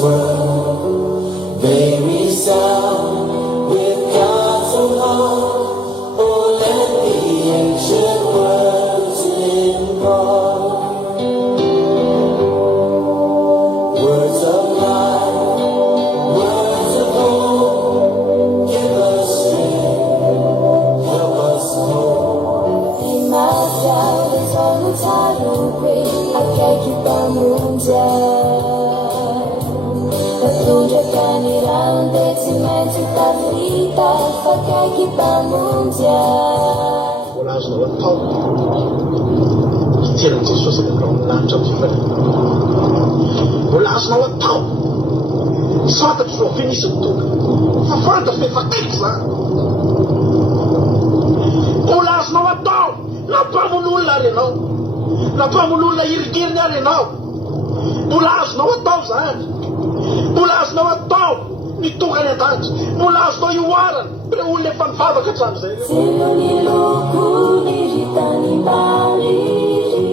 world, they resound with God's own heart. Oh, let the ancient words impart words of life, words of hope. Give us strength, help us hope. Imagine is all the time away. I can't keep on moving. Mbola azonao atao fitianan' Jesosy avy amin'ny lanitra fifaliana. Mbola azonao atao fantatro zao fe nisy tonga fa fantatro fe fataiky zany. Mbola azonao atao na mpamonolona ary ianao, na mpamonolona hirigiriny ary ianao. Mbola azonao atao zany, mbola azonao atao ny tonga ny an-danitra, mbola azonao ioarana ireo olona efa mivavaka hatramin'izay. Selo ny loko ny hitany maniry,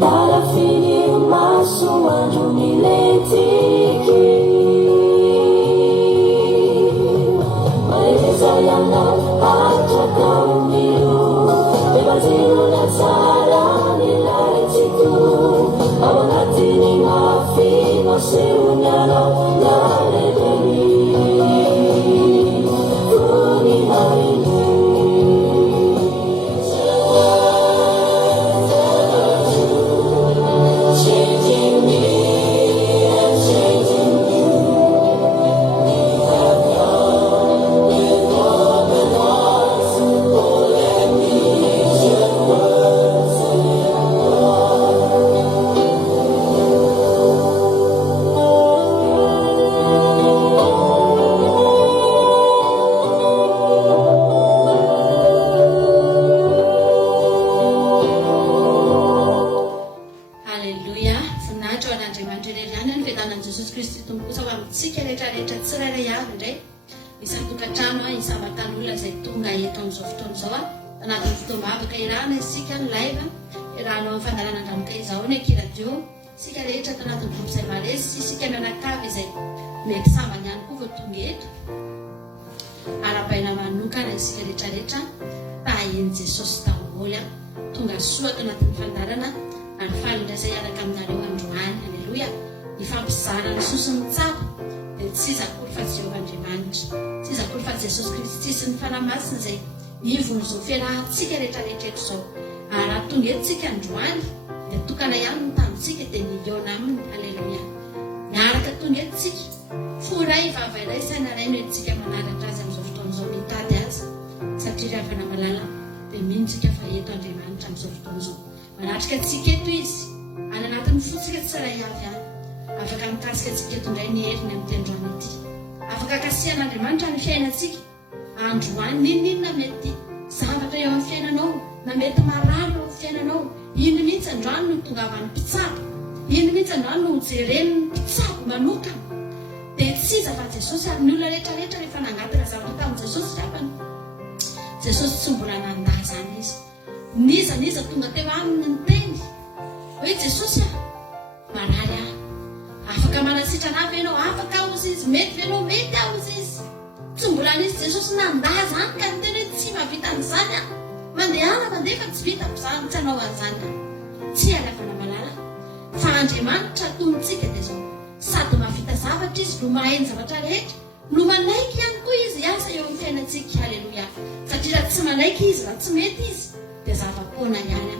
parafiny maso andro ny lentiky. Maelezay anao atrakao ny lo, evanjelo na tsara ny laitsiko. Ao anatiny mafy masehony anao narebeny. Tsika rehetrarehetra eto zao ary atonga eto tsika androany dia tokana ihany ny tamintsika dia miliona aminy. Aleluia. Miaraka tonga eto tsika foray vavailay saina ray no entsika manaratra azy amin'izao fotoan'izao mitady azy satria rehefa namalala dia mintsika fa eto Andriamanitra amin'izao fotoan'izao manatrika tsika eto izy any anatin'ny fotsika tsiray avy any afaka mikasika tsika eto indray ny heriny amin'ny tendroany ity afaka kasihan'Andriamanitra ny fiainantsika androany ninona mety zavatra eo amin'ny fiainanao na mety marary eo amin'ny fiainanao. Ino mihitsy androany no tongavan'ny mpitsabo, ino mihitsy androany no jeren'ny mpitsabo manokana dia tsy iza fa Jesosy. Ary ny olona rehetrarehetra rehefa nangataka zavatra tamin'i Jesosy rapany, Jesosy tsy mbola nandahy zany izy. Niza tonga teo aminy ny teny hoe Jesosy marary afaka manasitrana ve ianao, afaka aozy izy, mety ve ianao, mety aozy izy. Tsy mbola nisy Jesosy nandahy zany ka ny teny hoe tsy mahavita an'izany mandeha mandeha fa tsy vita bizany tsy hanao an'izany tsy alavana malala fa Andriamanitra tombontsika dia zao sady mahavita zavatra izy no mahay ny zavatra rehetra no manaiky ihany koa izy asa eo amin'ny fiainantsika. Aleluia. Satria raha tsy manaiky izy, raha tsy mety izy dia zava-poana ihany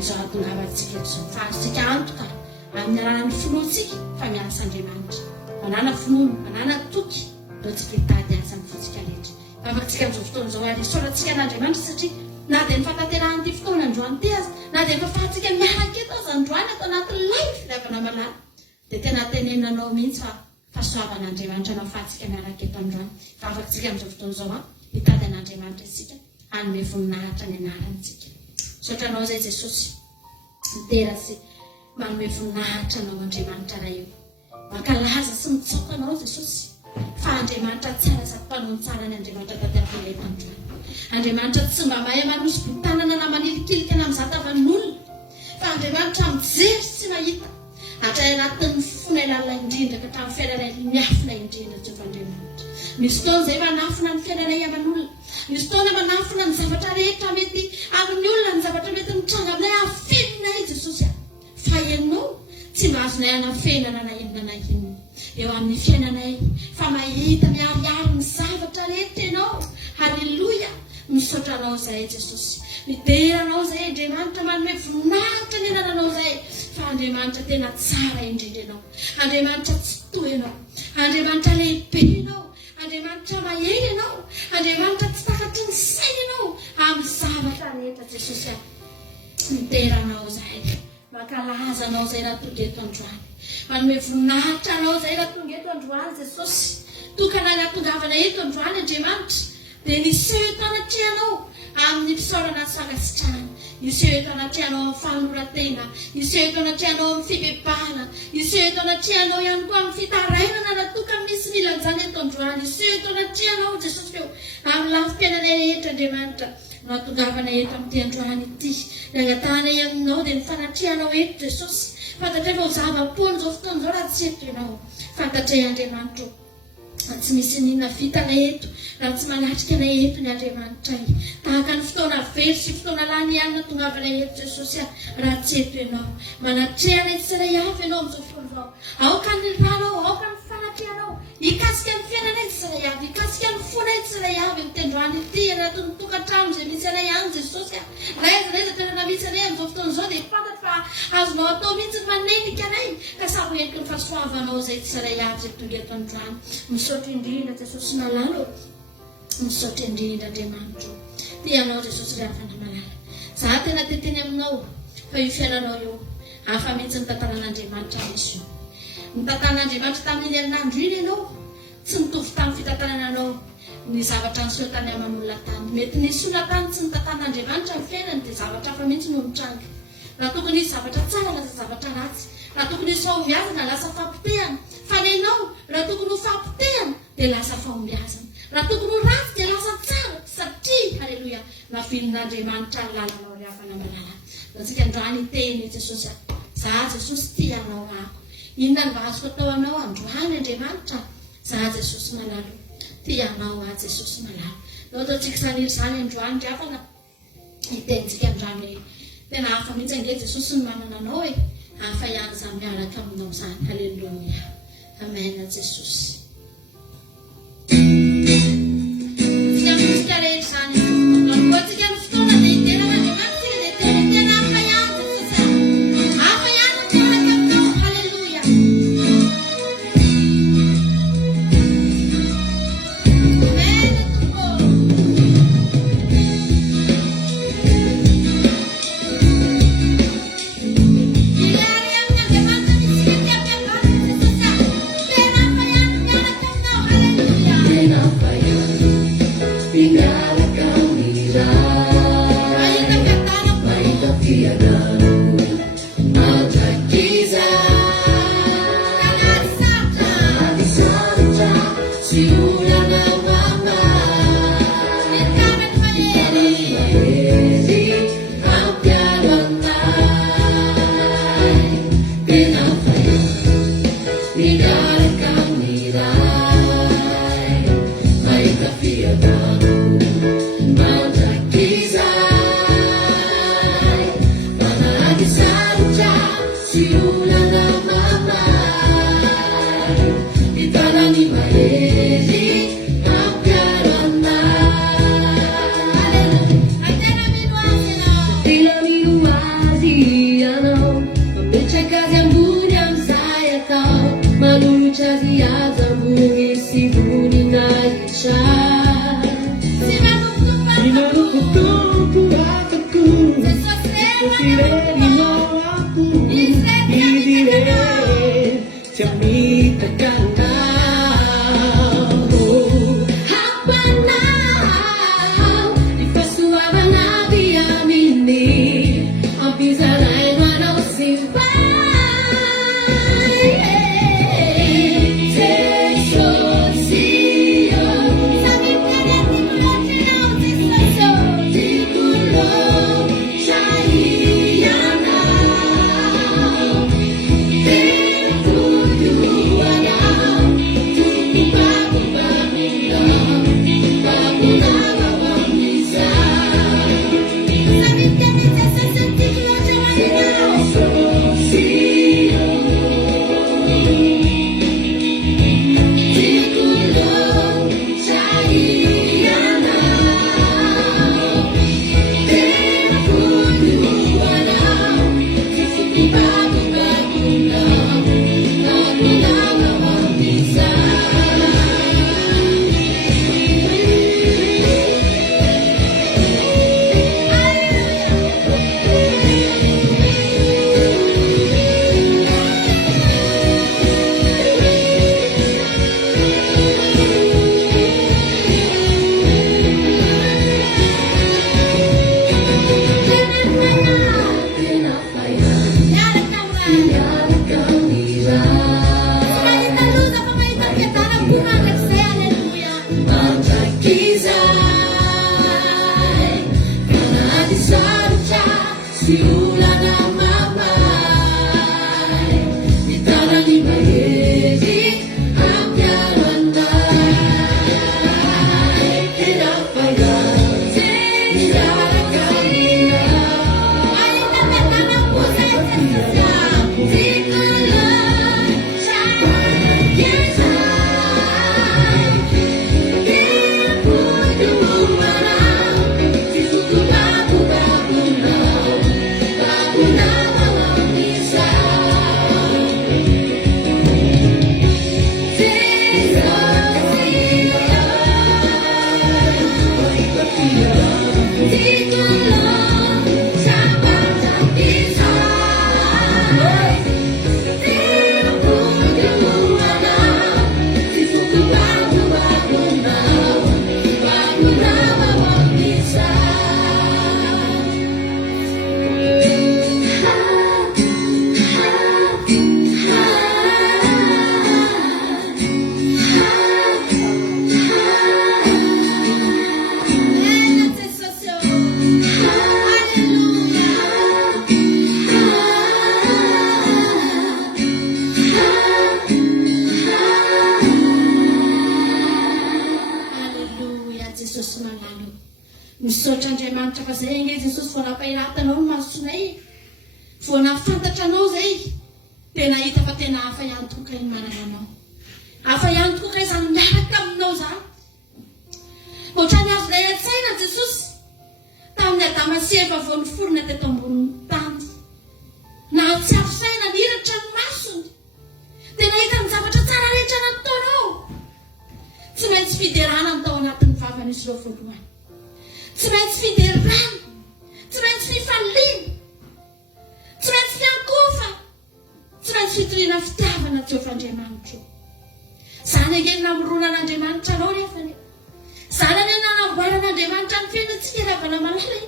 izao rahatongavantsika zao fahatsika antoka amin'ny alalan'ny finoantsika fa miasa Andriamanitra manana finoana manana toky dao tsika hitady asa amin'ny fotsika rehetra afatsika amin'izao fotoana izao ary isorantsika n'Andriamanitra satria na dia ny fatanterahanyity fotoana androany ty azy na dia fahafahantsika miaraka eto azy androany atao anatin'ny life filavana malala dia tena tenenanao mihitsy fa fahasoavan'Andriamanitra anao fahantsika miaraka eto androany fa afatsika amin'izao fotoana izao hitady an'Andriamanitra isika hanome voninahitra ny anarantsika. Sotranao zay Jesosy mitera sy manome voninahitra anao Andriamanitra raha eo mankalaza sy mitsoka anao Jesosy fa Andriamanitra tsara sady mpanao tsara ny Andriamanitra taty amin'ilay androany. Andriamanitra tsy mba mahay manosy botanana na manilikilika na mizatavan'olona fa Andriamanitra mijery tsy mahita hatray anatin'ny fona ilalina indrindra ka hatramin'ny fiainanay miafina indrindra Jehovandriamanitra. Misy fotoana izay manafina ny fiainanay aman'olona, misy fotoana manafina ny zavatra rehetra mety amin'ny olona, ny zavatra mety mitranga aminay afenonay Jesosy fa ianao tsy mba azonay anafenana na inona na inona eo amin'ny fiainanay fa mahita miariary ny zavatra rehetra ianao. Halleloia, misaotra anao izay Jesosy, mideranao izay Andriamanitra, manome voninahitra ny anananao izay fa Andriamanitra tena tsara indrindra ianao, Andriamanitra tsy toy ianao, Andriamanitra lehibe ianao, Andriamanitra mahery ianao, Andriamanitra tsy takatry ny saina ianao amin'ny zavatra rehetra Jesosy. Mideranao izay, mankalaza anao izay raha tonga eto androany, manome voninahitra anao izay raha tonga eto androany Jesosy. Tokana ny hatongavana eto androany Andriamanitra dia niseho eto anatrehanao amin'ny fisaorana ny fankasitrahana, niseho eto anatrehanao amin'ny fanoratena, niseho eto anatrehanao amin'ny fibebahana, niseho eto anatrehanao ihany koa amin'ny fitarainana natokana misy milanjana eto androany, niseho eto anatrehanao Jesosy eo amin'ny lafim-piainanay rehetra Andriamanitra. Nahatongavana eto amin'ity androany ity, nangatanay aminao dia nifanatrehanao eto Jesosy. Fantatray fa ho zava-poana izao fotoana izao raha tsy eto ianao, fantatray Andriamanitra tsy misy nina vitanay eto raha tsy manatrika anay eto ny Andriamanitra tahaka ny fotoana very sy fotoana lany ihany nahatongavanay eto Jesosy raha tsy eto ianao. Manatrehanay tsirairay avy ianao amin'izao fotoana izao, aoka ny ranao, aoka ny fanatrehanao hikasika ny fiainanay tsirairay avy, hikasika ny fonay tsirairay avy amin'ny tendroany ity anatin'ny tokantrano izay misy anay ihany Jesosy. Raha toerana misy anay amin'izao fotoana izao dia fantatra fa azonao atao mihitsy ny manenika anay ka samy entiko ny fahasoavanao izay tsirairay avy izay tonga eto androany. Misaotra indrindra Jesosy malalo, misaotra indrindra Andriamanitra. Tia anao Jesosy rehefa malala. Za tena teteny aminao fa io fiainanao io hafa mihitsy ny tantanan'Andriamanitra misy io. Ny tantanan'Andriamanitra tamin'ny herinandro iny ianao tsy nitovy tamin'ny fitantananao ny zavatra niseho tany aman'olona tany. Mety nisy olona tany tsy nitantan'Andriamanitra ny fiainany dia zavatra hafa mihitsy no mitranga. Raha tokony hisy zavatra tsara lasa zavatra ratsy, raha tokony hisy fahombiazana lasa fampitehana, fa ny ianao raha tokony ho fampitehana dia lasa fahombiazana, raha tokony ho ratsy dia lasa tsara satria halleloia navilin'Andriamanitra ny lalanao ry havana malala. Antsika androany teny Jesosy, za Jesosy tia anao ako, inona ny mba azoko atao anao androany Andriamanitra? Za Jesosy malalo tia anao a Jesosy malalo. Nao ataontsika saniry izany androany ry havana, hitentsika androany tena hafa mihitsy ange Jesosy ny manana anao hafa ihany izany miaraka aminao izany. Halleloia, amen Jesosy. Tsika rehetra izany ankoatsika ny fotoana dia tena Andriamanitra dia tena tena hafa ihany Jesosy, hafa ihany miaraka aminao. Halleloia. Amen tompoko. Yana misaotr'Andriamanitra fa zay nge Jesosy vao nampahiratanao ny masonay, vao nafantatra anao zay dia nahita fa tena hafa ihany tokoa ny manana anao, hafa ihany tokoa izany miaraka aminao zany. Ohatrany azonay an-tsaina Jesosy tamin'ny Adama sy Eva vao niforona teto ambonin'ny tany, na tsy afisaina niratra ny masony dia nahita ny zavatra tsara rehetra nataonao. Tsy maintsy fiderana ny tao anatin'ny vavan'izy ireo voalohany, tsy maintsy fiderana, tsy maintsy fifaliana, tsy maintsy fiankofa, tsy maintsy fitoriana fitiavana Jehovahandriamanitra. Zany angeny namorona an'Andriamanitra anao nefa ne, zany ane nanamboaran'Andriamanitra ny fiainantsika ravana malala.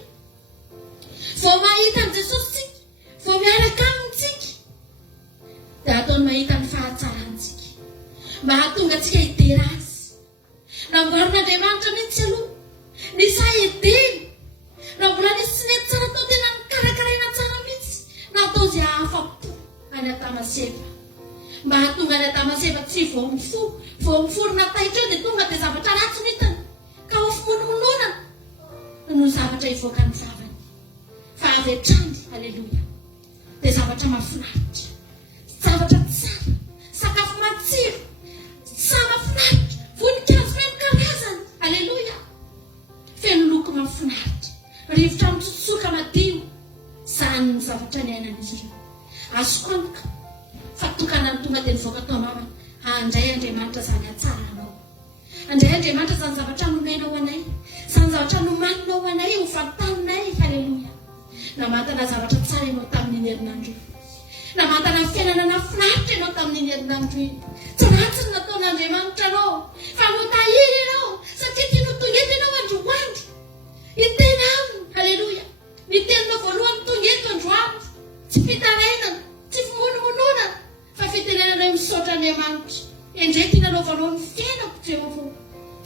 Vao mahita an' Jesosy tsika, vao miaraka amintsika dia ataony mahita ny fahatsarantsika, mba hahatonga antsika hidera azy. Namboaran'Andriamanitra mihitsy aloha ny sahy edeny, na mbola nisy tsy nety tsara tao tena nikarakaraina tsara mihitsy natao izay hahafa-po any Adama sy Eva, mba hahatonga any Adama sy Eva tsy vao miforona tahitra eo dia tonga dia zavatra ratsy no hitany ka ho fimonomonona no zavatra hivoaka ny vavany. Fa avy hatrany, aleloia, dia zavatra mahafinaritra, zavatra tsara, sakafo matsiro, sa mahafinaritra, voninkazo feno karazany, aleloia, feno loko mahafinaritra, rivotra mitsotsoka madio. Zany ny zavatra ny ainan'izy ireo. Azoko antoka fa tokana ny tonga dia nivoaka tao anao, handray Andriamanitra zany hatsaranao, handray Andriamanitra zany zavatra nomenao anay, zany zavatra nomaninao anay ho fantaninay, aleloia. Namantana zavatra tsara ianao tamin'iny herinandro, namantana fiainana nafinaritra ianao tamin'iny herinandro iny. Tsy ratsy ny nataon'Andriamanitra anao, fa notahiry ianao satria tia notongety ianao androandro, hitena aminy, aleloia. Ny teninao voalohany tongeto androandro, tsy fitarainana, tsy fimonomonona, fa fitenenana misaotra Andriamanitra. Endreky nanaovanao ny fiainako Jehova,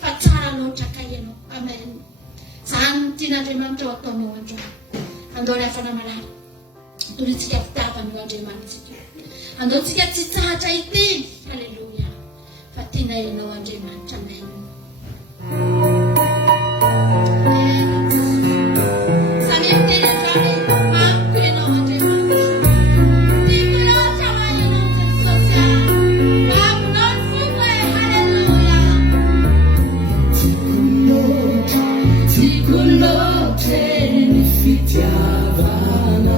fa tsara loatra ka ianao. Amen. Zany ny tian'Andriamanitra ho ataonao androany. Andao ny hafana malala, toritsika fitiavana eo Andriamanitra, andao tsika tsy tsahatra hiteny, aleloia, fa tiana ianao Andriamanitra. Amen. Fitiavana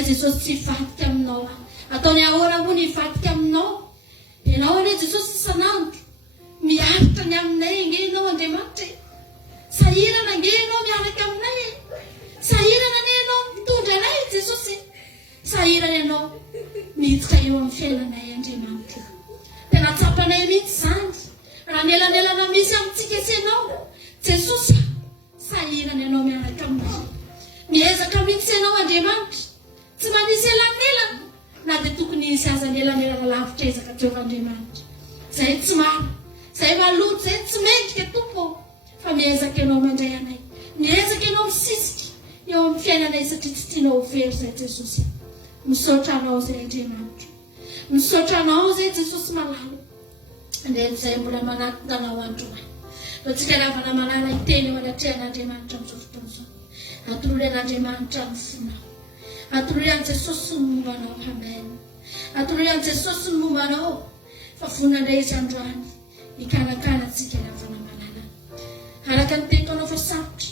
hoe Jesosy tsy hifatika aminao ataony ahora moa ny hifatika aminao ianao anie Jesosy isanandro miaritra ny aminay nge ianao Andriamanitra sahirana nge ianao miaraka aminay sahirana anie ianao mitondra anay Jesosy sahirana ianao miditra eo amin'ny fiainanay Andriamanitra tena tsapanay mihitsy zany raha nelanelana misy amintsika sy ianao Jesosy sahirana ianao miaraka aminay miezaka mihitsy ianao Andriamanitra tsy manisy elanelana na dia tokony isy aza nelanelana lavitra ezaka teo Andriamanitra zay tsy maro zay maloto zay tsy mendrika tompo fa miezaka ianao mandray anay miezaka ianao misisika eo amin'ny fiainanay satria tsy tianao very zay Jesosy misaotra anao zay Andriamanitra misaotra anao zay Jesosy malala andenzay mbola manatona anao androany ratsika ravana malala iteny eo anatrehan'Andriamanitra amin'izao fotoana izao atolory an'Andriamanitra ny fonao atolory an' Jesosy ny mombanao amen atolory an' Jesosy ny mombanao fa vonandray izy androany hikanakanatsika ravana malala araka ny tekonao fa sarotra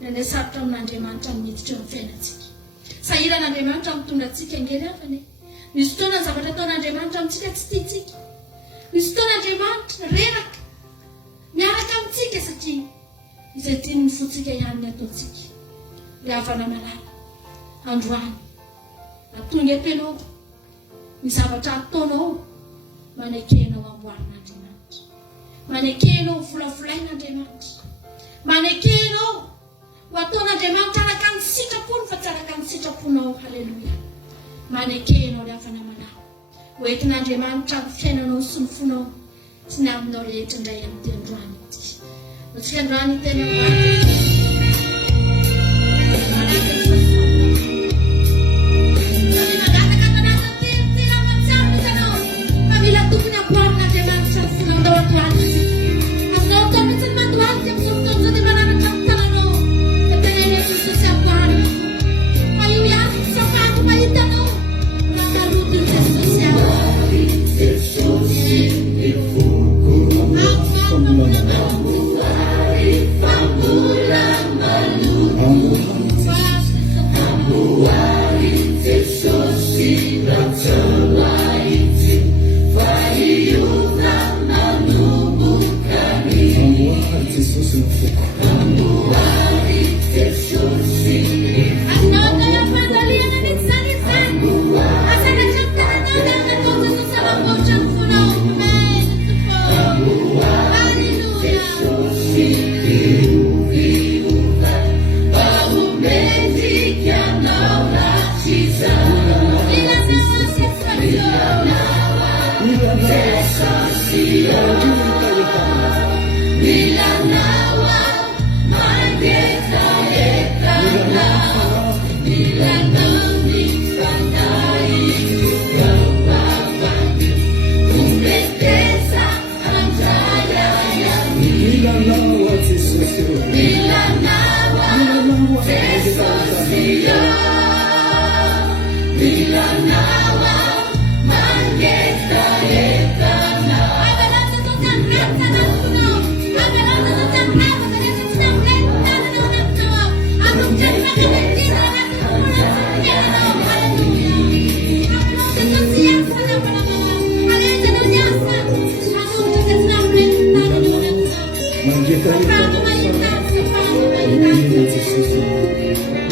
nande sarotra amin'Andriamanitra miditra eo amin'ny fiainantsika sahiran'Andriamanitra mitondra antsika angely afany misy fotoana ny zavatra ataon'Andriamanitra amintsika tsy tiantsika misy fotoana Andriamanitra reraka miaraka amintsika satria izay tiany ny fotsika ihany ny ataontsika ravana malala androany atonga ampianao ny zavatra ataonao manekenao amboarin'Andriamanitra manekenao volavolain'Andriamanitra manekenao ho ataon'Andriamanitra araka ny sitrapony fa tsy araka ny sitraponao halleloia manekenao ravana malala hoentin'Andriamanitra ny fiainanao sy ny fonao sy ny aminao rehetra indray amin'ny androany ity atsika androany tena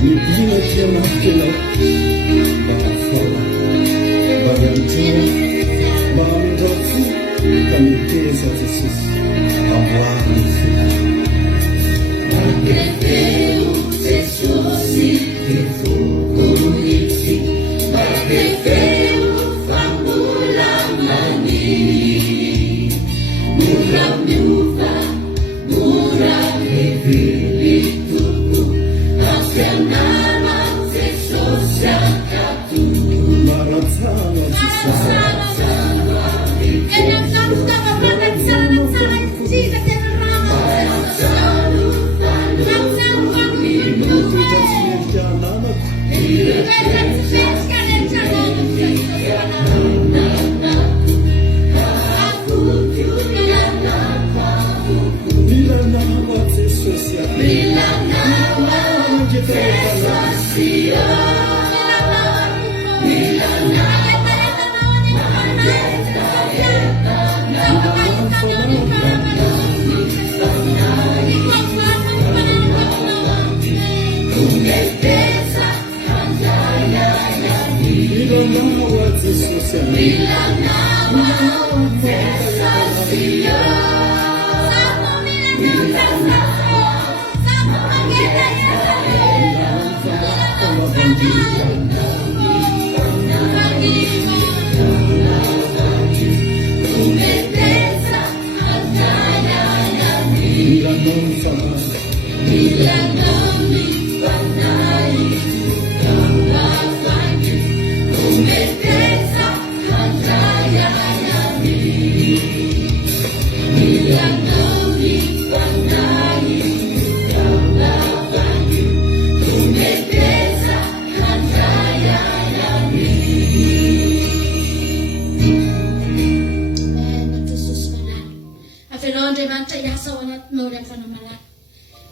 Medina tinha uma fila da fora.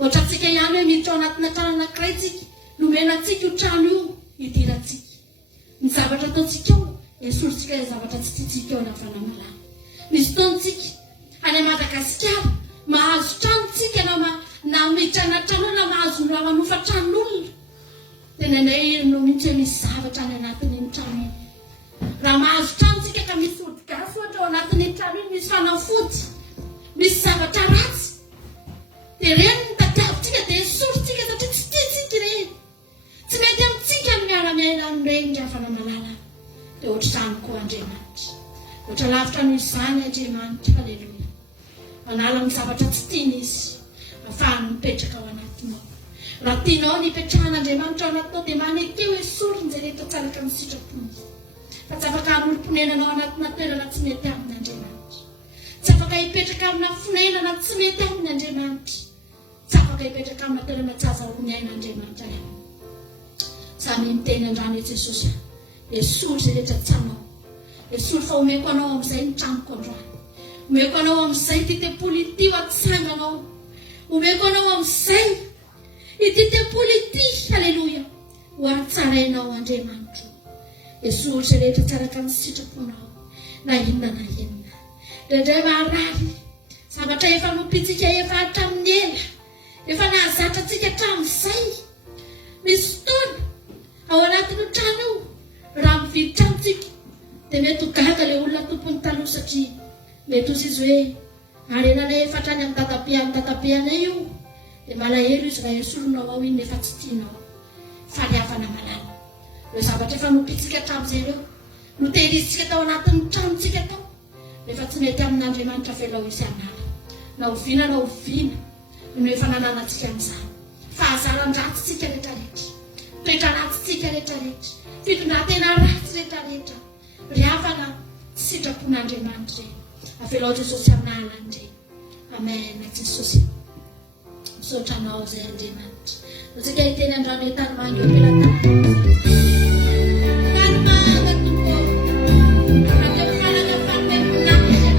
Ohatratsika ihany hoe miditra ao anatina trano anankiray tsika, nomenatsika io trano io idiratsika. Ny zavatra ataontsika ao, esolontsika ny zavatra tsy tiantsika ao anavana malala. Misy fotoantsika any Madagasikara mahazo tranontsika na miditra anaty trano na mahazo raha manofa tranon'olona. Tena nay no mihitsy misy zavatra any anatin'iny trano iny. Raha mahazo tranontsika ka misy ody gasy ohatra ao anatin'iny trano iny, misy fanafody, misy zavatra ratsy. Dia ireny no tadiavintsika dia esolontsika satria tsy tiantsika ireny. Tsy mety amintsika ny miara-miaina amin'ireny ry havana malala. Dia ohatra izany koa Andriamanitra. Ohatra lavitra noho izany Andriamanitra, haleloia. Manala amin'ny zavatra tsy tiany izy, ahafahany mipetraka ao anatinao. Raha tianao ny hipetrahan'Andriamanitra ao anatinao dia manekeo esoriny izay rehetra tsaraka ny sitrapony. Fa tsy afaka hanolomponenanao anatina toerana tsy mety amin'Andriamanitra. Tsy afaka hipetraka amina fonenana tsy mety amin'Andriamanitra. Tsy afaka hipetraka amina toerana tsy azahoany ain'Andriamanitra ihany. Samy miteny andrano e Jesosy aho. Esolo izay rehetra tsy anao. Esolo fa omeko anao amin'izay ny tranoko androany. Omeko anao amin'izay ity tempolo ity ho atsanganao. Omeko anao amin'izay ity tempolo ity, haleloia, ho atsarainao Andriamanitra. Esolo izay rehetra tsaraka ny sitraponao, na inona na inona. Indray maharary zavatra efa nompitsika efa hatramin'ny ela, efa nahazatra antsika hatramin'izay. Misy fotoana ao anatin'ny trano io, raha mividy tranontsika dia mety ho gaga ilay olona tompony taloha, satria mety hozy izy hoe arenanay efa hatrany amin'ny dadabeanay io, dia malahelo izy raha esolonao ao iny efa tsy tianao. Fariavana malala. Ireo zavatra efa nompitsika hatramin'izay ireo, notehirizitsika tao anatin'ny tranontsika tao, rehefa tsy mety amin'Andriamanitra velao izy hanala. Na oviana na oviana no efa nananantsika amin'izany. Fahazaran-dratsitsika rehetrarehetra, toetra ratsitsika rehetrarehetra, fitondran-tena ratsy rehetrarehetra, ry havana sitrapon'Andriamanitra ireny. Avelao Jesosy amin'ny alany ireny. Amen. Jesosy misaotra anao izay Andriamanitra. Antsika hiteny androany hoe tanimanga eo ampelantanana. Tanimanga tompo, atao fanakafan'ny amin'azy.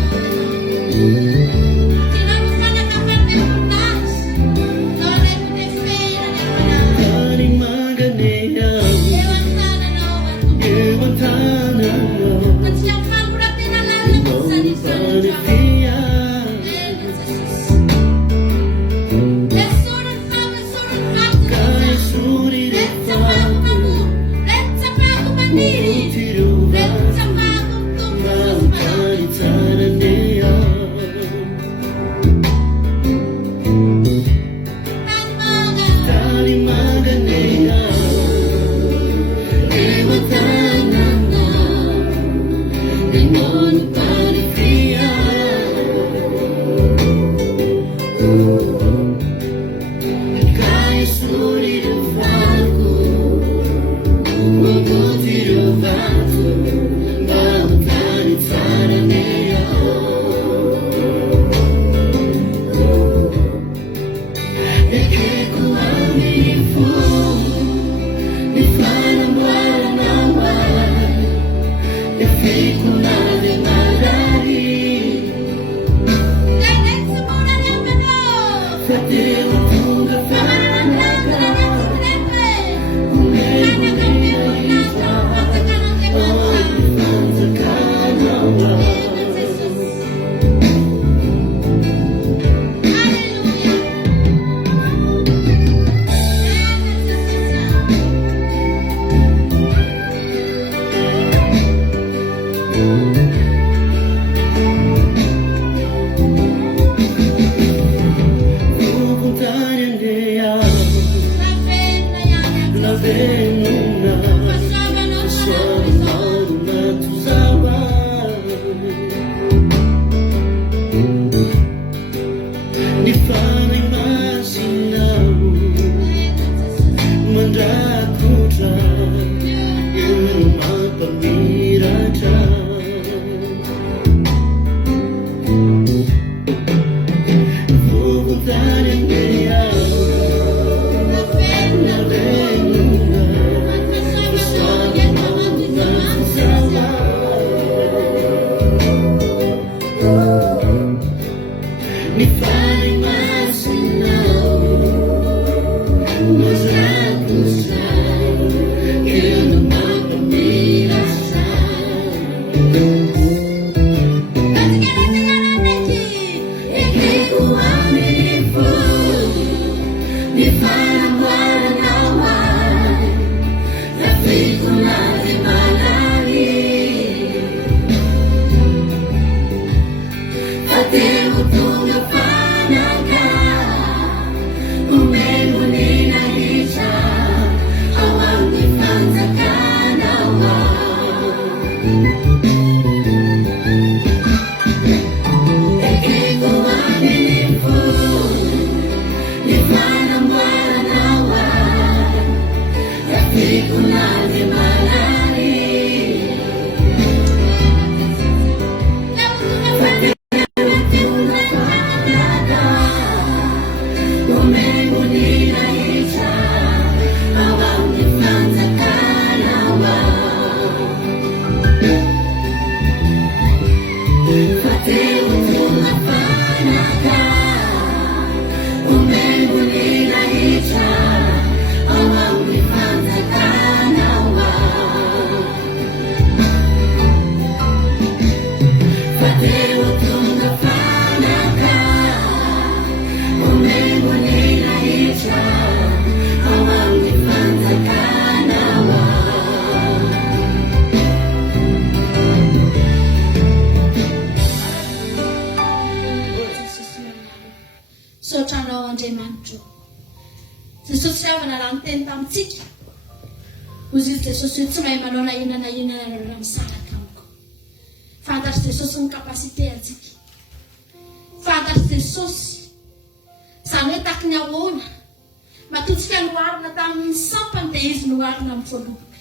Jesosy avana raha nyteny tamintsika. Hozy izy Jesosy hoe tsy mahay manao na inona raha misaraka amiko. Fantatry Jesosy ny kapasité antsika. Fantatry Jesosy izany hoe taky ny ahoana matotsika noarina tamin'ny sampany dia izy noarina amin'ny voaloboka.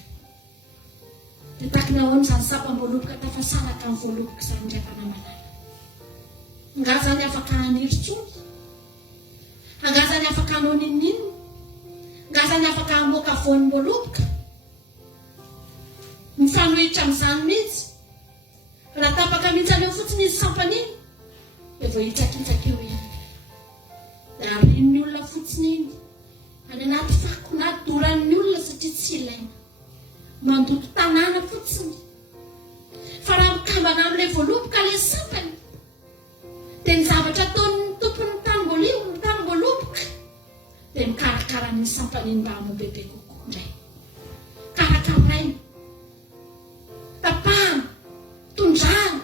Dia taky ny ahoana izany sampany voaloboka tafasaraka amin'ny voaloboka izany indray fanamalala. Nga zany afaka aniritsony, nga zany afaka hanao ninninona, nga zany afaka hamoaka voan'ny voaloboka. Mifanohitra amin'izany mihitsy. Raha tapaka mihitsy aneo fotsiny izy sampany iny, dia vao hitsakitsaka eo iny. Dia arian'ny olona fotsiny iny, any anaty fako na doran'ny olona satria tsy ilaina. Mandoto tanàna fotsiny. Fa raha mikambana amin'ilay voaloboka ilay sampany, dia ny zavatra ataon'ny tompony tany voaloboka, dia mikarakara ny sampany iny mba hamoa bebe kokoa indray. Karakaraina. Tapahana, tondrahana,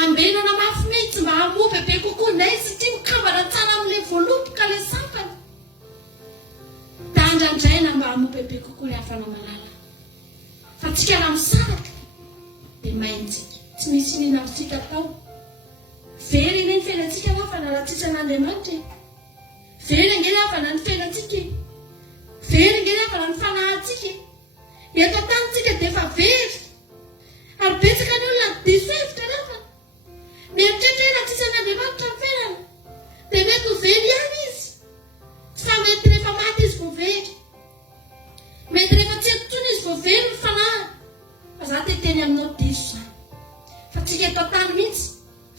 ambenana mafy mihitsy mba hamoa bebe kokoa indray satria mikambana tsara amin'ilay voaloboka ilay sampany. Da andrandraina mba hamoa bebe kokoa ny hafanamalala. Fa tsika raha misaraka dia maintsika. Tsy misy inona amintsika atao. Very iny ny fiainantsika lafana raha tsisy an'Andriamanitra. Very angely havana ny fiainantsika. Very angely havana ny fanahintsika. Eto an-tanitsika dia efa very. Ary betsaka ny olona diso hevitra rehefa. Mieritreritra raha tsisy an'Andriamanitra ny fiainana. Dia mety ho very ihany izy. Fa mety rehefa maty izy vao very. Mety rehefa tsy eto izy vao very ny fanahy. Fa za teteny aminao diso zany. Fa tsika eto an-tany mihitsy,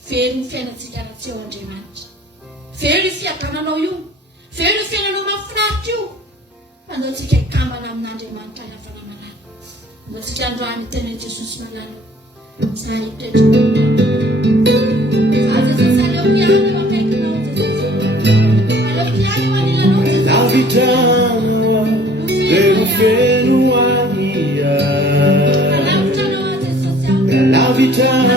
very ny fiainantsika raha tsy eo Andriamanitra. Very io fiadananao io. Very io fiainanao mahafinaritra io. Andao tsika hikambana amin'Andriamanitra ny hafanamalala. Andao tsika androany teny hoe Jesosy malala. Za hipetraka. Za Jesosy aleo piano eo akaikinao Jesosy. Aleo piano eo anilanao Jesosy. Lavitrano devo fenuania. Lavitrano Jesosy. Lavitrano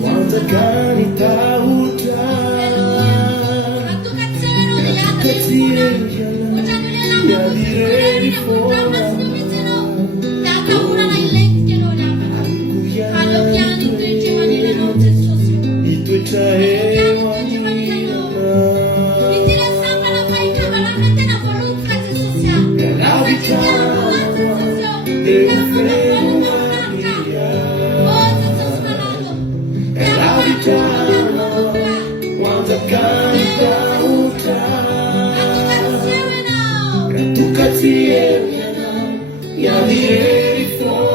quanta carità utra. Ya direi di fuori. I tuoi traevani la vita devo fenuania. E la vita quanta carità utra. Tu cattiviana ya direi di fuori.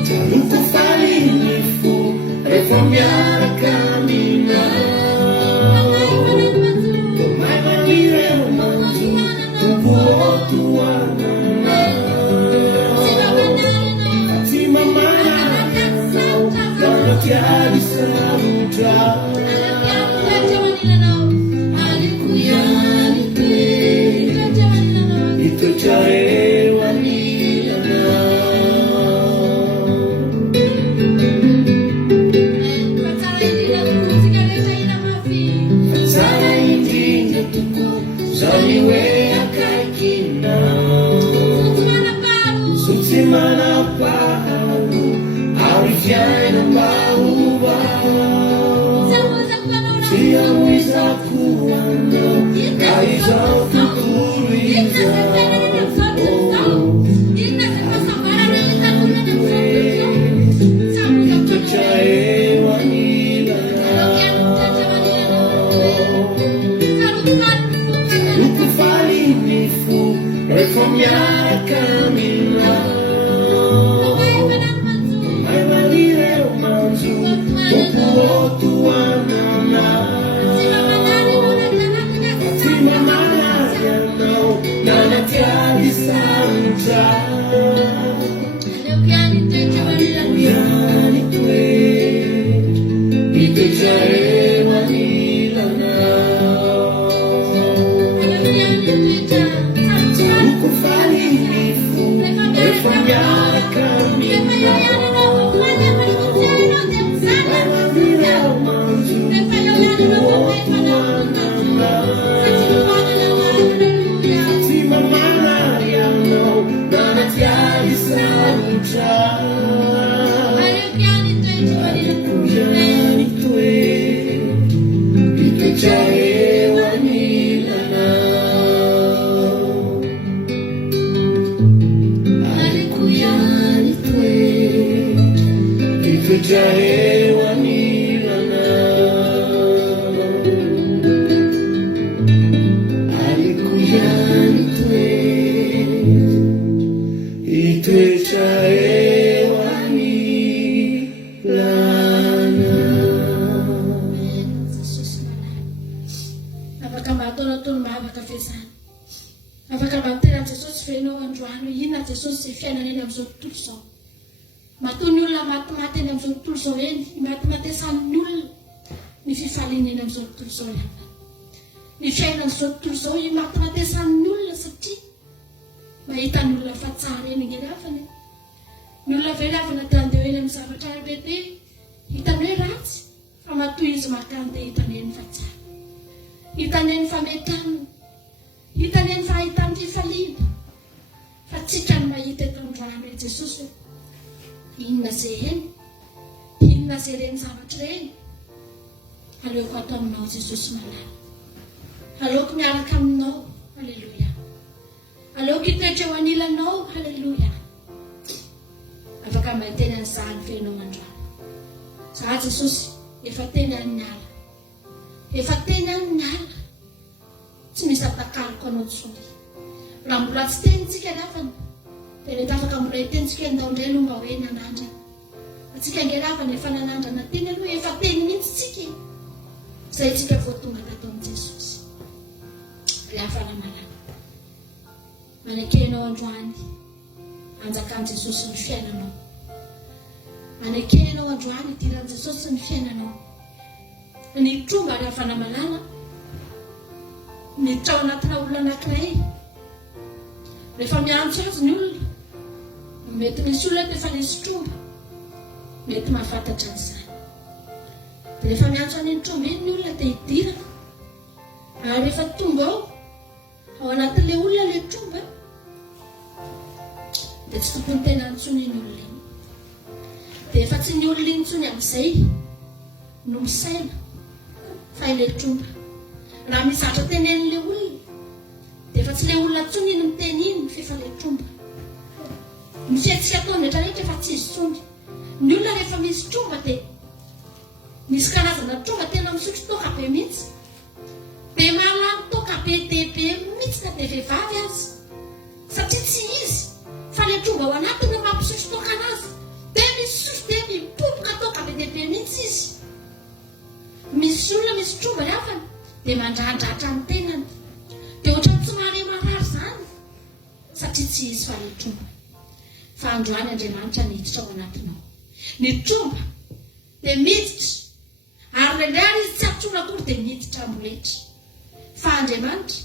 Taluku falini fu reformiare camminare. Mai venire un manzo, tu puoi tuana. Ti mamma, non ti ha di saluta. Semana paru, arifiano pauva. Siamo isakuano, kaiso kukuriza. Reformiare camminare. Mai venire un manzo, dopo tua nonna. Fatima Maria, itoetra eo anirana aliko ihany itoetra eo anirana. Afaka mataona tony mahavaka fiasana. Afaka matena Jesosy fenao androany hoe inona Jesosy izay fiainana eny amin'izao tontolo izao. Matoa ny olona matimaty eny amin'izao tontolo izao eny, matimatesan'ny olona ny fifaliana eny amin'izao tontolo izao ihany. Ny fiainan'izao tontolo izao matimatesan'ny olona satria mahita ny olona fa tsara eny angelafany. Ny olona velafana te handeha eny amin'ny zavatra bebe, hitany hoe ratsy, fa matoa izy makandeha hitany eny fa tsara. Hitany eny fa metanina, hitany eny fa ahitany fifaliana. Fa tsika ny mahita eto androany hoe Jesosy hoe inona izay eny, inona izay reny zavatra reny. Aleoko atao aminao Jesosy malala. Aleoko miaraka aminao, halleluja. Aleoko hitoetra eo anilanao, halleluja. Afaka maiteny an'izany fenao androany. Za Jesosy efa teny amin'ny ala, efa teny amin'ny ala, tsy misy atakaliko anao intsony. Raha mbola tsy tenintsika lafana, dia mety afaka mbola hitentsika endao indray no mba hoe nanandrana. Atsika ngelafana efa nanandrana teny aloha, efa teny mihitsy tsika. Izay tsika vao tonga tato amin'i Jesosy. Lafana malala. Manekenao androany, anjakan'i Jesosy ny fiainanao. Manekenao androany, idiran'i Jesosy ny fiainanao. Ny tromba lafana malala, miditra ao anatina olona anankiray. Rehefa miantso azy ny olona, mety misy olona efa nisy tromba, mety mahafantatra an'izany. Rehefa miantso an'iny tromba iny ny olona dia hidirana. Ary rehefa tonga ao anatin'ilay olona ilay tromba, dia tsy tokony tena antsony iny olona iny. Dia efa tsy ny olona iny intsony amin'izay no misaina fa ilay tromba. Raha mizatra tenen'ilay olona, dia efa tsy ilay olona intsony iny miteny iny fa ilay tromba. Misy antsika ataony rehetra efa tsy izy intsony. Ny olona rehefa misy tromba dia misy karazana tromba tena misotro toka be mihitsy. Dia mahalany toka be be mihitsy na dia vehivavy azy. Satria tsy izy, fa ilay tromba ao anatiny mampisotro toka anazy. Dia misotro dia mipopoka toka be mihitsy izy. Misy olona misy tromba lafana dia mandrandratra ny tenany. Dia ohatran'ny tsy mahare marary izany, satria tsy izy fa ilay tromba. Fa androany Andriamanitra niditra ao anatinao. Ny tromba dia miditra, ary indray izy tsy atsoina akory dia miditra amboletra. Fa Andriamanitra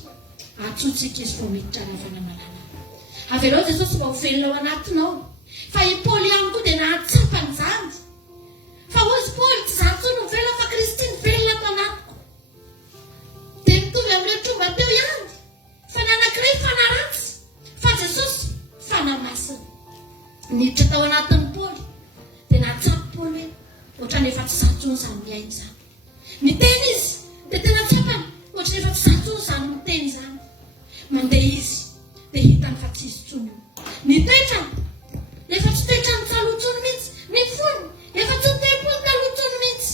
atsotsika izy vao miditra lafana malala. Avelao Jesosy mba ho velona ao anatinao. Fa i Paoly ihany koa dia nahatsapany izany. Fa hozy Paoly tsy za intsony ho velona fa Kristy ny velona ato anatiko. Dia mitovy amin'ilay tromba teo ihany. Fa ny anankiray fanaratsy, fa Jesosy fanamasina. Niditra tao anatin'ny Paoly dia nahatsapy Paoly hoe ohatrany efa tsy zantsony izany miaina izany. Miteny izy dia tena tsapany, ohatrany efa tsy zantsony izany miteny izany. Mandeha izy dia hitany fa tsy izy intsony. Ny toetrany efa tsy toetrany talohantsony mihitsy. Ny fony efa tsy toepony talohantsony mihitsy.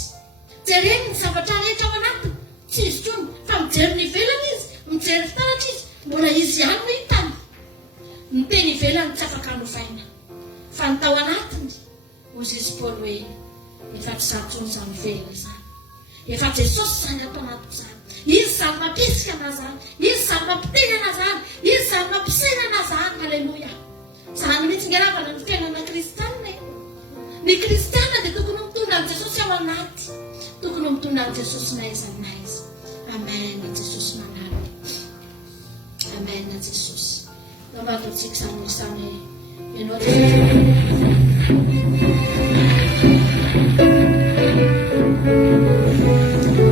Jereny ny zavatra rehetra ao anatiny, tsy izy intsony, fa mijery ny ivelany izy, mijery fitaratra izy, mbola izy ihany no hitany. Ny teny ivelany tsy afaka hanofaina. Fa ny tao anatiny, hozy izy Paoly hoe efa tsy zantsony izany velona izany. Efa Jesosy izany ato anatiko izany. Izy izany mampisika ana izany, izy izany mampiteny ana izany, izy izany mampisaina ana izany. Halleluja. Izany mihitsy ngeravana ny fiainana kristianina. Ny kristianina dia tokony mitondra an'i Jesosy ao anaty. Tokony mitondra an'i Jesosy na aiza na aiza. Amen. Jesosy manala. Amen. Jesosy. Nambatontsika izany izany ianao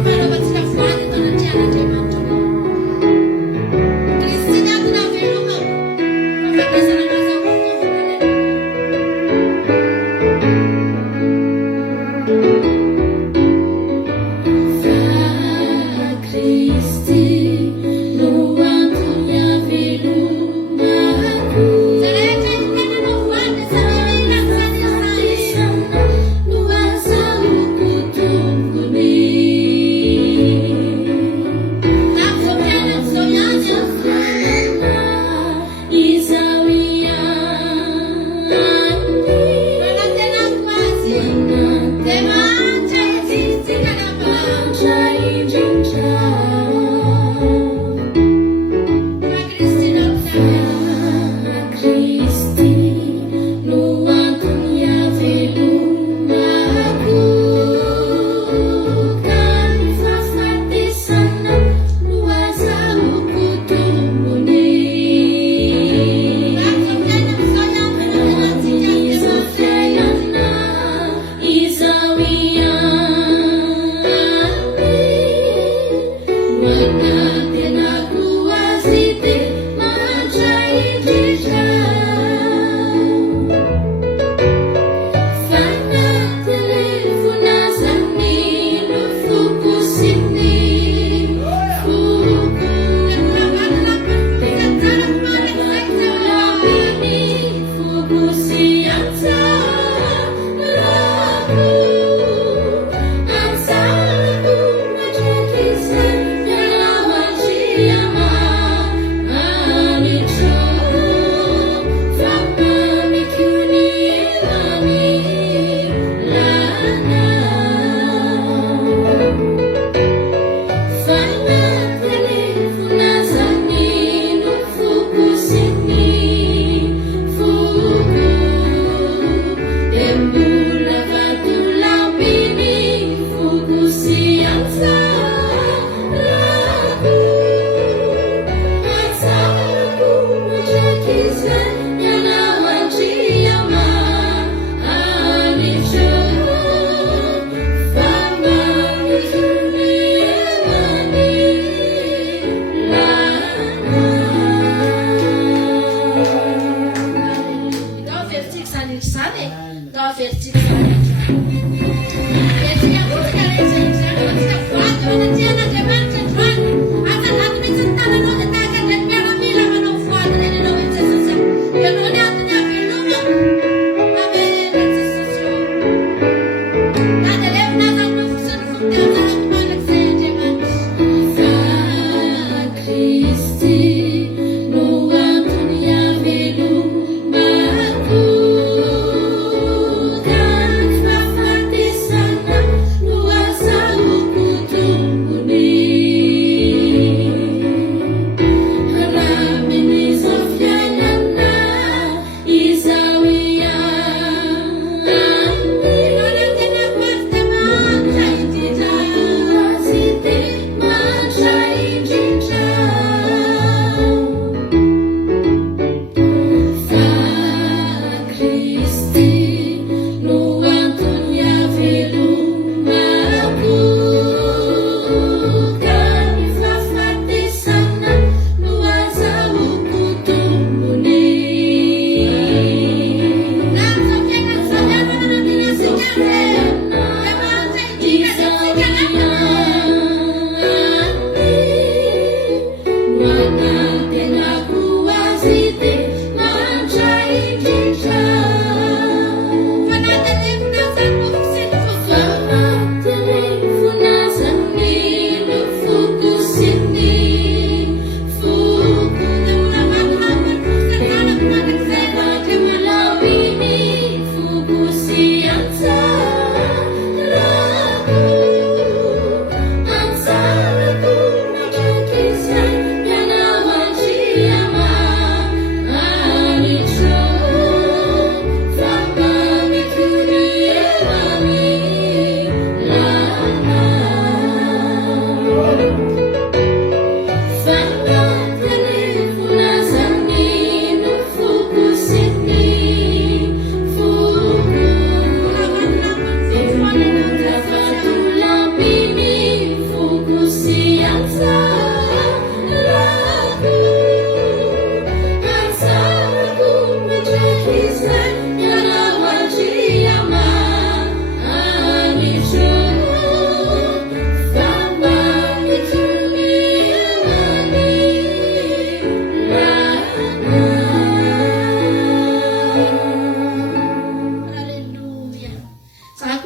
fanaovantsika voany eto anatrian'Andriamanitra. Kristy ny antony avelomako. Fampiasana an'azy ao Kristy no antony avelomako. Rehetra ny tenanao voany,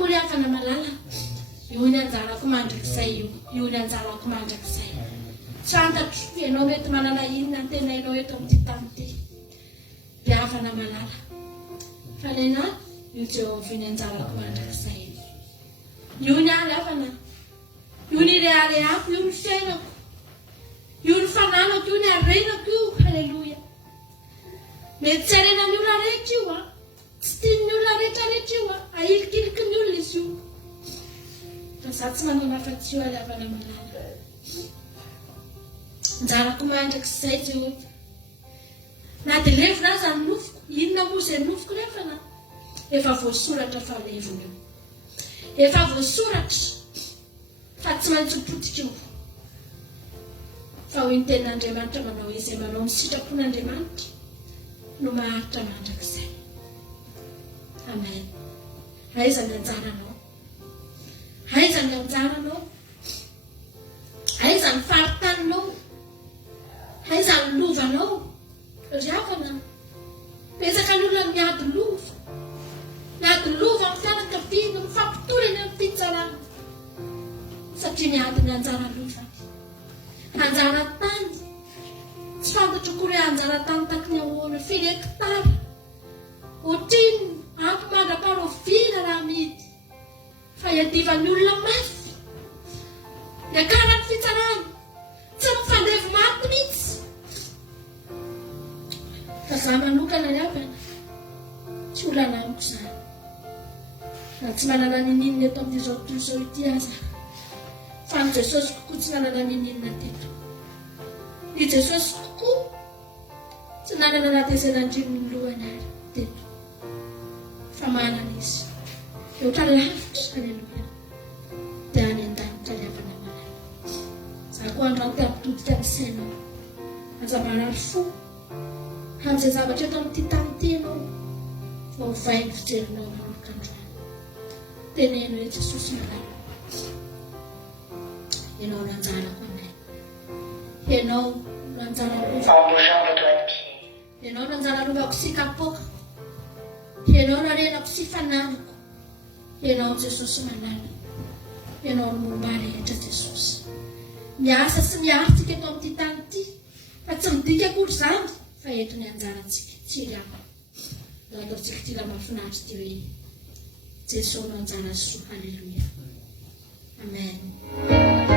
akory afana malala io ny anjarako mandrakizay io ny anjarako mandrakizay tsy fantatro ianao mety manana inona ny tenainao eto amin'ity tany ity dia afana malala fa lena io Jehovah ny anjarako mandrakizay io ny alafana io ny reharehako io ny fiainako io ny fananako io ny arenako io halleluja mety tsy arenan'ny olona rehetra io tsy tian'ny olona rehetrarehetra io ahilikiliky ny olona izy io fa za tsy manana afa-tsy io alavana malala anjarako mandrakizay Jehovah na dia levona aza ny nofoko inona moa izay nofoko nefana efa voasoratra fa levona io efa voasoratra fa tsy maintsy potika io fa hoy ny tenin'Andriamanitra manao izay manao ny sitrapon'Andriamanitra no maharitra mandrakizay. Amen. Aiza ny anjaranao? Aiza ny anjaranao? Aiza ny faritaninao? Aiza ny lovanao? Riavana betsaka ny olona miady lova amin'ny fianakaviana mifampitolana amin'ny fitsarana satria miady ny anjara lova anjara tany tsy fantatra kory anjara tany taky ny ahoana firy hektara ohatriny ampy mandra-parovina raha midy fa iadivan'ny olona mafy iakana ny fitsarana tsy mifandevy maty mihitsy fa za manokana ny avana tsy olana amiko izany na tsy manana nininina eto amin'izao tontolo izao ity aza fa ny Jesosy kokoa tsy nanana nininina teto ny Jesosy kokoa tsy nanana natezenandrimony lohany ary teto fa manana izy rehetra lavitra halleluja dia any an-danitra liavana malala za koa andrano ty ampitodika ny sainao aza marary fo amin'izay zavatra eto amin'ity tany ity ianao fa hovainy fijerinao manomboka androany teneno hoe Jesosy malala ianao no anjarako anay ianao no anjara ianao no anjara lovako sy kapoka ianao no arenako sy fananako ianao Jesosy malala ianao no momba rehetra Jesosy miasa sy miaritsika eto amin'ity tany ity fa tsy midika akory izany fa eto ny anjarantsika tsy riako ataontsika ty raha mahafinaritra ty hoe Jesosy no anjara soa halleluja amen. Thank you.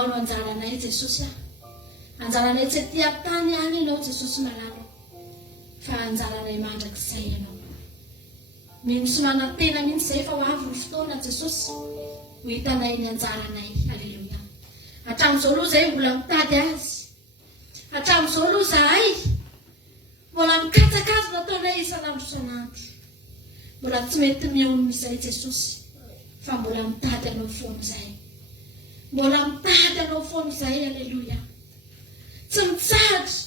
ianao no anjaranay Jesosy anjaranay tsy aty tany any ianao Jesosy malalo fa anjaranay mandrakizay ianao misy manantena mihitsy izay fa ho avy ny fotoana Jesosy ho hitanay ny anjaranay. Aleluia. Hatramin'izao aloha izay mbola mitady azy, hatramin'izao aloha zahay mbola mikatsaka azy nataonay isan'andro isan'andro, mbola tsy mety mihaono izay Jesosy, fa mbola mitady anao foana izahay, mbola mitady anao foana izahay. Aleluia. Tsy mitsahatra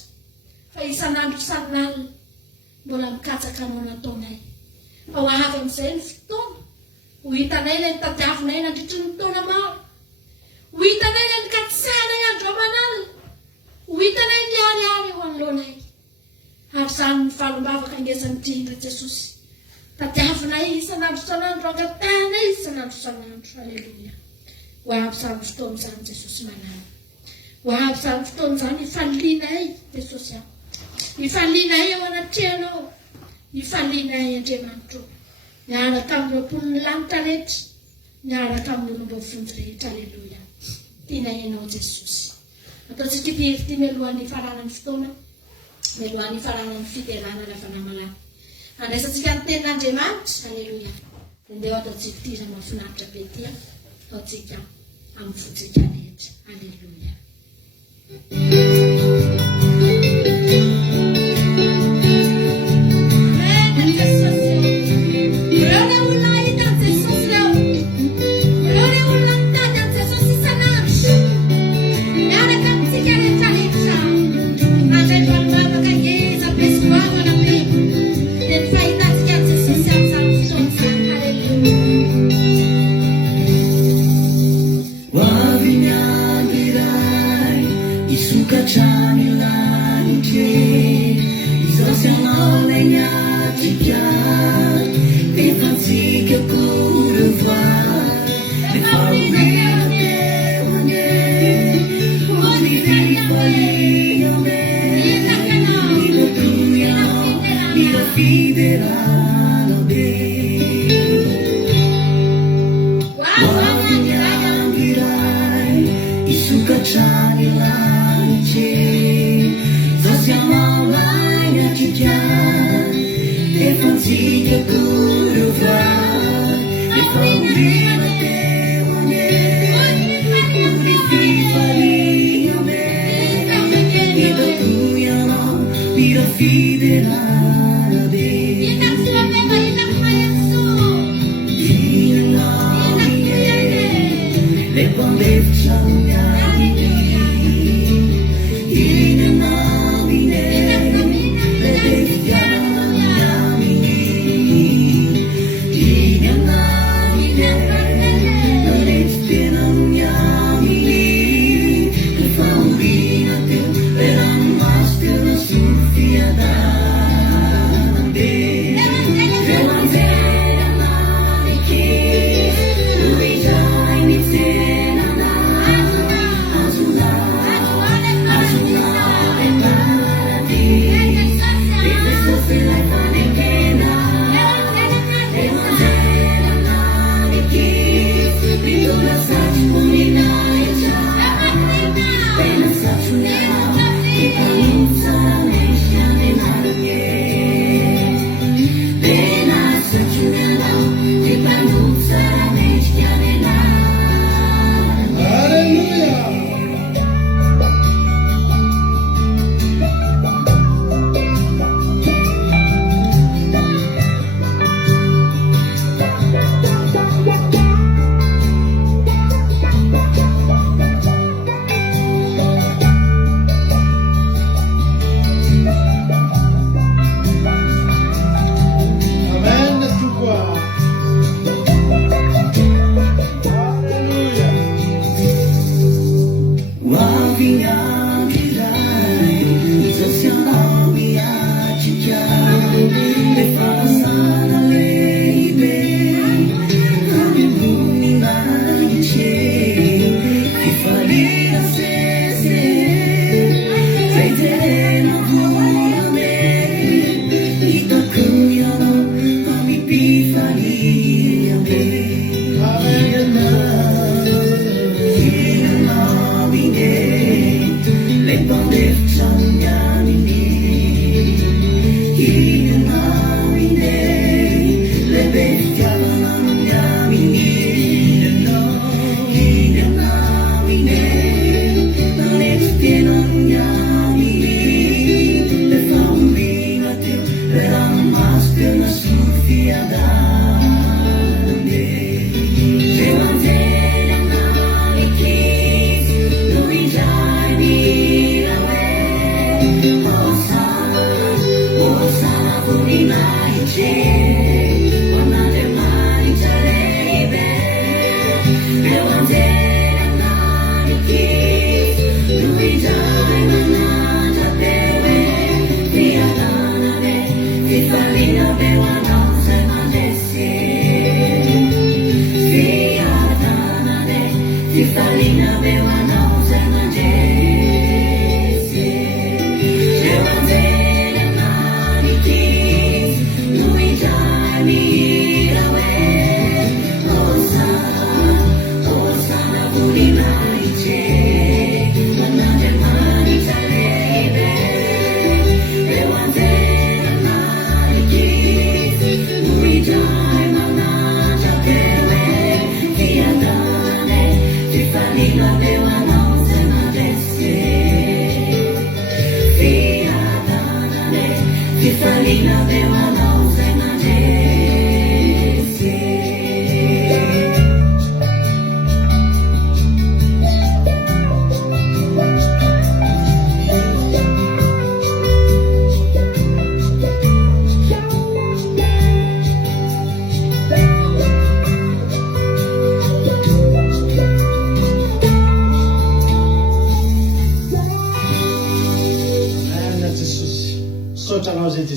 fa isan'andro isan'alina mbola mikatsaka anao nataonay, fa ho avy amin'izay ny fotoana ho hitanay ilay nitadiavinay nandritry ny taona maro, ho hitanay ilay nikatsisahanay andro aman'alina, ho hitanay miariary eo anoloanay. Ary izany ny falombavaka angesany indrindra Jesosy, tadiavinay isan'andro isan'andro, angatanay isan'andro isan'andro. Aleluia. Ho avy izany fotoana izany Jesosy manana, ho avy izany fotoana izany ifalianay Jesosy, ifalianay eo anatrehanao, ifalianay Andriamanitro, miaraka amin'ny rapolon'ny lanitra rehetra, miaraka amin'ny olombavonjy rehetra. Aleluia. Tianay ianao Jesosy. Ataontsika ity hevitra ity mialohan'ny faranan'ny fotoana, mialohan'ny faranan'ny fiterana lavana malala, andraisantsika ny tenin'Andriamanitra. Aleluia. Andeha ataontsika ity izy mahafinaritra be ity, ataontsika amin'ny fontsika rehetra. Aleluia.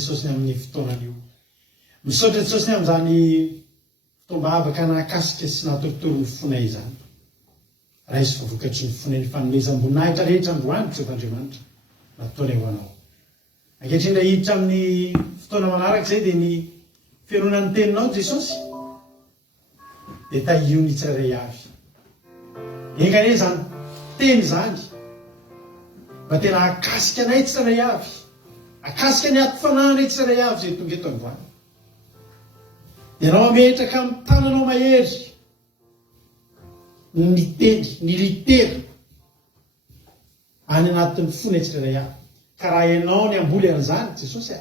Jesosy ny amin'ny fotoanan'io. Misaotra Jesosy ny amin'izany fotoam-bavaka nahakasika sy natorotoro ny fonay izany. Raha isy vovokatry ny fonay ny fanomezam-boninahitra rehetra androany Jehovah'Andriamanitra nataony ho anao. Ankehitriny raha hiditra amin'ny fotoana manaraka izay dia ny fianonan'ny teninao Jesosy dia tahion'ny tsirairay avy. Enkane izany teny izany mba tena akasika anay tsirairay avy, akasika ny ato fanahinay tsirairay avy izay tonga eto androany. Dia ianao ametraka amin'ny tananao mahery ny teny, ny litera any anatin'ny fonay tsirairay avy. Ka raha ianao ny amboly an'izany Jesosy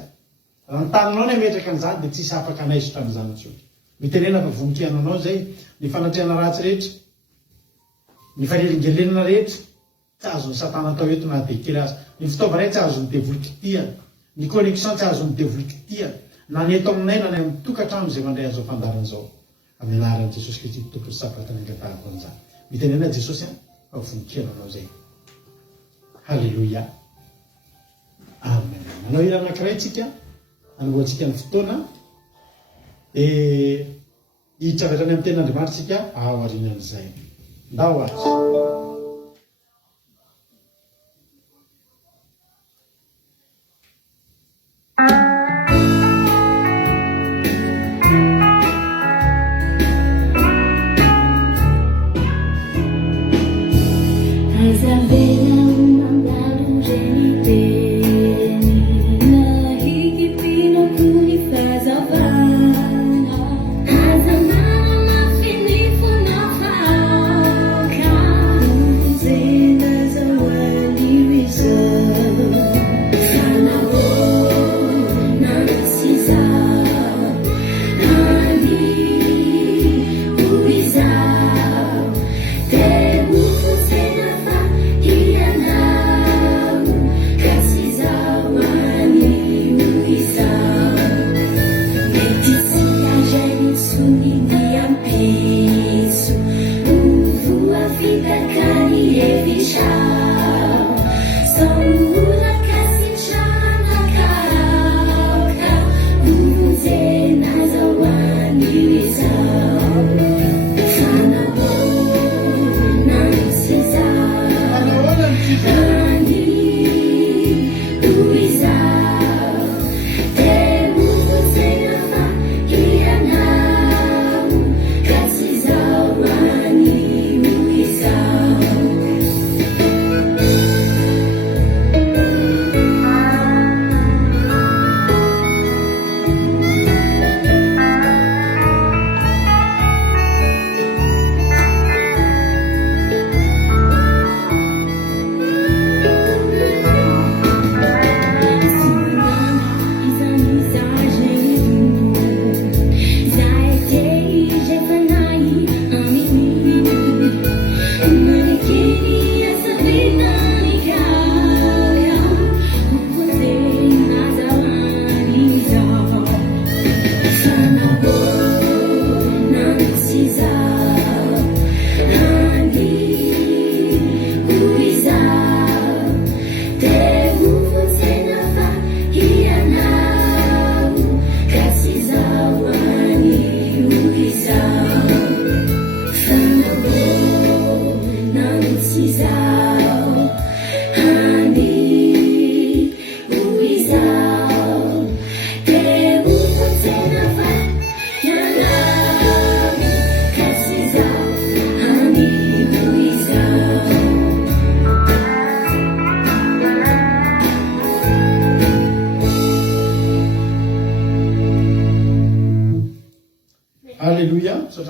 raha ny tananao ny ametraka an'izany dia tsisy afaka anaisotra amin'izany intsony. Mitenena fa voninkiana anao izay ny fanatreana ratsy rehetra, ny fanelingelenana rehetra tsy azon'ny satana atao eto na dia kely azy. Ny fitaovana tsy azon'ny devoly kitihana, ny connexion tsy azon'ny devoly kitihana, na ny eto aminay na ny amin'ny tokantrano izay mandray an'izao fandaran'izao. Amin'ny anaran'i Jesosy Kristy tompony sapata ny angatahako an'izany. Mitenena Jesosy fa voninkiana anao izay. Halleluia. Amen. Manao hira anankiray tsika anoloantsika ny fotoana hiditra avy hatrany amin'ny tenin'Andriamanitra tsika ao aorianan'izay. Ndao azy.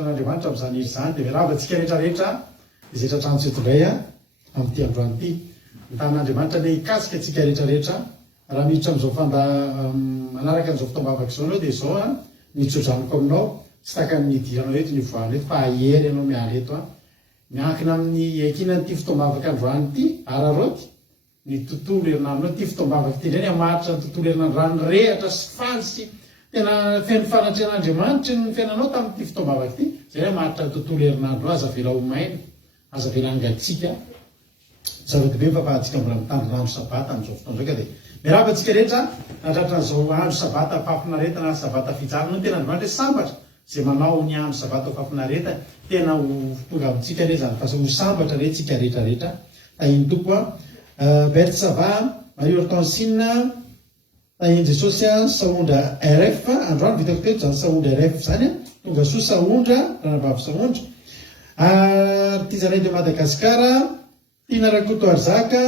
Andriamanitra amin'izany iry izany dia miaravantsika rehetrarehetra izay tratrano indray amin'ity androany ity. Ny tanan'Andriamanitra ny hikasika antsika rehetrarehetra raha miditra amin'izao manaraka an'izao fotoam-bavaka izao anao dia izao ny tsodraniko aminao tsy taka ny idiranao eto ny voana eto fa ahery ianao miala eto miankina amin'ny ankinan'ity fotoam-bavaka androany ity araroty ny tontolo herinandro ity fotoam-bavaka ity indray ny hamaritra ny tontolo herinandro ranorehatra sy fansy tena feno fanatrehan'Andriamanitra ny fiainanao tamin'ity fotoam-bavaka ity zay hoe hamaritra ny tontolo herinandro aza vela ho maina aza vela angatsika zava-dehibe fahafahantsika mbola mitandrina andro sabata amin'izao fotoana ndraika dia miravantsika rehetra natratra n'izao andro sabata fafinaretana sabata fijarana no tena androandro hoe sambatra zay manao ny andro sabata fafinareta tena ho tonga amintsika re zany fa ho sambatra re tsika rehetrarehetra tahiny tompo a bertsava mario hortensine tahiny jesosy a saondra rf androandro vitako teto zany saondra rf zany a tonga soa saondra ranavavy saondra artisanay de madagasikara tina rakoto arzaka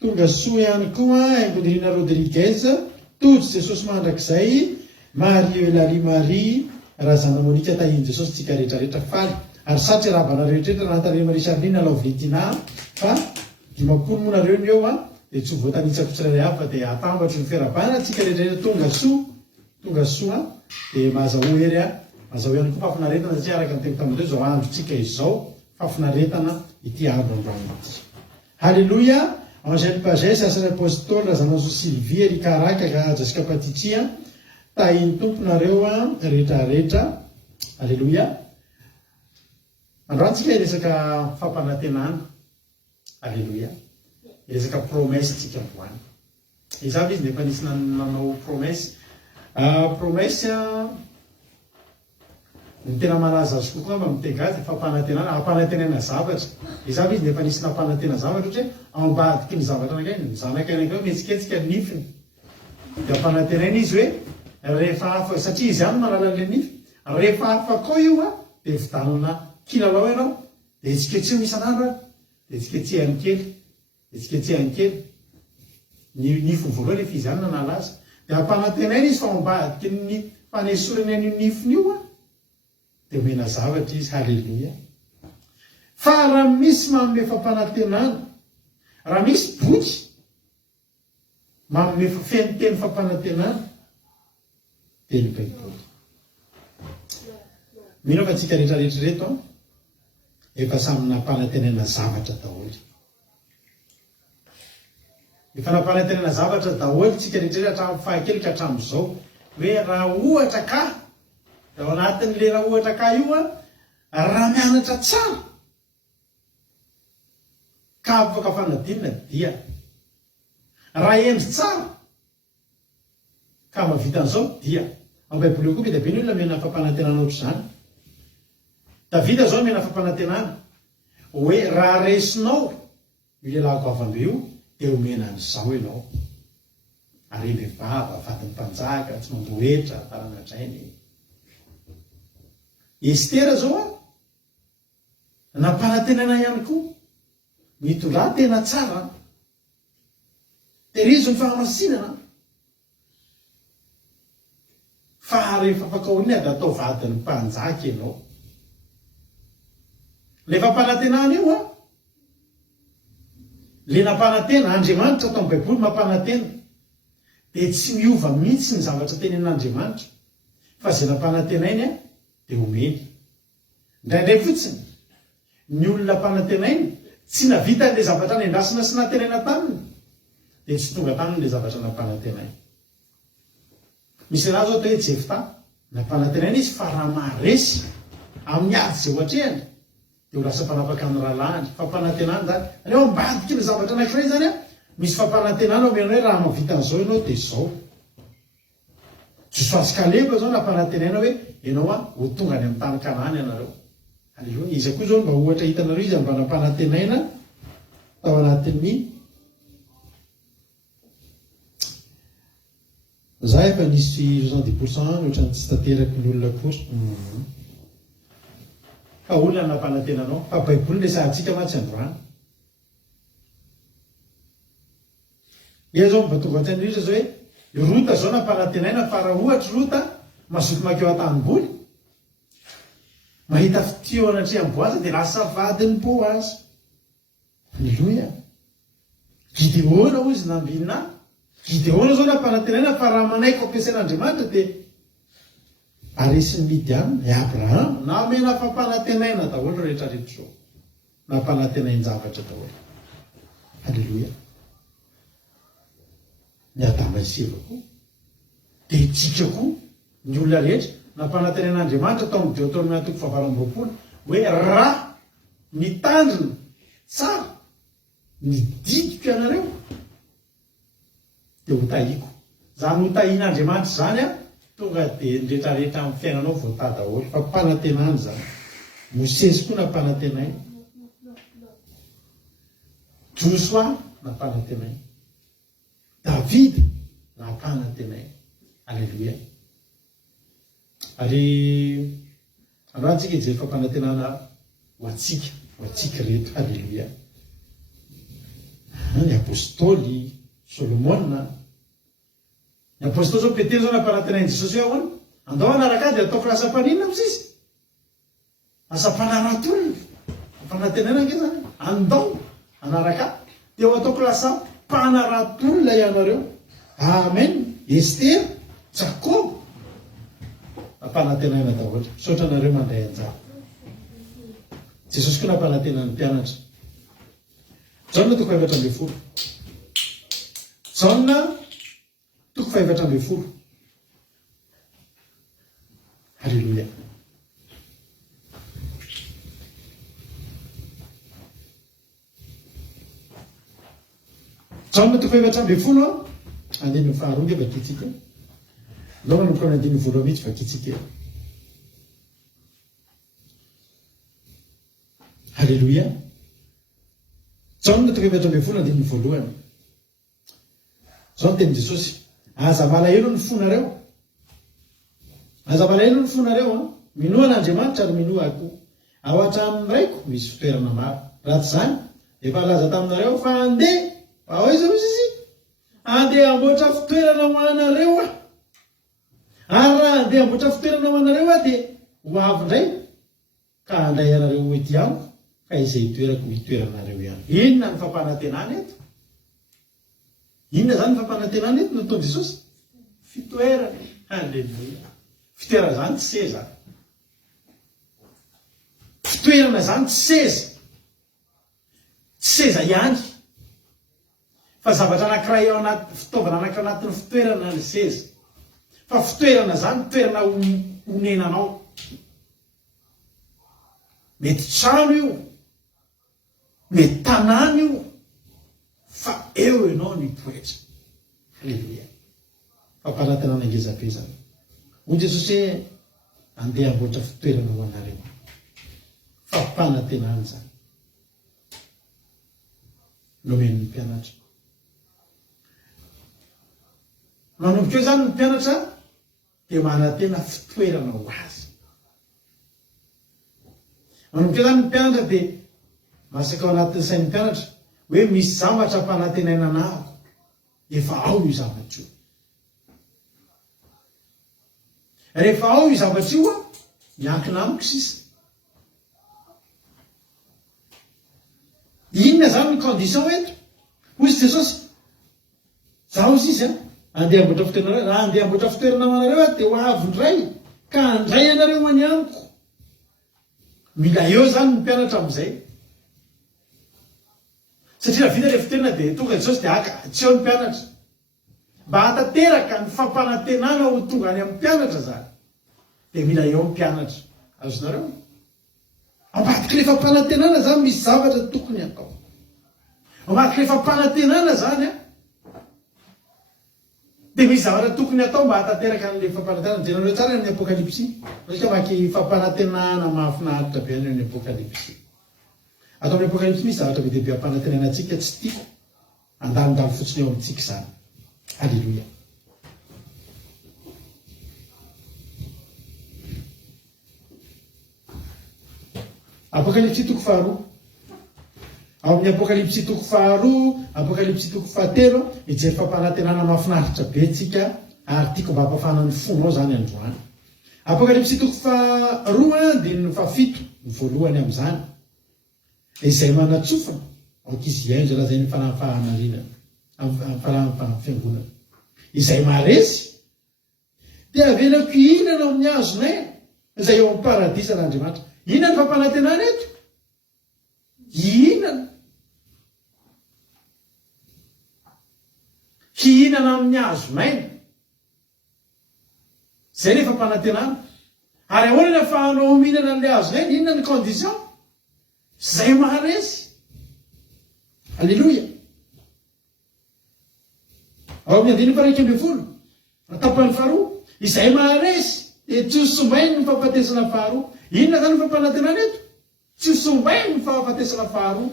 tonga soa ihany koa Angonirina Rodriguez tojo jesosy mandrakizay Mario Elali Marie razana monika tahiny jesosy tsika rehetrarehetra faly ary satry rabana rehetrarehetra nahatare Marie Charline Laovitina fa dimampolo moa nareo ny eo a dia tsy voatanitsako tsirairay avy fa dia atambatry ny fiarabana tsika rehetrarehetra tonga soa dia mahazaho hery a mahazaho ihany koa fafinaretana satria araka ny teko tamindreo zao androtsika izao fafinaretana ity andro androany ity. Halleluia. Angèle Pagès, asany apôstôly razanazo Sylvie Rikaraka Jasika Patitsia tahiny tomponareo a rehetrarehetra. Halleluia. Androantsika resaka fampanantenana. Halleluia. Resaka promesse tsika voany. Izavy izy nefa nisy nanao promesse. Promesse ny tena malaza azy kokoa mba mitegazy fampanantenana ampanantenana zavatra. Izavy izy nefa nisy nampanantena zavatra ohatra hoe ambadiky ny zavatra anakay ny zanaka anakay mihetsiketsika nifiny. Dia ampanantenaina izy hoe rehefa afa satria izy ihany manala le nify. Rehefa afa koa io a dia vidanana kilalao ianao dia etsiketsio isan'andro a dia etsiketsehany kely etsiketsehany kely ny nifiny voalohany efa izy ihany nanala azy. Dia ampanantenaina izy fa ambadiky ny fanesorany an'io nifiny io a dia omena zavatra izy. Halleluia. Fa raha misy manome fampanantenana, raha misy boky manome feniteny fampanantenana dia ny baiboly. Mino fa tsika rehetrarehetra reto efa samy nampanantenana zavatra daholo. Efa nampanantenana zavatra daholo tsika rehetrarehetra hatramin'ny fahakely ka hatramin'izao hoe raha ohatra ka ao anatin'le raha ohatra ka io a raha mianatra tsara ka afaka fanadinina dia raha endry tsara ka mavita an'izao dia amin'ny baiboly io koa be dia be ny olona mena fampanantenana ohatr' izany. Davida zao mena fampanantenana hoe raha resinao io lelahako avandro io dia omena an'izao ianao ary vehivava vadiny mpanjaka tsy mamboetra taranadrainy. Estera zao a nampanantenana ihany koa mitondrà tena tsara terizo ny fahamasinana fa rehefa fakahoana dia atao vadiny mpanjaka ianao. Le fampanantenana io a le nampanantena Andriamanitra atao amin'ny baiboly mampanantena dia tsy miova mihitsy ny zavatra tenenin'Andriamanitra fa zay nampanantenainy a dia omeny. Indraindray fotsiny ny olona mpanantenainy tsy navita n'ilay zavatra nendrasina sy nantenaina taminy dia tsy tonga taminy ilay zavatra nampanantenainy. Misy raha zao atao hoe Jefta nampanantenaina izy fa raha maharesy amin'ny ady izay ohatrehany dia ho lasa mpanapaka amin'ny rahalahany. Fampanantenana zany anao ambadiky ny zavatra anankiray zany a misy fampanantenana omena hoe raha mavita an'izao ianao dia izao. Josoasy Kaleba zao nampanantenaina hoe ianao a ho tonga any amin'ny tany Kanany ianareo. Halleluia. Izy koa zao mba ohatra hitanareo izy mba nampanantenaina tao anatin'ny za efa nisy 70% ohatrany tsy tanteraka ny olona kory fa olona nampanantenanao fa baiboly resahantsika matsy androany. Ia zao mba tonga an-tsaina indrindra zao hoe rota zao nampanantenaina fa raha ohatra rota mazoto makeo an-tanimboly mahita fitio anatream-boaza dia lasa vadiny Boazy. Halleluia. Gideona ozy nambinina Gideona zao nampanantenaina fa raha manaiko ampiasain'Andriamanitra dia aresin'ny Midiana Abraham namena fampanantenaina daholo rehetrarehetra zao nampanantenainy zavatra daholo. Halleluia. Ny Adama sy Eva koa dia itsika koa ny olona rehetra nampanantenain'Andriamanitra tao amin'ny Deutéronome 7:20 hoe raha mitandrina tsara ny didiko ianareo dia hotahiako zany hotahian'Andriamanitra zany a tonga dia nrehetrarehetra amin'ny fiainanao voatady daholo fa mpanantenany zany. Mosesy koa nampanantenay, Josoa nampanantenay, David nampanantenay. Alleluia. Ary androantsika ijery fampanantenana ho atsika reto. Alleluia. Ny apôstôly Solomona, ny apôstôly zao Petera zao nampanantenainy Jesosy hoe ahoana andao anaraka azy ataoko lasa-paninona amitsy izy, asa-panaratolona fampanantenana nge zany andao anaraka dia ho ataoko lasa mpanaratolona ianareo. Amen. Estera, Jakob nampanantenana daholo. Saotra anareo mandray anjara. Jesosy koa nampanantenany mpianatra. Jaona toko 7:10. Jaona toko 7:10. Halleluja. Jaona toko 7:10 andininy faharoa nge vakitsika. Lona nomboka amin'ny andininy voalohany mihitsy vakitsika. Halleluja. Jaona toko 7:10 andininy voalohany. Zao ny teny Jesosy, aza malahelo ny fonareo, aza malahelo ny fonareo minoa an'Andriamanitra ary minoa akoho. Ao hatramin'ny raiko misy fitoerana maro. Raha tsy zany efa laza taminareo fa andeha ahoiza hozy izy andeha amboatra fitoerana ho anareo a. Ary raha andeha amboatra fitoerana ho anareo a dia ho avy indray ka handray anareo ho ety amiko ka izay hitoerako hitoeranareo ihany. Inona ny fampanantenana eto? Inona zany ny fampanantenana eto nataon'i Jesosy? Fitoerana. Halleluja. Fitoerana zany tsy seza. Fitoerana zany tsy seza. Tsy seza ihany. Fa zavatra anankiray ao anaty fitaovana anankiray anatin'ny fitoerana ny seza. Fa fitoerana zany toerana honenanao. Mety trano io, mety tanàna io, fa eo ianao ny toetra. Halleluja. Fampanantenana ngezapezana. Hoy Jesosy hoe andeha amboatra fitoerana ho anareo. Fampanantenana zany. Nomen'ny mpianatra. Manomboka eo zany ny mpianatra dia manantena fitoerana ho azy. Manomboka eo zany ny mpianatra dia masaka ao anatin'ny sain'ny mpianatra hoe misy zavatra mpanantenaina anahako, efa ao io zavatra io. Rehefa ao io zavatra io miankina amiko sisa. Inona zany ny condition eto? Hoy Jesosy, zaho sisa andeha amboatra fitoerana, raha andeha amboatra fitoerana anareo dia ho avy indray ka handray anareo any amiko. Mila eo zany ny mpianatra amin'izay. Satria raha vita ilay fitoerana dia tonga Jesosy dia aka tsy eo ny mpianatra. Mba hatateraka ny fampanantenana ho tonga any amin'ny mpianatra zany dia mila eo ny mpianatra. Azonareo? Ambadika ilay fampanantenana zany misy zavatra tokony atao. Ambadika ilay fampanantenana zany dia misy zavatra tokony atao mba hatateraka an'ilay fampanantenana. Jerenareo tsara amin'ny Apokalipsy. Resika maky fampanantenana mahafinaritra be any amin'ny Apokalipsy. Atao amin'ny Apokalipsy misy zavatra be dia be ampanantenana antsika tsy tiako. Andalindalo fotsiny eo amintsika zany. Halleluja. Apokalipsy toko faharoa. Ao amin'ny Apokalipsy toko faharoa, Apokalipsy toko fahatelo, ijery fampanantenana mahafinaritra be tsika ary tiako mba hampafana ny fonao zany androany. Apokalipsy toko faharoa andininy fahafito, ny voalohany amin'izany. Izay manatsofana ankizy iay zay ny fanafahanarina amin'ny fiangonana. Izay maresy dia avelako ihinana amin'ny hazonay izay eo amin'ny paradisa n'Andriamanitra. Inona ny fampanantenana eto? Hihinana. Hihinana amin'ny hazomaina. Zay ny fampanantenana. Ary ahoana ny ahafahanao mihinana an'ilay hazomaina? Inona ny condition? Zay maharesy. Halleluja. ao miandiny fa raiky ambe folo tapany faharoa izay maharesy de tsy hosombainy ny fahafatesana faharoa. Inona zany fampanantenana eto? Tsy hosombainy ny fahafatesana faharoa.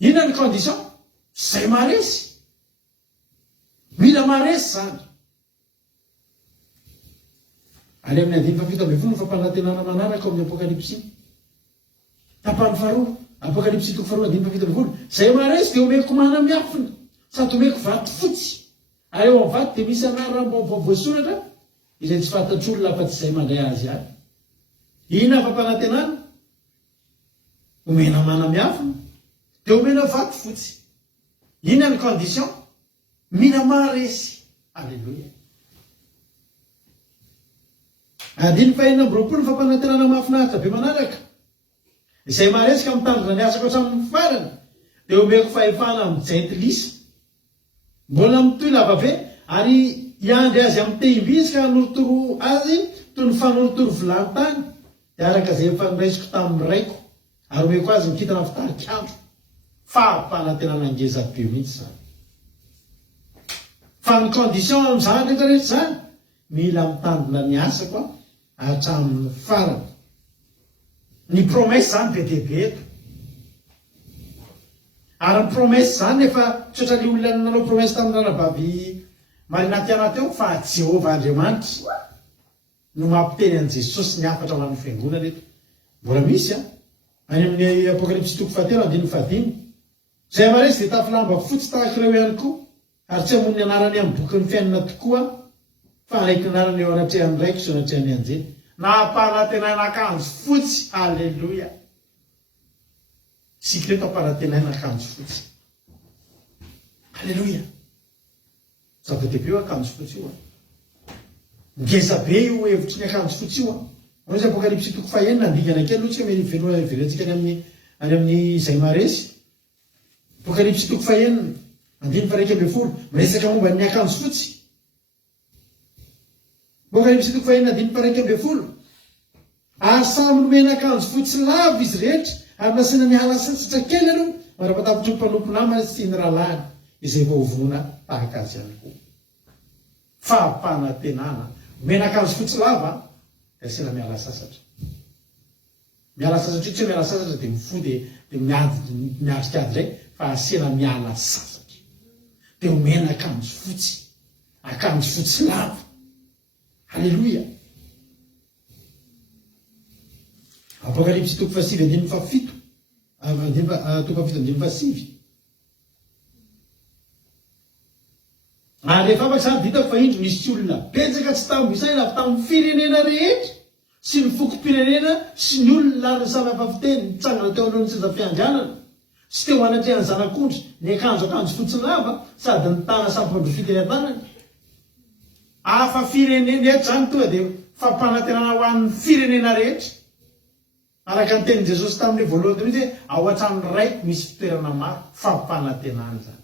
Inona ny condition? Zay maharesy, mila maharesy zany. Any amin'ny andiny fafito ambe folo ny fampanantenana manaraka ao amin'ny apokalipsy. Tapany faharoa apokalipsy toko faharoa andiny fafito ambe folo zay maharesy de omeko mana miafina sady omeko vato fotsy. Ary eo amin'ny vato de misy anarambao voasoratra izay tsy fantatr'olona fa tsy izay mandray azy any. Inona fampanantenana? Omena mana miafina de omena vato fotsy. Inona ny condition? Mila maharesy. Alleluia. Andiny fahenina amby roapolo ny fampanantenana mahafinaritra be manaraka. Izay maharesy ka mitandrina ny asako hatramin'ny farany de omeko fahefana amin'ny jentilisa. Mbola mitoy lava be ary iandry azy amin'ny tehim-bizy ka hanorotoro azy toy ny fanorotoro vilany-tany de araka izay efa niraisiko tamin'ny raiko ary omeko azy mikitana fitarikandro. Fampanantenana ngeza be mihitsy zany. Fa ny condition amin'izany rehetrarehetra zany mila mitandrina ny asako hatramin'ny farany. Ny promesse zany be dehibe eto. Ary ny promesse zany efa tsotra ny olona nanao promesse tamin'ny ranabavy marinaty anaty ao fa Jehova Andriamanitra no mampiteny an' Jesosy ny afatra ho an'ny fiangonana eto. Mbola misy any amin'ny apokalipsy toko fahatelo andiny fahadimy. Zay maharesy de tafilamba fotsy tahaka ireo ihany koa ary tsy hamono ny anarany amin'ny bokin'ny fiainana tokoa fa raiky anarany eo anatrehan'ny raiko sy anatrehan'ny anjely. Nampanantenaina akanjo fotsy. Alleluia. Sika eto ampanantenaina akanjo fotsy. Alleluia. Zava-dehibe io akanjo fotsy io. Ngeza be io hevitry ny akanjo fotsy io. Ohatsy apokalipsy toko fahenina andingana kely ohatsy hoe verentsika any amin'ny izay maharesy. Apokalipsy toko fahenina andiny faraiky ambe folo miresaka momba ny akanjo fotsy. Apokalipsy toko fahenina andiny faraiky ambe folo ary samy nomena akanjo fotsy lava izy rehetra ary nasina miala sasatra kely aloha marapatapitry ny mpanompo namana sy ny rahalahy izay vaovona tahaka azy ihany koa. Fampanantenana omena akanjo fotsy lava de asina miala sasatra. Miala sasatra io tsy miala sasatra de mifody de miatrikady zay fa asina miala sasatra de omena akanjo fotsy lava. Alleluia. Apokalipsy toko fasivy andiny fafito toko fafito andiny fasivy. Rehefa afaka zany ditako fa indro misy olona betsaka tsy tamboisaina fa tamin'ny firenena rehetra sy ny fokom-pirenena sy ny olona lary samy hafafiteny mitsangana teo alohan'ny seza fiandrianana sy teo anatrehan'ny zanak'ondry ny akanjo fotsy lava sady ny tana sampandro fiteny an-tanany. Afa firenena eto zany tonga de fampanantenana ho an'ny firenena rehetra. Araka ny tenin' Jesosy tamin'ny voalohany teny hoe ao an-trano raiky misy fitoerana maro. Fampanantenana zany.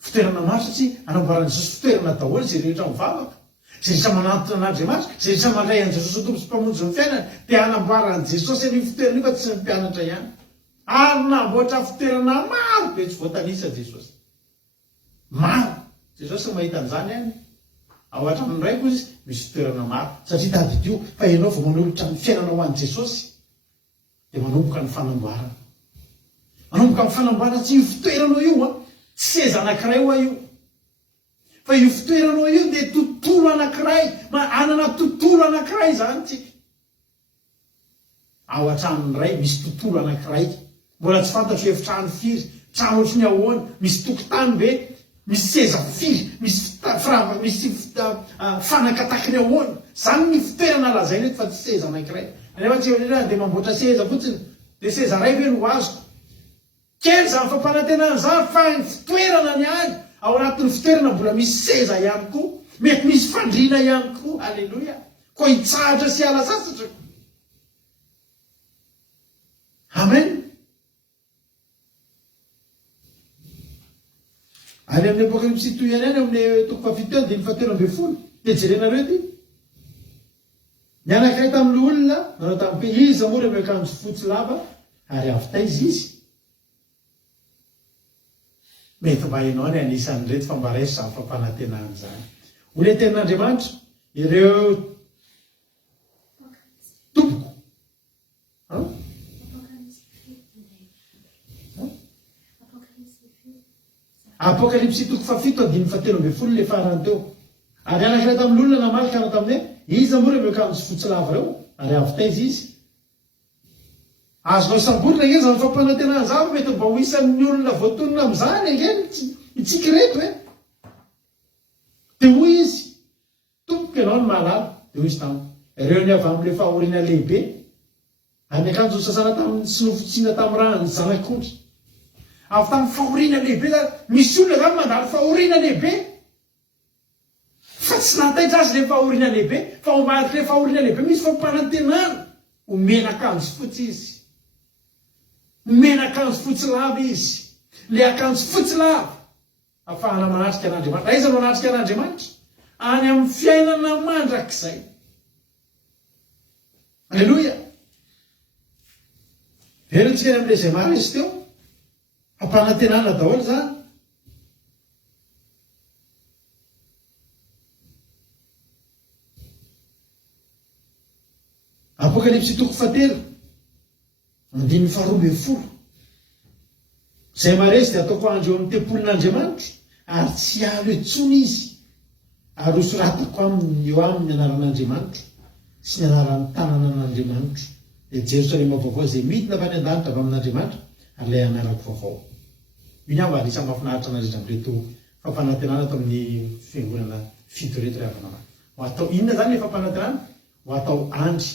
Fitoerana maro satria anamboarany Jesosy fitoerana daholo zay rehetra mivavaka, zay rehetra manantona an'Andriamanitra, zay rehetra mandray an' Jesosy tompo sy mpamonjy ny fiainana de anamboarany Jesosy an'io fitoerana io fa tsy ny mpianatra ihany. Ary namboatra fitoerana maro be tsy voatanisa Jesosy. Maro. Jesosy mahita an'izany any. Ao an-tranony raiko izy misy fitoerana maro satria tadidio fa ianao vao manolotra ny fiainana ho an'i Jesosy de manomboka ny fanamboarana. Manomboka ny fanamboarana tsy io fitoeranao io tsy seza anankiray hoa io. Fa io fitoeranao io de tontolo anankiray, anana tontolo anankiray zany tsika. Ao an-tranony ray misy tontolo anankiray. Mbola tsy fantatro efitrano firy, trano ohatry ny ahoana, misy tokotany be, misy seza firy, misy fanaka takiny ahoana. Zany ny fitoerana lazaina eto fa tsy seza anankiray. Nefa tsy de mamboatra seza fotsiny de seza ray ve no azoko. Kely zany fampanantenana zany fa ny fitoerana ny any. Ao anatin'ny fitoerana mbola misy seza ihany koa, mety misy fandriana ihany koa. Alleluia. Koa hitsahatra sy ala sasatra. Amen. Any amin'ny apokalipsy toy ihany amin'ny toko fafito andiny fahatelo ambe folo de jerenareo ty. Ny anankiray tamin'ny olona nanao tamin'ny izy amora miakanjo fotsy lava ary avy taiza izy. mety mba hainao ny anisan'ny reto fa mba raisy zany fampanantenana zany ho le tenin'andriamanitra ireo tompoko apokalipsy toko fafito andiny fatelo ambe folo le farany teo ary anak'iray tamin'olona namalika ana tamin'ny hoe izy moa reo mekanjo fotsy lava reo ary avitaiza izy azonao samborina nge zany fampanantenana zava mety mba ho isan'ny olona voatonona am'izany angeny itsika reto e de hoy izy tompoka ianao ny mahalala de hoy izy tamiko ireo ny avy am'le fahoriana lehibe ary miakanjo sasana tamin'ny sy nofotsiana tamin'ny rahany zanak'ondry avy tamin'ny fahoriana lehibe zany misy olona zany mandalo fahoriana lehibe fa tsy nataitra azy le fahoriana lehibe fa ombaliky le fahoriana lehibe misy fampanantenana omena akanjo fotsy izy omena akanjo fotsy lava izy le akanjo fotsy lava afahana manatrika an'andriamanitra aiza no manatrika an'andriamanitra any amin'ny fiainana mandrak'izay alleloia verontsika any am'le zay mara izy teo fampanantenana daholo zany apokalipsy toko fatelo andin'ny faharoa amby folo zay maresy de ataoko andro eo amin'ny tempolin'andriamanitra ary tsy alo etsony izy ary hosoratako aminy eo amin'ny anaran'andriamanitra sy ny anaran'ny tanana an'andriamanitra de jerosalema vaovao zay midina avy any an-danitra avy amin'andriamanitra ary lay anarako vaovao iny aho mba anisan'ny mahafinaritra anaritra am'reto fampanantenana ato amin'ny fiangonana fito reto ray avana ho atao inona zany le fampanantenana ho atao andry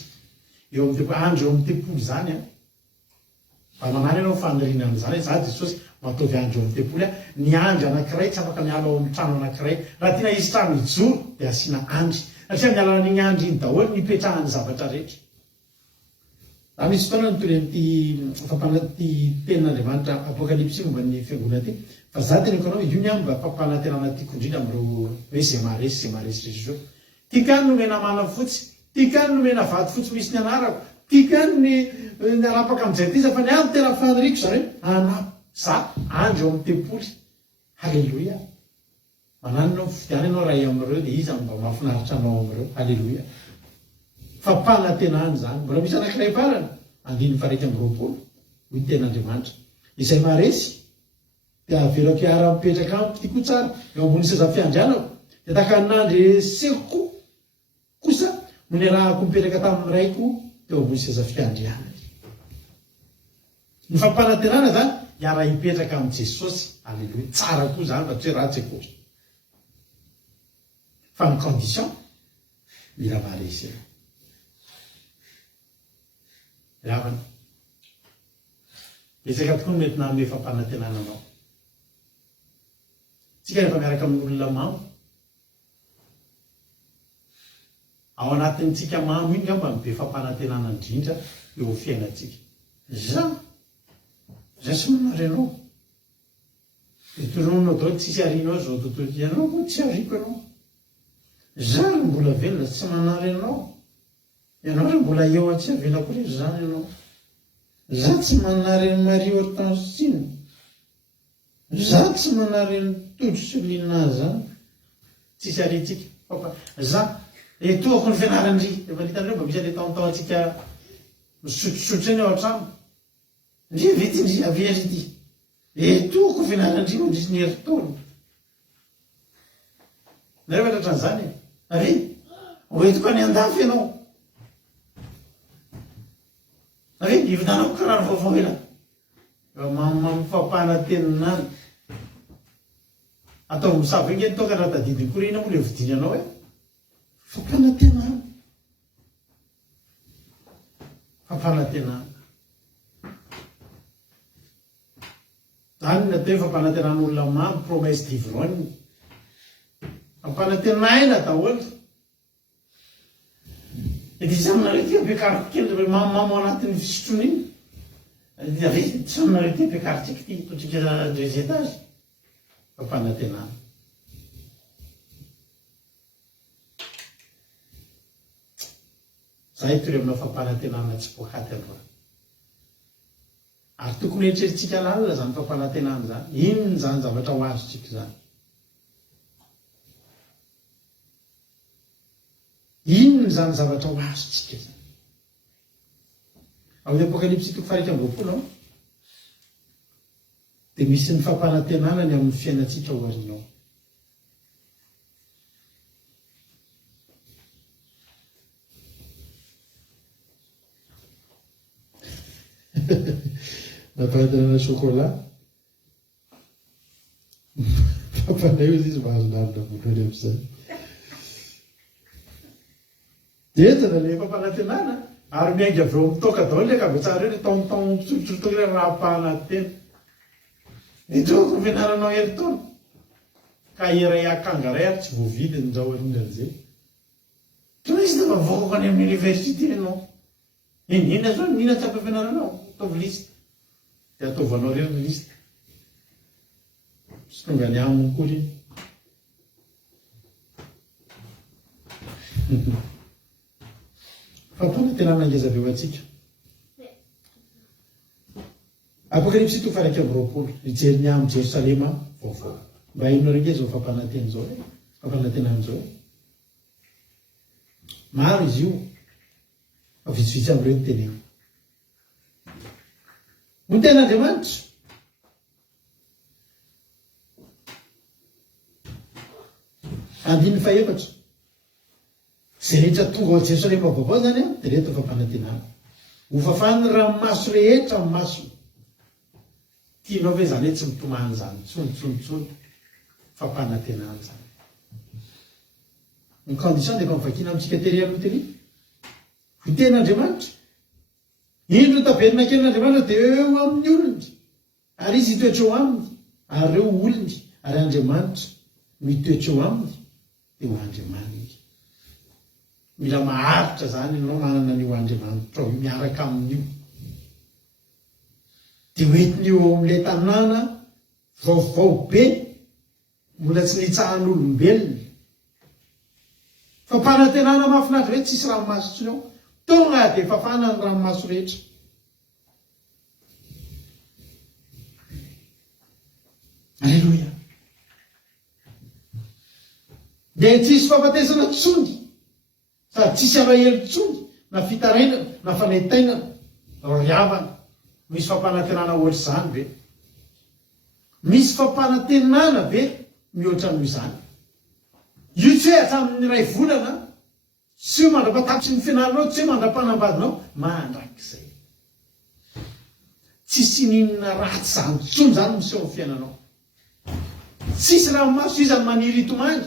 eo amin'ny andro eo amin'ny tempoly zany a mba manany ianao fanorinan'izany za jesosy mataovy andro eo amin'ny tempoly a ny andry anankiray tsy afaka miala ao amin'ny trano anankiray raha tiana izy trano ijoro de asiana andry satria miala n'igny andry iny daholo nipetrahany zavatra rehetra raha misy fotoana ny tory am'ty fampananty tenin'andriamanitra apokalipsy momba ny fiangonana ty fa za tena ko anao io ny amba fampanantenana tiako indrindra am'ireo hoe zay maresy rehetra tiakany nomena mana fotsy tiakany nomena vaty fotsy misy ny anarako tiakany ny arapaka am'izay ty za fa ny amy tena faniriko zareo anapo za andro eo amin'ny tempoly halleloia manano nao fidiany anao raha am'ireo de izy mba mahafinaritra anao am'ireo halleloia fampanantenana zany mbola misy anankiray farany andiny faraika amby roapolo hoy ten'andriamanitra izay maresy de avelako iara mipetraka amiko ty ko tsara eo ambony seza fiandrianako de takan'andry seko kosa no ny rahako mipetraka tamin'ny raiko teo ambony seza fiandrianany ny fampanantenana zany iara hipetraka amin'i jesosy alleloia tsara koa zany fa tsy hoe ratsy akory fa ny condition mila maresy ravana esaka tokoa mety nanome fampanantenana anao tsika rehefa miaraka amin'olona mamo ao anatin'ntsika mamo iny gamba mibe fampanantenana indrindra eo fiainatsika za sy manary anao torononao dao tsisy arinao zao tontolo ty anao ko tsy ariko anao za ry mbola velona tsy manary anao ianao ry mbola eo atsy avelako re zany ianao za tsy manary ny mario atensiny za tsy manary ny todro sy lina zany tsisy aritsika za etoako ny fianarandry efa nitanreo mba misy ale taotao atsika misotrosotro eny ao an-trano ndri vety ndry avery ty etoako fianarandry mandrisy ny heritony nareo fatratran'izany ave oetiko any andafy ianao ave ivitanako karary vaovao ela mamamifampanantenanany atao misavo ingeny toka raha tadidiny koa rena moa le vidiny anao e fampanantenana fampanantenana zany natao hoe fampanantenan'olona mamy promesse d'ivrogne fampanantenaina daholo edy saminareo ty ampiakariko kely re mamamo anatin'ny fisotrony iny ave saminareo ty ampiakaritsika ty totrika deux étages fampanantenana za hitory amina fampanantenana tsy pokaty aloha ary tokony eritrerittsika lalina zany fampanantenana zany. Inony zany zavatra ho azotsika zany? Inony zany zavatra ho azotsika zany? Ao amin'ny Apokalipsy 1:20 dia misy ny fampanantenana ny amin'ny fiainatsika ho arinao. Fampanantenana chocolat. Fampanay izy izy mahazo lalina voalohany amin'izay. Enjana ilay fampanantenana ary miainga avy eo mitoka daholo ilay kabetsara io taon tsotsotoka ilay raha-pahanatena. Nitoko fianaranao heritaona ka iray akangaray ary tsy voavidy ny drahoarina an'izay. Tona izy dia vavoaka any amin'ny université ianao. Inona zao nina tsapa fianaranao? Ataovy lista. Dia ataovanao reo ny lista. Sy tonga ny aminy koa iny. Fampanantenana ngeza avy eo antsika. Apokalipsy 1:20 ijery ny amin'ny Jerosalema vaovao. Mba inona reka izao fampanantena zao? Fampanantenana zao. Maro izy io. Fa vitsivitsy amin'ireo teneny. Ny ten'Andriamanitra. Andiny faefatra. Izay rehetra tonga ao Jerosalema vaovao zany dia rehetra fampanantenana. Ho fafana ranomaso rehetra amin'ny masony. Tianao ve zany hoe tsy mitomany zany? Tsony. Fampanantenana zany. Ny condition dia mivakina amintsika tery aloha tery. Ny ten'Andriamanitra. Indro tabenina ken'Andriamanitra dia eo amin'ny olony. Ary izy hitoetra eo aminy. Ary eo olony. Ary Andriamanitra mitoetra eo aminy. Dia ho Andriamanitra. Mila maharitra zany ianao manana an'io Andriamanitra ao miaraka amin'io. Dia hoentiny eo amin'ilay tanàna vaovao be mbola tsy nitsahan'olombelona. Fampanantenana mahafinaritra hoe tsisy ranomaso intsony ao. Tonga dia fafana ny ranomaso rehetra. Alleluia. Dia tsisy fahafatesana tsony. Sady tsisy alahelo tsony na fitarainana na fanaitainana riavana. Misy fampanantenana ohatr' izany ve? Misy fampanantenana ve mihoatra noho izany? Io tsy hoe hatramin'ny iray volana, tsy hoe mandra-patapitry ny fianaranao, tsy hoe mandra-panambadinao, mandrakizay. Tsisy ninona ratsy zany tsony zany miseho amin'ny fiainanao. Tsisy ranomaso izany maniry hitomany.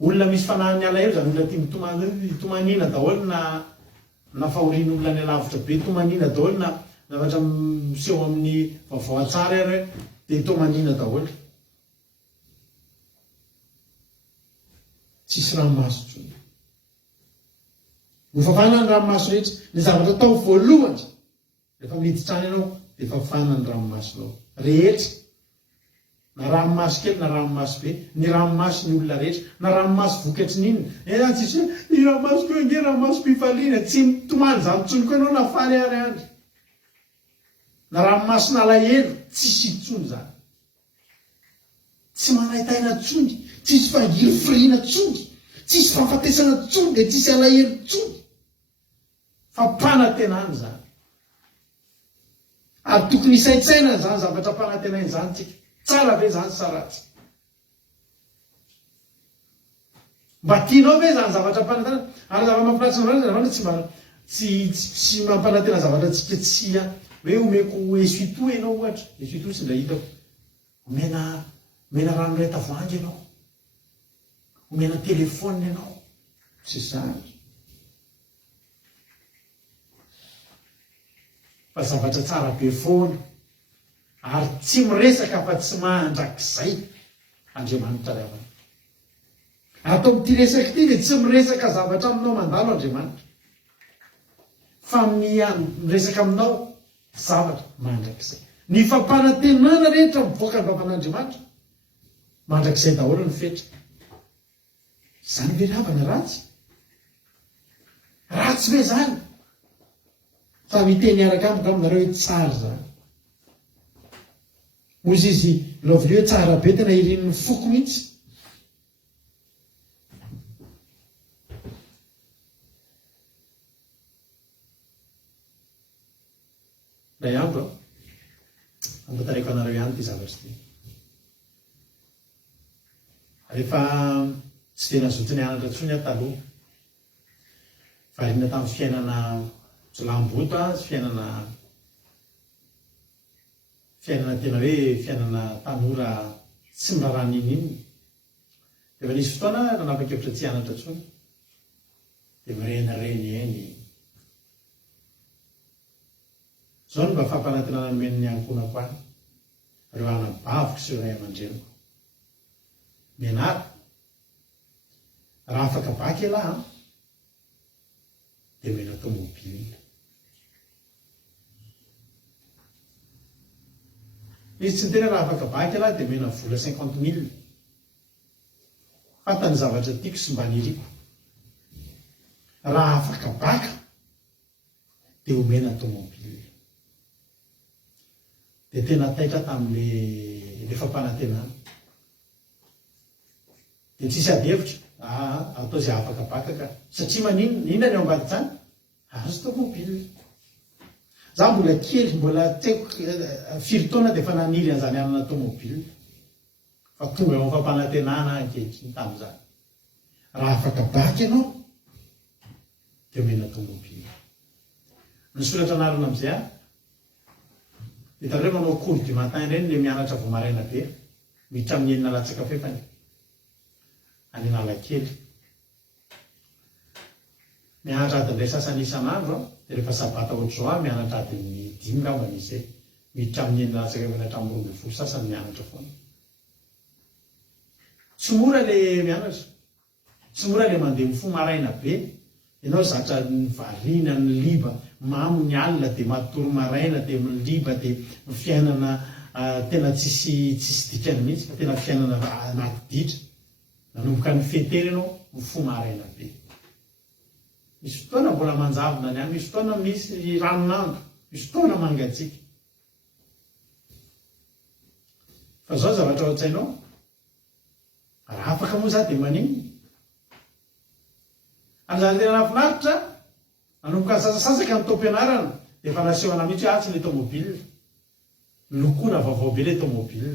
Olona misy fanahiny alahelo zany olona tia mitomaniana daholo na fahorian'olona ny alavitra be, tomaniana daholo na zavatra miseho amin'ny vaovao atsara ary dia tomaniana daholo. Tsisy ranomaso tsony. Ho fafana ny ranomaso rehetra, ny zavatra tao voalohany rehefa miditra any ianao dia fafana ny ranomasonao rehetra. Na ranomaso kely na ranomaso be, ny ranomaso ny olona rehetra, na ranomaso vokatry n'inona. Zany tsisy hoe i ranomaso koa nge ranomaso mpifaliana, tsy mitomany zany tsony koa ianao na faly ary andro. Na ranomaso nalahelo, tsisy itsony zany. Tsy manaitaina tsony, tsisy fangirofiriana tsony, tsisy fahafatesana tsony, dia tsisy alahelo tsony. Fampanantenana zany. Ary tokony isaitsaina zany zavatra mpanantenana zany tsika. Tsara ve zany sa ratsy? Mba tianao ve zany zavatra mpanantenana? Ary zavatra tsy mampanantena zavatra tsika tsy hoe omeko essuie-tout ianao ohatra. Essuie-tout sy ndra hitako. Omena rano iray tavoahangy ianao. Omena telefônina ianao. Tsy zany. Fa zavatra tsara be foana. Ary tsy miresaka fa tsy mandrakizay Andriamanitra ray avana. Atao amin'ity resaka ity dia tsy miresaka zavatra aminao mandalo Andriamanitra. Fa miresaka aminao zavatra mandrakizay. Ny fampanantenana rehetra mivoaka ny vavan'Andriamanitra mandrakizay daholo ny fetra. Izany ve ravana ratsy? ratsy ve zany fa miteny araka amiko aminareo hoe tsara zany ozy izy lovile hoe tsara be tena irin'ny foko mihitsy ray andro ambatareko anareo ihany ty zavatry ty rehefa tsy tena zotriny anatra tsony a taloha varina tamin'ny fiainana jolamboto sy fiainana tena hoe fiainana tanora tsy mirarany iny rehefa nisy fotoana nanapa-kevitra tsy anatra tsony dia mirenareny eny zao no mba fampanantenana men'ny ankonako any reo anabaviko sy ray aman-dreniko mianara raha afaka baky elahy dia mena tomobile izy tsy nitena raha afaka baky elahy dia mena vola 50 000 fantany zavatra tiako sy mba niriko raha afaka baka dia omena tomobile dia tena taitra tamin'le fampanantenana dia tsisy adevitra atao izay afaka baka ka satria maninona ny ao ambady tsany azo tomobile za mbola kely mbola teko firy taona dia efa naniry an'izany anana tomobile fa tonga ao fampanantenana ankehitriny tamin'izany raha afaka baka ianao dia omena tomobile ny soratra anarana amin'izay hitanareo manao cours du matin ireny le mianatra vao maraina be miditra amin'ny enina latsaka fefany any Analakely mianatra adiny iray sasany isan'andro dia rehefa sabata ohatr'izao mianatra adiny 5 ngambany izy miditra amin'ny enina latsaka fefany hatramin'ny 12 sasany mianatra foana tsy mora le mianatra tsy mora le mandeha mifo maraina be ianao zatra ny variana ny liba mamy ny alina dia matoro maraina dia liba dia fiainana tena tsisy dikany mihitsy fa tena fiainana anaty ditra nanomboka ny fetery ianao mifo maraina be misy fotoana mbola manjavona ny any misy fotoana misy ranonandro misy fotoana mangatsika fa zao zavatra ao an-tsainao raha afaka moa za dia maniny an'izany tena nafinaritra nanomboka sasasasaka ny taom-pianarana dia efa nasehoana mihitsy hoe atsy le tomobile lokoana vaovao be le tomobile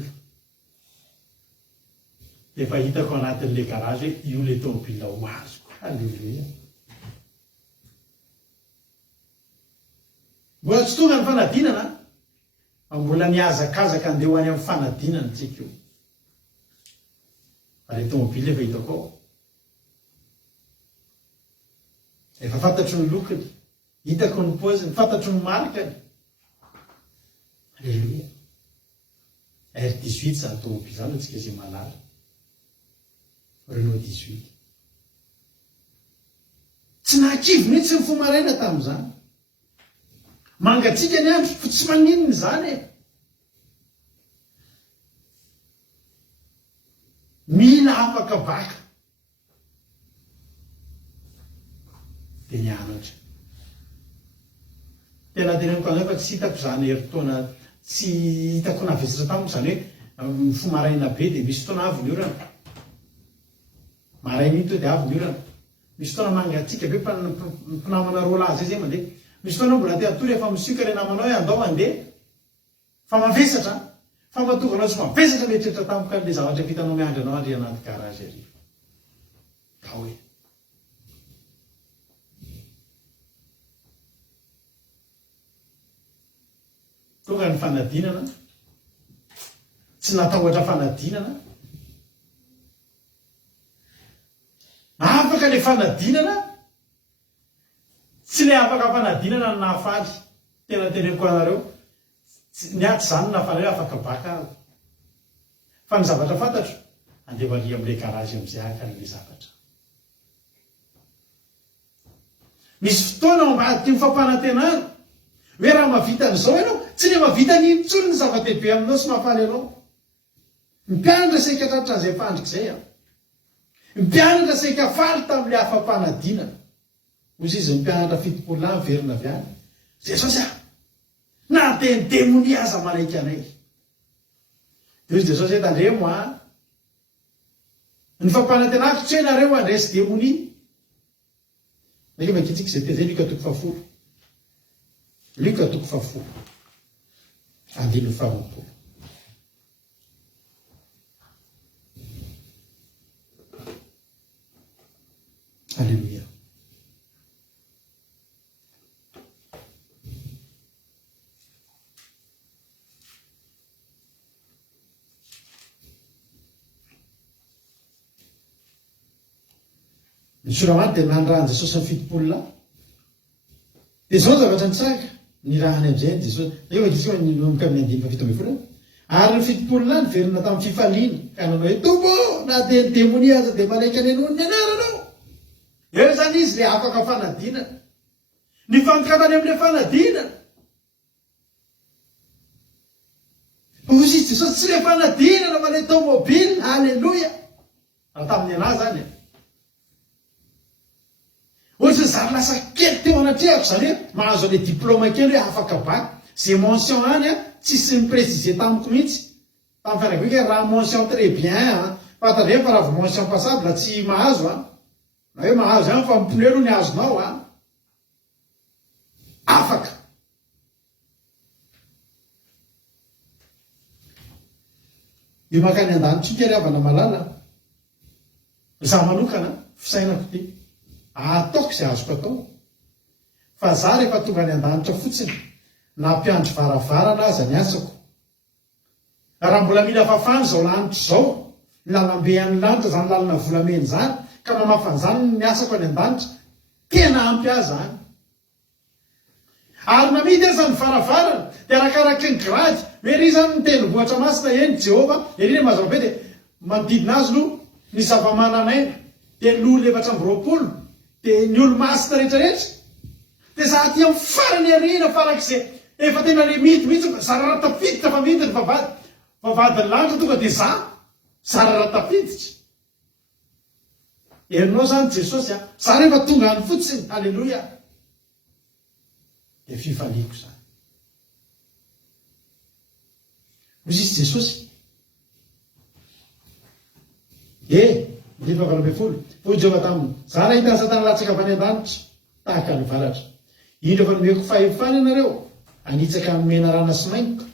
dia efa hitako anatin'le garage hoe io le tomobile ho azoko alleluia mbola tsy tonga ny fanadinana mbola niazakazaka andeha ho any amin'ny fanadinana tsika io fa le tomobile efa hitako ao efa fantatro ny lokony hitako ny poziny fantatro ny marikany alleluia R18 zany tomobile zany atsika izay malala Renault 18 tsy nahakivo mihitsy ny fomaraina tamin'izany mangatsika ny andro fa tsy maninony zany mila afaka baka dia nianatra tena teneniko an'izay fa tsy hitako zany heritaona tsy hitako navesatra tamiko zany hoe mifo maraina be dia misy fotoana avy ny orana maraina iny to dia avy ny orana misy fotoana mangatsika be mpinamana rola zay mandeha misy fotoana mbola te atory efa misioka le namanao hoe andao mandeha fa mavesatra fa matovanao tsy mavesatra mieritreritra tamiko le zavatra vitanao miandry anao andry anaty garage ariva ka hoe tonga ny fanadinana tsy natahotra fanadinana afaka le fanadinana tsy le afaka fanadinana ny nahafaly tena teneniko anareo ny aty zany nahafaly hoe afaka baka fa ny zavatra fantatro andeha valia amin'le garage amin'izay aka le zavatra misy fotoana ao ambady ty mifampanantenana hoe raha mavita an'izao ianao tsy le mavita ny intsony ny zava-dehibe aminao sy mahafaly anao mipianatra saika tratra an'izay fandrika izay mipianatra saika faly tamin'le afam-panadinana ozy izy mpianatra fitopolo any verina avy any Jesosy na teny demoni aza malaika anay de ozy Jesosy tandremo ny fampanantenako tsy hoe nareo andresy demoni nake makitsika zay te zay Luka toko fahafolo Luka toko fahafolo andiny faharoapolo Alléluia. Ny soramany dia nandrany Jesosy ny fitopolona dia zao zavatra nitsaka ny rahany am'izay Jesosy eo disika nomboka amin'ny andiny fafito ambin'ny folo ary ny fitopolona ny verina tamin'ny fifaliana ka nanao hoe tombo na dia ny demoni aza dia malaika ny anony ny anaranao eo zany izy le afaka fanadinana ny fankatany amin'le fanadinana ozy izy Jesosy tsy le fanadinana fa le tomobile alleloia raha tamin'ny anahy zany ohatsy zary lasa kely teo anatrehako zany hoe mahazo ale diplôma kely hoe afaka bac zay mention any tsisy miprécise tamiko mihitsy tamin'ny fianakaviako hoe raha mention très bien fatandre fa raha vo mention passable tsy mahazo na hoe mahazo any fa mipone aloha ny azonao afaka io makany an-danitsika ry havana malala za manokana fisainako ty ataoko izay azoko atao fa za rehefa tonga any an-danitra fotsiny na mpiandry varavarana aza ny asako raha mbola mila fafany zao lanitra zao lalambe any lanitra zany lalina volameny zany ka mamafan'izany ny asako any an-danitra tena ampy aza any ary namidy aza ny varavarana dia arakaraky ny grady mery zany nitendrimbohatra masina eny Jehova ery mazava be dia manodidina azy no ny zava-mananaina dia ny olo efatra amby roapolo dia ny olo masina rehetrarehetra dia za aty amin'ny farany arina farak'izay efa tena le mity mihitsy zarara tafiditra fa mity ny vavadiny lanitra tonga dia zarara tafiditra erinao zany Jesosy za rehefa tonga any fotsiny alleloia dia fifaliako zany ozy izy Jesosy ndiny fahavalo folo fo Jehova taminy za raha hitany Satana latsaka avy any an-danitra tahaka ny varatra indro efa nomeko fahefana ianareo anitsaka nomena rana sy mainka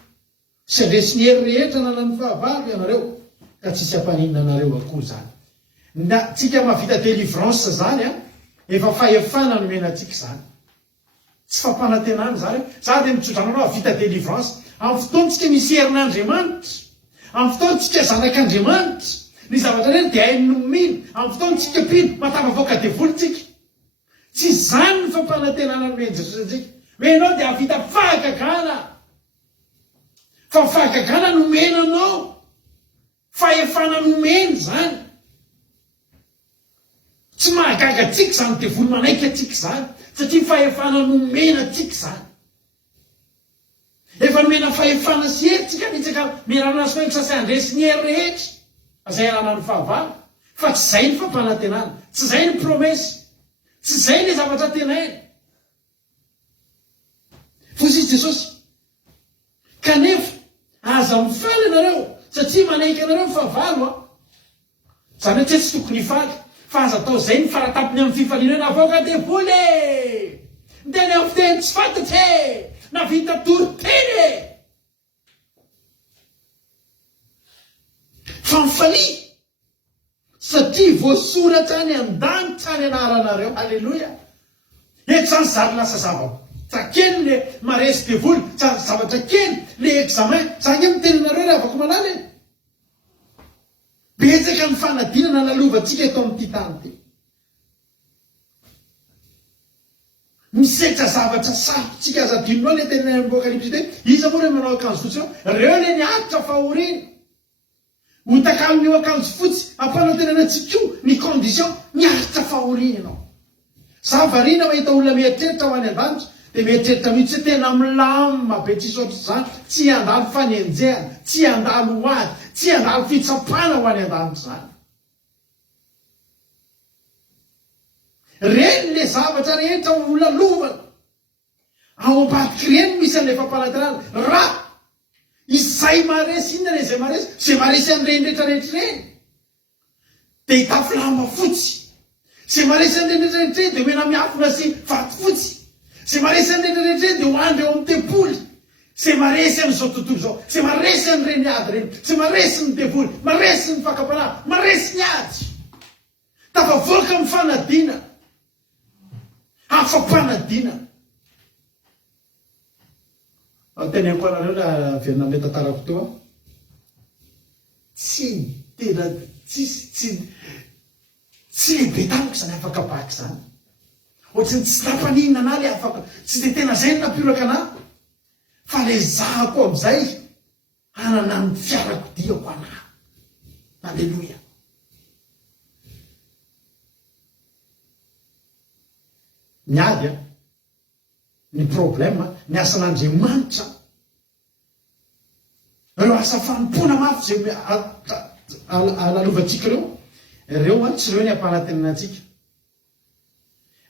sy andresy ny hery rehetra nanany fahavalo ianareo ka tsisy ampaninina anareo akory zany na tsika mahavita délivrance zany efa fahefana nomena atsika zany tsy fampanantenana zany za dia mitsodrananao havita délivrance amin'ny fotoantsika misy herin'Andriamanitra amin'ny fotoantsika zanak'Andriamanitra ny zavatra reny dia hainy nomina amin'ny fotoantsika pino matavavoaka devolontsika tsy zany ny fampanantenana nomeny Jesosy antsika hoe ianao dia havita fahagagana fa fahagagana nomenanao fahefana nomeny zany tsy mahagaga atsika zany devolo manaiky atsika zany satria fahefana nomena atsika zany efa nomena fahefana sy heritsika nitsaka miarana azy faingo sasy andresy ny hery rehetra azay arana ny fahavalo fa tsy zay ny fampanantenana tsy zay ny promesy tsy zay ny zavatra tenainy fosy izy Jesosy kanefa aza mifaly ianareo satria manaiky anareo ny fahavalo zany hoe tsy hoe tsy tokony hifaly fa aza atao zay ny faratapiny amin'ny fifaliana hoe navoaka devoly miteny amin'ny fiteny tsy fantatry na vita toriteny fa mifalia satria voasoratra any an-danitra any anaranareo alleloia eto zany zary lasa zavatra kely le maresy devoly zavatra kely le examen zany hoe miteny anareo re avako malala betsaka ny fanadinana nalovantsika eto amin'ity tany ty misetra zavatra sarotsika aza dinonao le tena apokalipsy te iza moa re manao akanjo fotsy reo le niatitra fahoriny hotakalon'io akanjo fotsy ampanantenana tsiko ny condition niaritra fahoriny ianao za varina mahita olona mieritreritra ho any an-danitra dia mieritreritra mihitsy hoe tena milama be tsisy ohatry zany tsy handalo fanenjehana tsy handalo hoady tsy handalo fitsapana ho any an-danitra zany reny le zavatra rehetra olalovana ao ambadiky reny misy an'le fampanantenana raha izay maresy inona le zay maresy an'ireny rehetrarehetra reny dia hitafilama fotsy zay maresy an'ireny rehetrarehetra reny dia mena miafina sy vaty fotsy zay maresy an'ireny rehetrarehetra reny dia hoandry eo amin'ny tempoly zay maresy amin'izao tontolo izao zay maresy an'ireny ady reny zay maresy ny devoly maresy ny fakapanahy maresy ny ady tafavoaka amin'ny fanadina afampanadina teneniko anareo la verina me tantarako teo tsy tena tsy lehibe tamiko zany afaka baky zany ohatrany tsy tampaninina ana le afaka tsy de tena zay ny nampiraka ana fa le zahako am'izay anana ny fiarako diako ana alleloia miady a ny problème ny asan'Andriamanitra reo asa fanompona mafy zay alalovantsika reo tsy reo ny ampanantenana antsika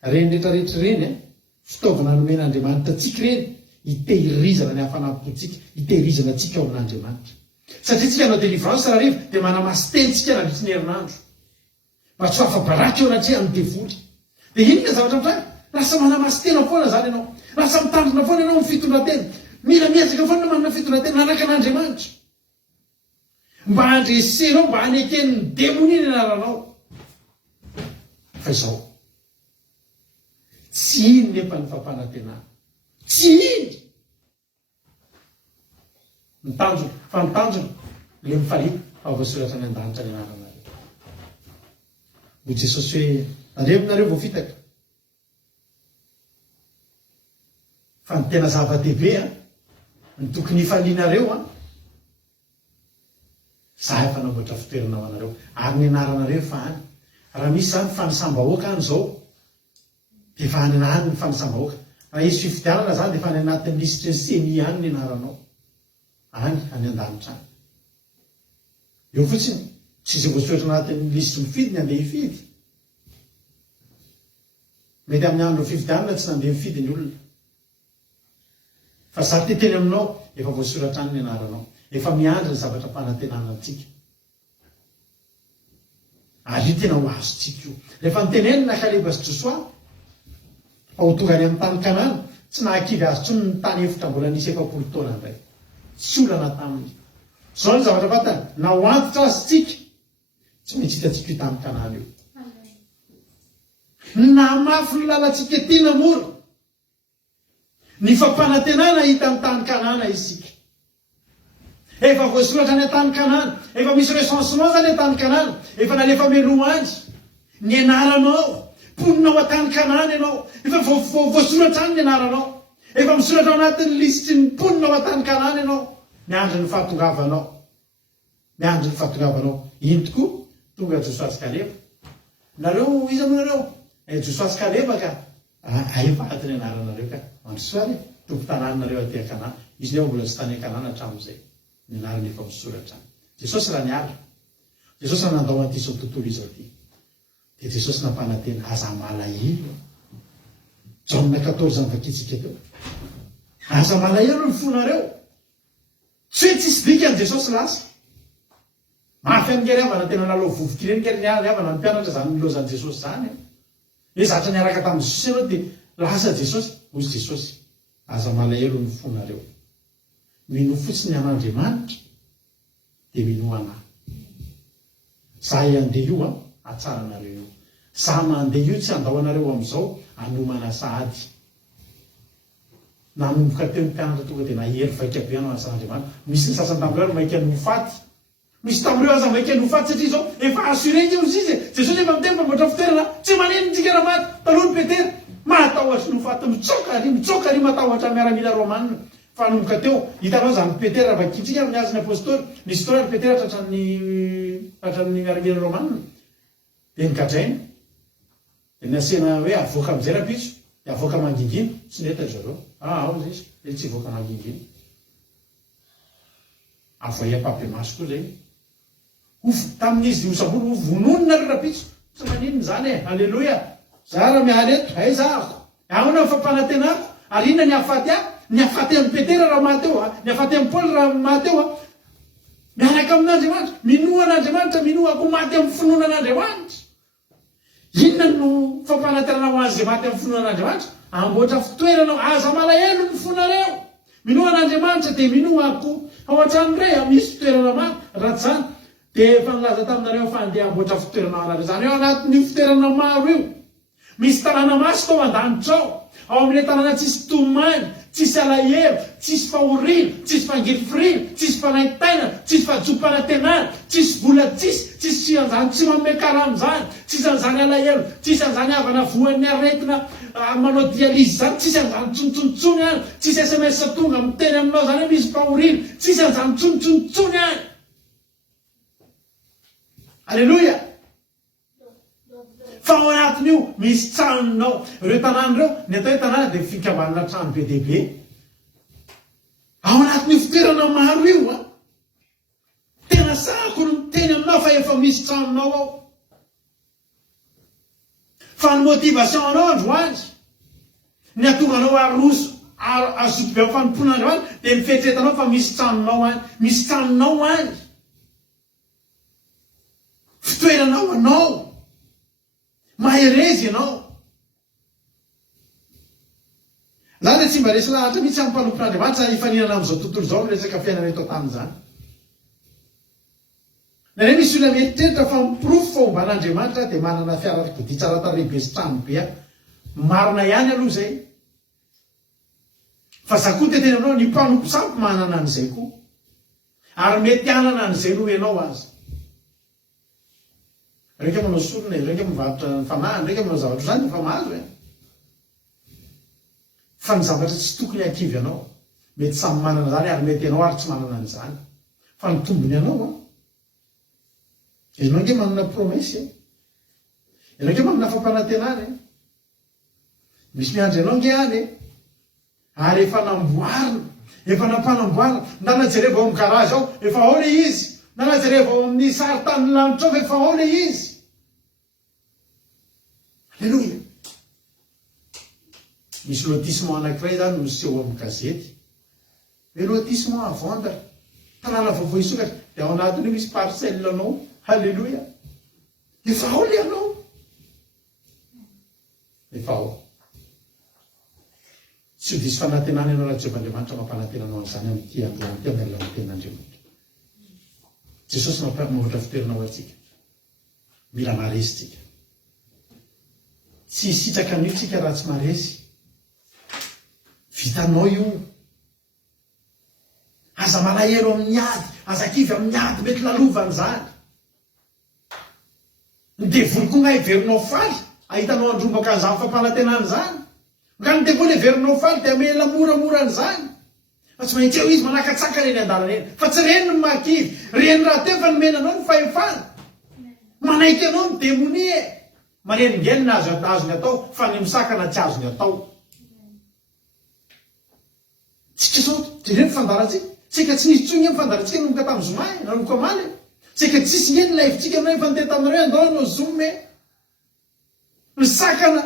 reny rehetrarehetra reny fitaovana nomen'Andriamanitra atsika reny hitehirizana ny hafanampontsika hitehirizana atsika ao amin'Andriamanitra satria tsika hanao délivrance raha riva dia manamasy tentsika nandritsy ny herinandro mba tsy hafabaraka eo anatria amin'ny devoly dia inona zavatra mitray lasa manamasy tena foana zany ianao lasa mitandrina foana ianao amin'ny fitondratena mila miezaka foana manana fitondratena nanaka an'Andriamanitra mba handresenao mba haneken'ny demonia ny anaranao fa izao tsy iny nefa ny fampanantenana tsy iny mitanjona fa mitanjona le mifalita fa voasoratra ny an-danitra ny anaranareo ho Jesosy hoe arevinareo vao fitaka fa ny tena zava-dehibe ny tokony hifalianareo za efa namboatra fitoerana ho anareo ary ny anaranareo fa any raha misy zany fanisambahoaka any zao dia efa any anany ny fanisambahoaka raha izy fifidianana zany dia efa any anatin'ny lisitra ny semi any ny anaranao any an-danitra any eo fotsiny tsy izay voasoratra anatin'ny lisitra mifidy ny andeha hifidy mety amin'ny andro fifidianana tsy nandeha mifidy ny olona fa za teteny aminao efa voasoratra any ny anaranao efa miandry ny zavatra mpanantenana antsika ary io tena ho azontsika io rehefa nitenenina Kaleba sy Josoa ao tonga any amin'ny tany Kanana tsy nahakivy azy tsony ny tany efitra mbola nisy 7 taona indray tsy olana taminy zao ny zavatra fantany na ho antitra azy tsika tsy maintsy hitatsika io tamin'ny Kanana io na mafy ny lalantsika tena mora ny fampanantenana hita ny tany Kanana isika efa voasoratra ny tany Kanana efa misy recensement zany tany Kanana efa nalefa meloany ny anaranao mponina ao an-tany Kanana ianao efa voasoratra any ny anaranao efa misoratra ao anatin'ny lisitry ny mponina ao an-tany Kanana ianao miandry ny fahatongavanao iny tokoa tonga Josoa sy Kaleba nareo iza moa nareo Josoa sy Kaleba ka ahefaty ny anaranareo ka androsoany tompo tanànareo aty Kanana izy leo mbola tsy tany Kanana hatramin'izay ny anarany efa misoratra any Jesosy raha niala Jesosy raha nandao an'ity zao tontolo izao ty dia Jesosy nampanantena aza malahelo Jaona 14 vakitsika teo aza malahelo ny fonareo tsy hoe tsisy dikany Jesosy lasa mafy amin'kery avana tena nalao vovoky ireny kery niala avana ny mpianatra zany nilozany Jesosy zany hoe zatra niaraka tamin'ny Jesosy ianao dia lasa Jesosy hozy Jesosy aza malahelo ny fonareo mino fotsiny an'Andriamanitra dia mino anahy zahay andeha io atsara anareo io za mandeha io tsy andao anareo amin'izao anomana sahady nanomboka teo ny mpianatra tonga dia nahery vaika be anao asan'Andriamanitra misy ny sasany tamin'ireo maika nofaty misy tamin'ireo aza maika nofaty satria zao efa assuré io izy Jesosy efa miteny mpamboatra fitoerana tsy maneno ntsika raha maty taloha Petera matahotra nofaty mitsoka ary matahotra miaramila romanina fanomboka teo hitanao zany Petera vakitsika amin'ny azony apôstôly nisy fotoana ny Petera tratran'ny miaramila romanina dia nigadraina dia nasena hoe avoaka amin'izay rapitso dia avoaka mangingina tsy neta zareo ao izy dia tsy avoaka mangingina avoay apabe maso koa zay tamin'izy osambolo vononina ry rapitso tsy maninona zany alleloia zara mialy eto aizahako ahona fampanantenako ary inona niafaty ny afaty amin'ny petera raha mateo ny afaty amin'ny paoly raha mateo miaraka amin'andriamanitra minoa an'andriamanitra minoako maty amin'ny finoana an'andriamanitra inona no fampanantenana ho azy zay maty amin'ny finoana an'andriamanitra amboatra fitoeranao aza malahelo ny fonareo minoa an'andriamanitra dia minoako ao an-tranonray misy fitoerana maty ratsana dia efa nilaza taminareo fa andeha amboatra fitoeranao anareo zany eo anatin'io fitoerana maro io misy tanàna maso tao an-danitrao ao amin'ilay tanàna tsisy tomany tsisy alahelo tsisy fahorina tsisy fangirifirina tsisy fanaitaina tsisy fahajom-panantenana tsisy vola tsisy sian'izany tsy manome karam'izany tsisy an'izany alahelo tsisy an'izany havana voan'ny aretina manao dializy zany tsisy an'izany tsontsontsony any tsisy sms tonga miteny aminao zany hoe misy fahorina tsisy an'izany tsontsontsony any alleloia fa ao anatin'io misy tranonao ireo tanàna ireo ny atao hoe tanàna dia fikambanana trano be dehibe ao anatin'io fitoerana maro io tena sako no miteny aminao fa efa misy tranonao ao fa ny motivation anao androany ny atonganao aroso azoto be amin'ny fanompon'androany dia mifetretanao fa misy tranonao any misy tranonao any fitoeranao anao maherezy ianao zany dia tsy mba resy lahatra mihitsy amin'ny mpanompon'andriamanitra hifaninana amin'izao tontolo izao miresaka fiainana eto tamin'izany nare misy olona mieritreritra fa miprofo fa omban'andriamanitra dia manana fiarakodia tsara tarehibe sy trano be marina ihany aloha zay fa za koa teteny aminao ny mpanompo sampy manana an'izay koa ary mety anana an'izay no ianao azy reka manao solona reka mivarotra fanahy reka manao zavatra zany fa mahazo fa ny zavatra tsy tokony akivy anao mety samy manana zany ary mety ianao ary tsy manana an'izany fa ny tombony anao ianao nge manana promesy ianao nge manana fampanantenany misy miandry ianao nge any ary efa namboarina efa nampanamboarina na najereva ao amin'ny garazy ao efa ao le izy na najereva ao amin'ny sary tany lanitra ao efa ao le izy alleloia misy lotissement anankiray zany miseho amin'ny gazety hoe lotissement à vendre tanàna vaovao isokatra dia ao anatin'io misy parcelle anao alleloia efa ao le anao efa ao tsy ho disy fanantenana ianao raha Jehovahandriamanitra mampanantenanao an'izany amin'ity androany ty amin'ny alalan'ny tenin'Andriamanitra Jesosy mamoatra fitoerana ho antsika mila maresy tsika tsy hisitraka an'io tsika raha tsy maresy vitanao io aza malahelo amin'ny ady aza kivy amin'ny ady mety lalovan'izany ny devoly koa nga hiverinao faly ahitanao andrombaka an'izany fampanantenana zany nga ny devoly hiverinao faly dia mela moramora an'izany fa tsy maintsy eo izy manakatsaka reny an-dalana eny fa tsy reny ny makivy reny raha teo fa nomenanao ny fahefana manaiky anao ny demonie maneningeny na azony atao fa ny misakana tsy azony atao tsika zao jereny fandarantsika tsika tsy nisy tsony fandarantsika nanomboka tamin'ny zomay nanomboka maly tsika tsisy ngeny laivitsika aminao efa niteny taminareo andao no zome misakana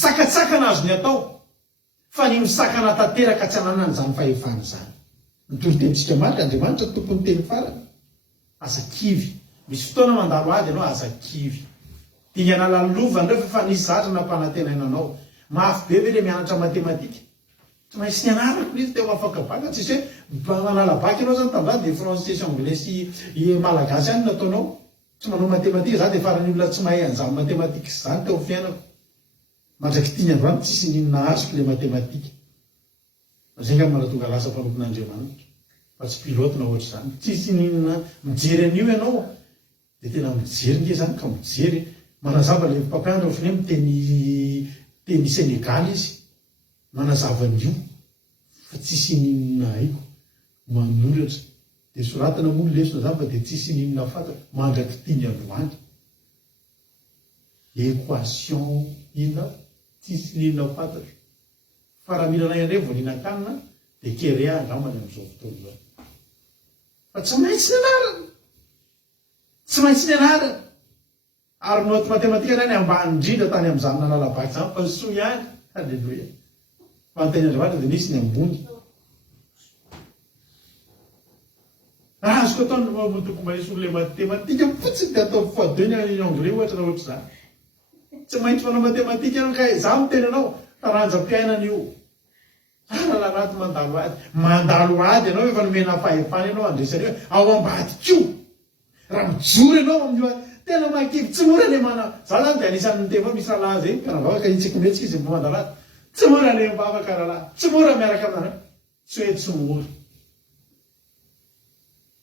sakatsakana azony atao fa ny misakana tanteraka tsy anana an'izany fahefana zany nitoro-tenintsika marika Andriamanitra tompony teny farany asa kivy misy fotoana mandalo ady ianao asa kivy dia ny analalova ndreo fa nisy zatra nampanantenainanao mafy be ve le mianatra matematika tsy maintsy ny anarako izy teo afaka baka tsisy hoe manala baky ianao zany tambany dia français sy anglais sy malagasy any nataonao tsy manao matematika za dia farany olona tsy mahay an'izany matematika zany teo fiainako mandraky tiany androany tsisy ninona azoko le matematika zay nga manatonga lasa mpanompon'Andriamanitra fa tsy pilote na ohatra zany tsisy ninona mijery an'io ianao dia tena mijery nge zany ka mijery manazava le mpampianatra ofany miteny Senegal izy manazava an'io fa tsisy ninona haiko manoratra dia soratana mono lesona zany fa dia tsisy ninona fantatra mandraky tiany androany équation inona tsisy ninona fantatra fa raha mila nay andray voaninan-kanina dia kerea angambany amin'izao fotoana zao fa tsy maintsy ny anarana tsy maintsy ny anarana ary noty matematika any ambany indrindra tany amin'izany nalalabaky zany fa soa ihany. Halleloia. Fa ny tenyandriamanitra dia nisy ny ambony. Azoko ataony toko mahisy olona matematika fotsiny dia atao foadeny ny anglais ohatra na ohatra zany. Tsy maintsy manao matematika ianao ka za miteny anao taranjam-piainana io. Anaty mandalo ady. Mandalo ady ianao efa nomena fahefana ianao andresany hoe ao ambady kio. Raha mijoro ianao amin'io tena makivy tsy mora le mana. Za zany dia anisan'ny miteny fa misy rahalahy zay mpianavavaka itsika metsika izy mbo mandalo ady. Tsy mora le mivavaka rahalahy. Tsy mora miaraka aminareo. Tsy hoe tsy mora.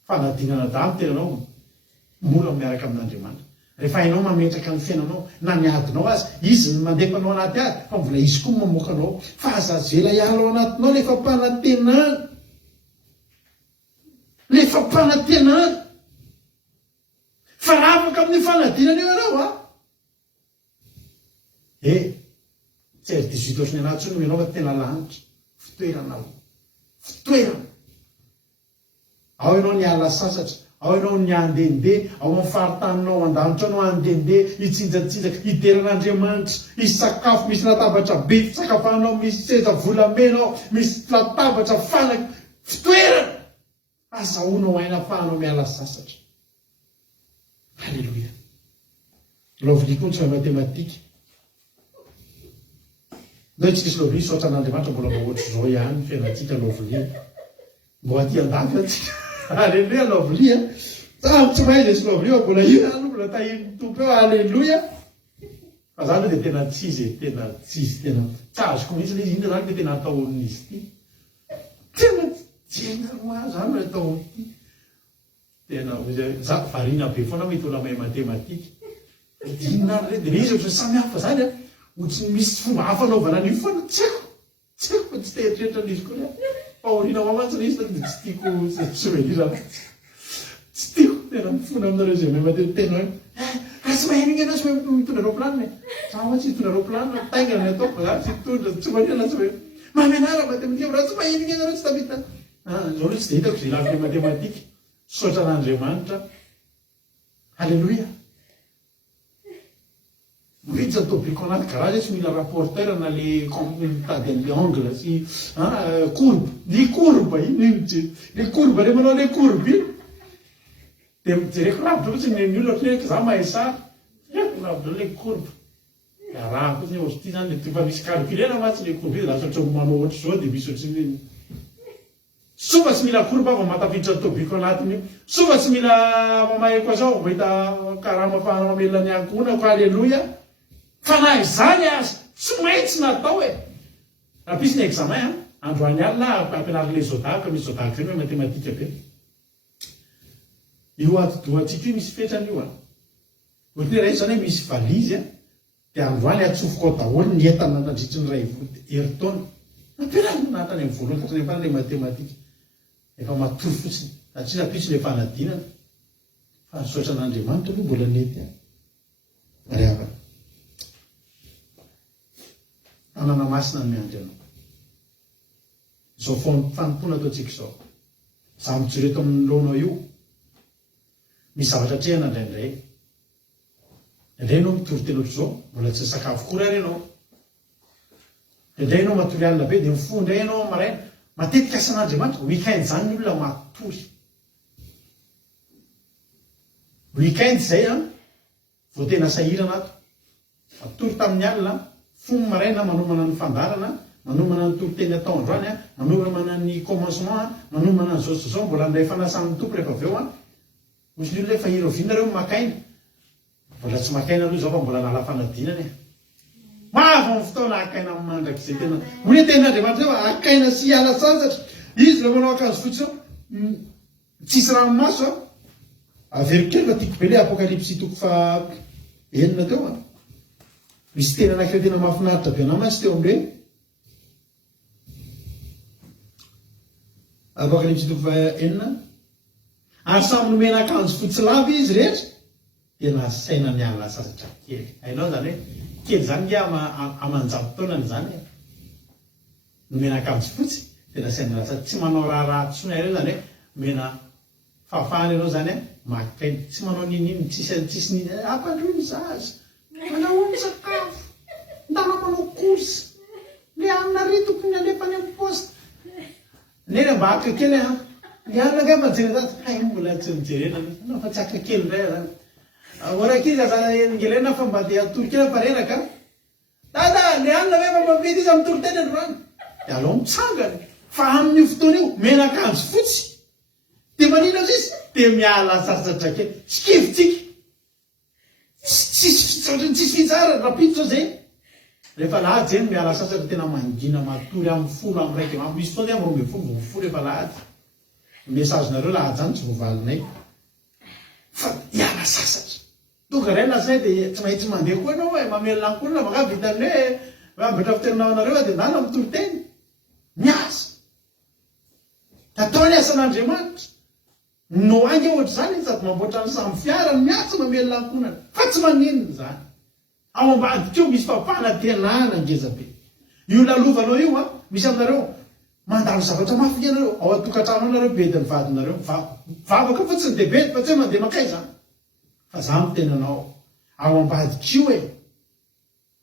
Fanadinana damy tena anao mora miaraka amin'Andriamanitra. Rehefa hainao mametraka ny fiainanao na niadinao azy, izy ny mandefanao anaty ady, fa mbola izy koa mamoaka anao. Fa azazela ihalo ao anatinao le fampanantenana. Le fampanantenana. Fa raha afaka amin'ny fanadinana io ianao a. Tsy ary 18 otriny anaty tsony ianao fa tena lanitra. Fitoeranao. Fitoerana. Ao ianao ny ala sasatra, ao ianao ny andendeha, ao amin'ny faritaninao an-danitra anao andendeha, hitsinjatsinjaka, hideran'Andriamanitra, hisy sakafo, misy latabatra be fisakafoanao, misy seza volamena, misy latabatra fanaky, fitoerana. Azahoanao aina afahanao miala sasatra. Halleloia. Lovia koa tsy matematika. Ndao itsika sy lovia saotra an'Andriamanitra mbola mahoatra zao ihany fiainantsika lovia. Mbo aty an-davy atsika. Halleluia lovia. Tsy mahay sy lovia mbola io ano mbola tahiny tompo eo. Halleluia. Fa zany dia tena tsisy, tena tsisy, tena tsy azoko mihitsy izy inona zany dia tena ataon'izy ity. Tena tena ho zany no atao ity. Tena za variana be foana mety olona mahay matematika. Dinina re dia izy ohatry samy hafa zany a. Ohatsy misy fomba hafa anaovana an'io foana tsy haiko. Tsy haiko fa tsy tehitreritra an'izy koa. Paorina mamantsy izy dia tsy tiako souvenir. Tsy tiako tena mifona aminareo izay mahay matematika hoe raha tsy mahay mingy ianao tsy mahay mitondra aeroplanina. Za tsy hitondra aeroplanina taingana ny ataoko za tsy hitondra tsy manana tsy hoe mamenara matematika raha tsy mahay mingy ianao tsy tavita. Zao tsy dia hitako izay ilaviny matematika. Saotra an'Andriamanitra. Halleluia. Mihitsy atobiko anaty garage tsy mila rapporteur na le mitady an'le angle sy courbe. Ny courbe iny le courbe le manao le courbe iny. Dia mijereko lavitra fotsiny ny olona ohatry za mahay sary. Lavitra le courbe. Raha fotsiny ohatry ity zany dia misy calculena matsy le courbe lasa ohatry manao ohatry zao dia misy ohatry sofa tsy mila courbe fa matafiditra atobiko anatiny io. Sofa tsy mila mamahay koa zao mahita karama fahana mamelona ny ankonako. Halleluia. Fa na izany azy tsy maintsy natao e. Raha pisy ny examen androany alina ampianarin'le zodaka, misy zodaka zay hoe matematika be. Io atidohantsika io misy fetrany io a. Ohatry ray zany hoe misy valizy dia androany atsofoko ao daholo ny entana nandritry ny ray herintaona. Ampianarina natany amin'ny voalohany katrany ampianarina le matematika. Efa matory fotsiny. Satria rapisy le fanadinana. Fa misaotra an'Andriamanitra aloha mbola nety mariavana. Anana masina ny miandry anao. Izao fanompona ataontsika izao. Za mijoro eto amin'ny lohanao io. Misy zavatra trehana indraindray. Indray ianao mitory tena ohatr'izao, mbola tsy sakafo kory ary ianao. Indray ianao matory alina be dia mifoha indray ianao maraina. Matetika asan'Andriamanitra, weekend zany ny olona matory. Weekend zay vao tena sahirana ato. Matory tamin'ny alina. Fomba maraina manomana ny fandarana, manomana ny toriteny atao androany, manomana ny commencement, manomana ny zao mbola amin'ilay fanasan'ny tompo rehefa avy eo. Misy ny olona efa hira ovinareo makaina. Mbola tsy makaina aloha zao fa mbola nala fanadinana e. Mavo amin'ny fotoana akaina amin'ny mandrak'izay tena. Hoe ten'Andriamanitra zao akaina sy hiala sasatra. Izy raha manao akanjo fotsy zao, tsisy ranomaso averiko kely fa tiako be le apokalypsy toko fa 9 teo misy tena anakireo tena mahafinaritra be anao mantsy teo amin'ireny. Apokalypsy toko fa 9. Ary samy nomena akanjo fotsy lava izy rehetra. Tena asaina ny ala sasatra kely. Hainao zany hoe kely zany ngia amanjam-potoanany zany. Nomena akanjo fotsy tena asaina ala sasatra. Tsy manao raha tsony ireo zany hoe mena fahafahany ianao zany a makikainy tsy manao nininy tsisy niny ampandroiny zaza manahoany sakafo ndana manao korsy le amina ry tokony alefany amin'ny poste neny mba aka kely a le anina nga majery zazy hay mbola tsy mijerena na fa tsy aka kely ndray zany orakizy azangelena fa mba de atory kely fareraka dada le anina ve mambavity izy amin'ny toriteny androany de alao mitsangany fa amin'io fotoana io menakanjo fotsy de manino azy izy de miala sarsatra kely skivitsika tsisy fitsara rapito zao zay rehefa lahady zany miala sasatra tena mangina matory amin'ny folo amin'ny raiky misy fotoana amin'ny roa ambin'ny folo vao folo rehefa lahady mesagenareo lahady zany tsy voavalinay fa iala sasatra tonga ray lasay de tsy maintsy mandeha koa anao e mamelona any koa maka vitany hoe ambatra fiterinao anareo de ndana amin'ny toriteny miasa ataony asan'Andriamanitra no angy ohatra zany sady mamboatra ny samy fiara ny miasa mamelona ankonana fa tsy maninona zany ao ambady keo misy fampanantenana ngezabe io lalovanao io a misy aminareo mandalo zavatra mafy ianareo ao atokantrano anareo bedy ny vadinareo vavaka fa tsy ny debety fa tsy hoe mandeha makay zany fa za mitenanao ao ambady kio e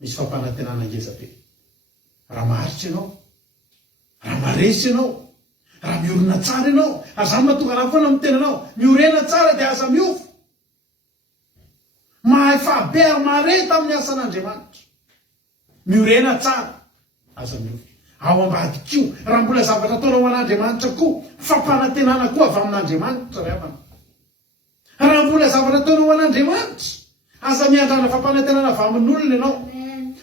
misy fampanantenana ngezabe raha maharitra ianao raha maresy ianao raha miorina tsara ianao ary zany mahatonga raha foana mitenanao miorena tsara de aza miofo mahay fahabe ary mare tamin'ny asan'Andriamanitra miorena tsara aza miofo ao ambady kio raha mbola zavatra ataonao an'Andriamanitra koa fampanantenana koa avy amin'Andriamanitra ry havana raha mbola zavatra ataonao an'Andriamanitra aza miandrana fampanantenana avy amin'olona ianao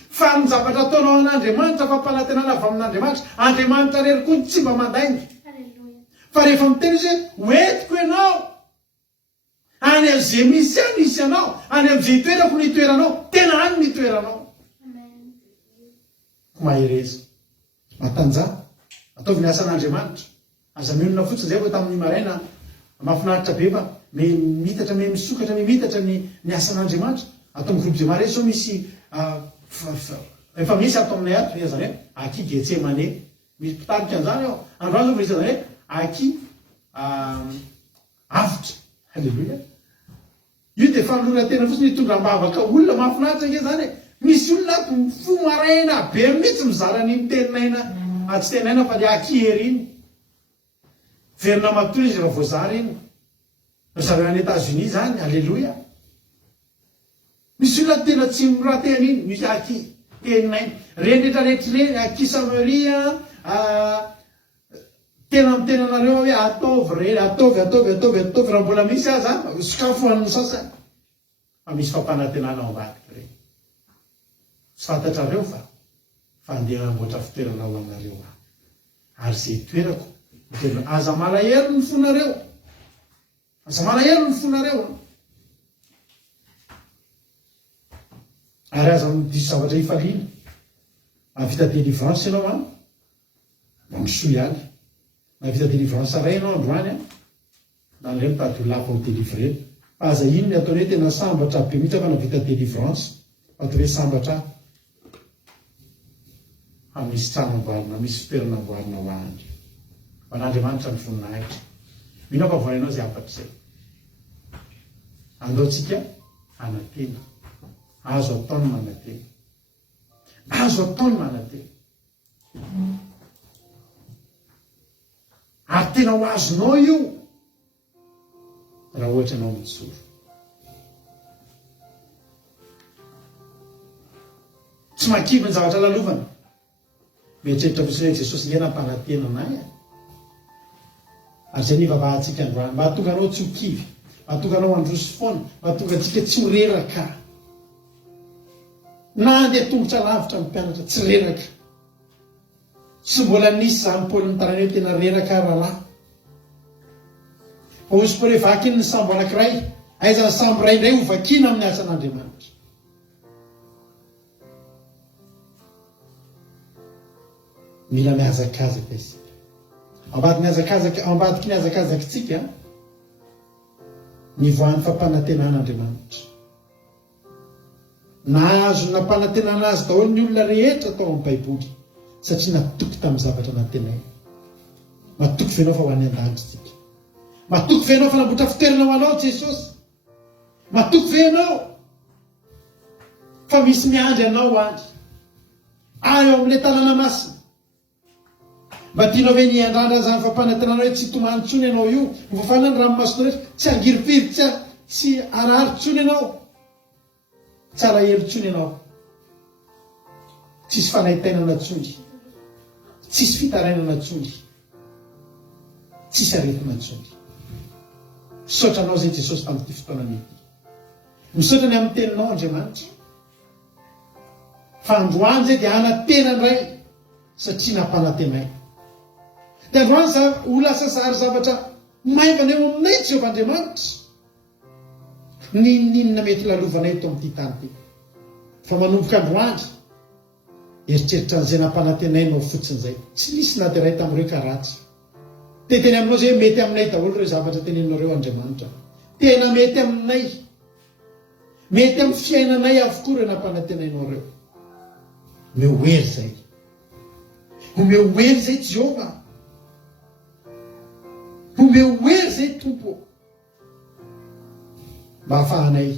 fa ny zavatra ataonao an'Andriamanitra fampanantenana avy amin'Andriamanitra Andriamanitra rery koa tsy mba mandaingy fa rehefa miteny izy hoe hoentiko ianao any am'izay misy any misy ianao any am'izay itoerako ny itoeranao tena any ny itoeranao mahereza matanja ataovy ny asan'Andriamanitra aza mionona fotsiny zay fa tamin'ny maraina mahafinaritra be fa mitatra me misokatra me mitatra ny asan'Andriamanitra atao amin'ny groupe de mare so misy efa misy atao aminay ato zany hoe aki getsemane misy mpitarika an'izany ao androany zao misy zany hoe aki avitra halleloia io de fanolorantena fotsiny hitondram-bavaka olona mahafinaritra nge zany e misy olona fo maraina be mihitsy mizarany miteninayna tsy tenaina fa le aki hery iny verina matory izy raha voazary iny zareo any Etats-Unis zany halleloia misy olona tena tsy mirahateny iny misy aki teninay rehetrarehetrareny aki Samaria tena mitenanareo hoe ataovy re ataovy raha mbola misy aza sakafo hoan'ny sasany fa misy fampanantenana ao ambadika reny tsy fantatrareo fa fandeha amboatra fitoerana ao aminareo ary zay toerako aza malahelo ny fonareo aza malahelo ny fonareo ary aza diso zavatra ifaliana mavita délivrance ianao a mampisoa ihany mavita délivrance ray ianao androany a na reny tady lafo délivrer fa aza ino ny ataony hoe tena sambatra be mihitsy fa navita délivrance fato hoe sambatra fa misy tranamboarina misy fitoerana amboarina ho andry fa n'Andriamanitra ny voninahitra mino fa voainao zay afatra zay andaotsika anatena azo ataony manatena azo ataony manatena ary tena ho azonao io raha ohatra anao mitsoro tsy makivy ny zavatra lalovana mieritreritra fotsiny hoe Jesosy ngena mpanatena anay ary zay nivavahantsika androany mba hatonga anao tsy ho kivy mba hatonga anao androso foana mba hatonga antsika tsy ho reraka na andeha tongotra lavitra ny mpianatra tsy reraka tsy mbola nisy zany Paoly nitarany hoe tena reraka rahalahy fa ozy ko rehefa vakiny ny sambo anankiray aizany sambo ray indray ho vakina amin'ny asan'Andriamanitra mila miazakazaka izy ambadiky ny azakazakitsika ny voan'ny fampanantenan'Andriamanitra nahazo nampanantenana azy daholo ny olona rehetra tao amin'ny baiboly satria natoky tamin'ny zavatra natenay matoky fenao fa ho any an-danitra tsika Matoky ve anao fanamboatra fitoerana ho anao Jesosy? Matoky ve anao fa misy miandry anao andry ayo amin'ilay tanàna masina? Mba tianao ve ny andrandra zany fampanantenana hoe tsy tomanitsony ianao io, vofana ny ranomasina rehetra, tsy angirifiry, tsy ararytsony ianao, tsy alahelo-tsony ianao, tsisy fanaitainana tsony, tsisy fitarainana tsony, tsisy aretina tsony. Misaotra anao zay Jesosy tamin'ity fotoana mety. Misaotra ny amin'ny teninao Andriamanitra. Fa androany zay dia anatena ndray satria nampanantenay. Dia androany ho lasa sary zavatra maivana eo aminay Jehovah Andriamanitra. Ninona mety lalovanay eto amin'ity tany ity. Fa manomboka androany eritreritra an'izay nampanantenay nao fotsiny zay. Tsy nisy naty iray tamin'ireo karatsy. Teny aminao zay mety aminay daholo ireo zavatra teneninareo Andriamanitra. Tena mety aminay. Mety amin'ny fiainanay avokoa ireo nampanantenainao ireo. Omeo hery zay. Omeo hery zay Jehovah. Omeo hery zay Tompo. Mba hafahanay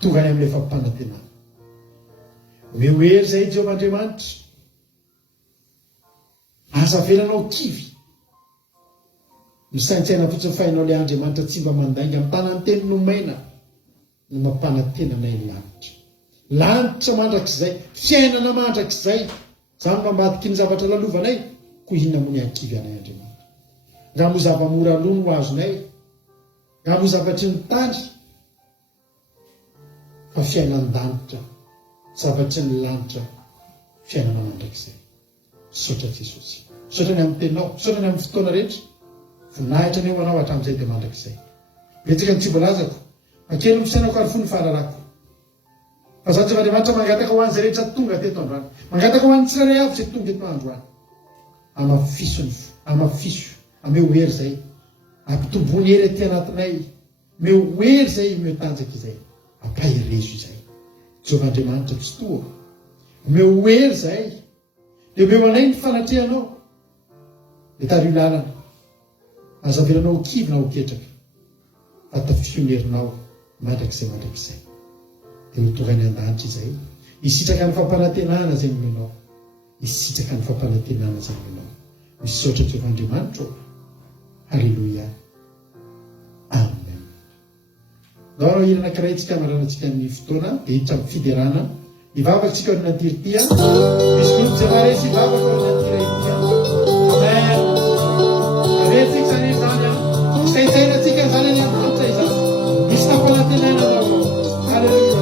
tonga any amin'ilay fampanantenana. Omeo hery zay Jehovah Andriamanitra. Aza velanao kivy. Misaintsaina fotsiny fahinao ilay Andriamanitra tsy mba mandainga amin'ny tanany teny no maina no mampanantenanay ny lanitra. Lanitra mandrakizay, fiainana mandrakizay. Zany mambadiky ny zavatra lalovanay, ko hinona mo ny ankivy anay Andriamanitra. Raha mo zava-mora aloha no azonay, raha mo zavatry ny tany, fa fiainan-danitra, zavatry ny lanitra, fiainana mandrakizay. Misaotra Jesosy. Misaotra ny amin'ny tenao, misaotra ny amin'ny fotoana rehetra. Voninahitra ny eo anao hatramin'izay dia mandrakizay. Betsaka ny tsy voalazako, makely misainako ary fony fahalalako. Fa zany Jehovah Andriamanitra mangataka ho an'izay rehetra tonga teto androany. Mangataka ho an'ny tsirairay avy izay tonga eto androany. Amafiso, ameo hery zay. Ampitombony hery aty anatinay. Meo hery zay, meo tanjaka izay. Ampaherezo izay. Jehovah Andriamanitra tsy toa. Meo hery zay. Dia meo anay ny fanatrehanao. Dia tario lalana. Aza velanao kivy na ho ketraka. Fa tafionerinao mandrakizay. Dia mitonga ny an-danitra izay. Isitraka ny fampanantenana zay nomenao. Isitraka ny fampanantenana zay nomenao. Misaotra Jehovah Andriamanitra. Halleluia. Amen. Dao ira anankiray tsika amaranantsika amin'ny fotoana dia hiditra amin'ny fiderana. Ivavatsika ao nantiritya. Misy groupe Jevaresy ivavaka ao nantiritya. Amen. Avetsika zany zany a. Isaitsainatsika zany any amin'ny lanitra izany. Misy fampanantenana anao. Halleluia.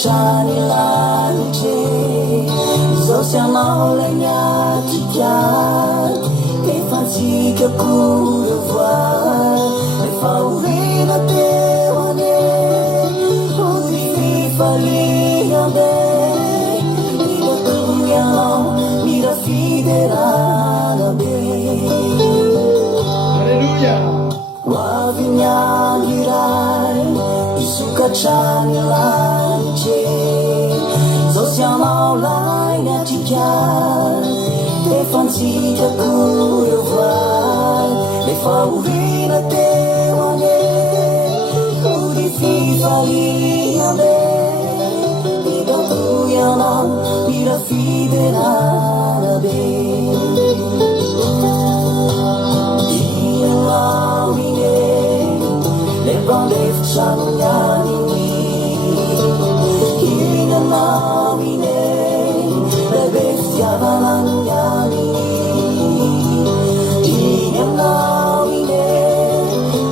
Trani lanitra izao sy anao lay miatrika efantsika kory voa rehefa orena teo ane ody fifaliambe mirakory anao mira fiderana be. Alleluia. Hoavy ny andro iray isokatrany lanitra zao sy anao lay miatrika efantsika kory voa rehefa orena teo ane ody fifaliambe mirakory anao mira fiderana be. Inanao ine lembandefitra ny aniny inanao ine lebe fitiavana ny aniny inanao ine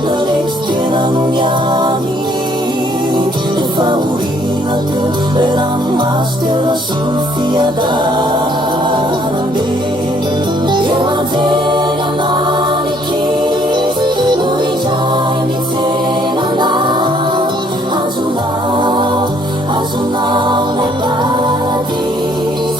lalexitena ny aniny efa orina teo ranomasy tena sofiadana be eo anjely ananiky noizay mitsenana azonao na paradis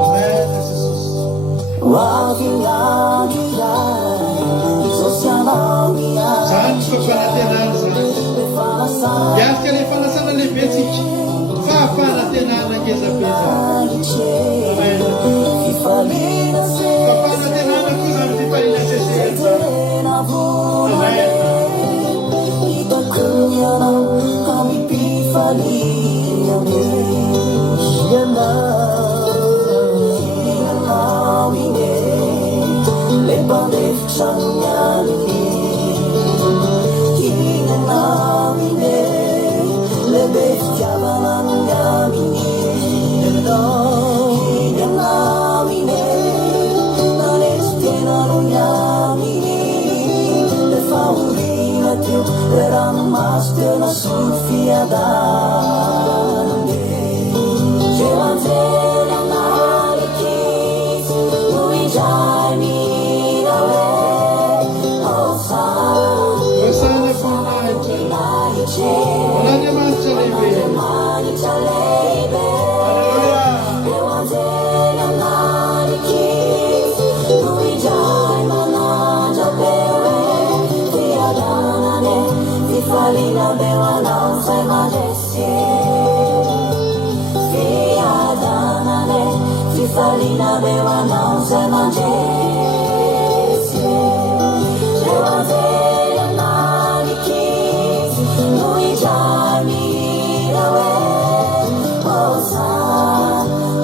Amen, Jesus. Hallelujah. Amen, Jesus. Zany fampanantenana zany. Miarika ilay fanasana lehibetsika. Fampanantenana ngezabe zany. Amen. Fampanantenana koa zany fifaliana sesehany zany. Amen.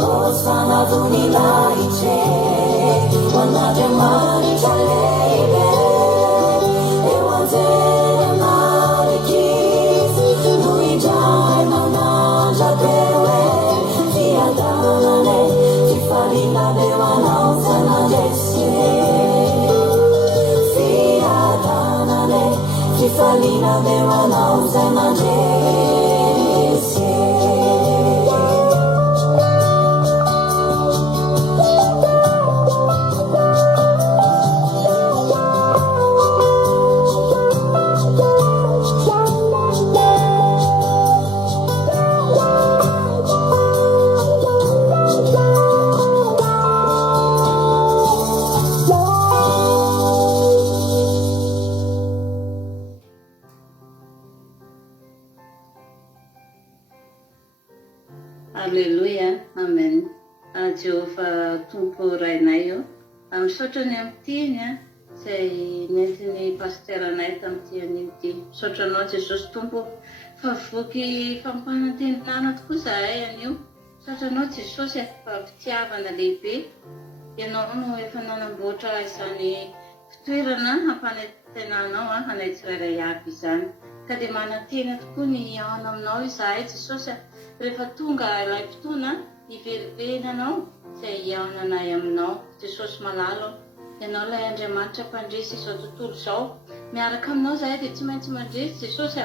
Hosanna voninahitra. An'Andriamanitra lehibe. Hallelujah. Alleluia, amen. Jehovah tompo rainay io misaotra ny amin'ny tiany izay nentiny pasteranay tamin'ity an'ity. Misaotra anao Jesosy tompo fa voky fampanantenana tokoa zahay anio. Misaotra anao Jesosy fa fitiavana lehibe ianao no efa nanamboatra izany fitoerana hampanantenanao anay tsirairay aby izany. Ka dia manantena tokoa ny ao aminao izahay Jesosy rehefa tonga ilay fotoana iverivenanao izay iaonanay aminao. Jesosy malalo, ianao ilay Andriamanitra mpandresy izao tontolo izao. Miaraka aminao izahay dia tsy maintsy mandresy Jesosy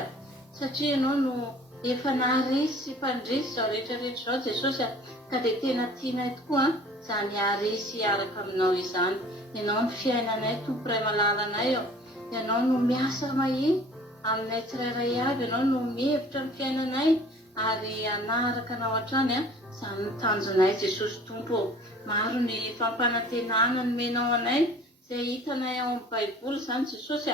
satria ianao no efa naharesy mpandresy izao rehetrarehetra izao Jesosy ka dia tena tianay tokoa izany haresy araka aminao izany. Ianao no fiainanay, tompo iray malalanay eo. Ianao no miasa mahiny aminay tsirairay aby, ianao no mihevitra ny fiainanay ary anaraka anao hatrany izany tanjonay Jesosy tompo. Maro ny fampanantenana nomenao anay izay hitanay ao amin'ny Baiboly izany Jesosy.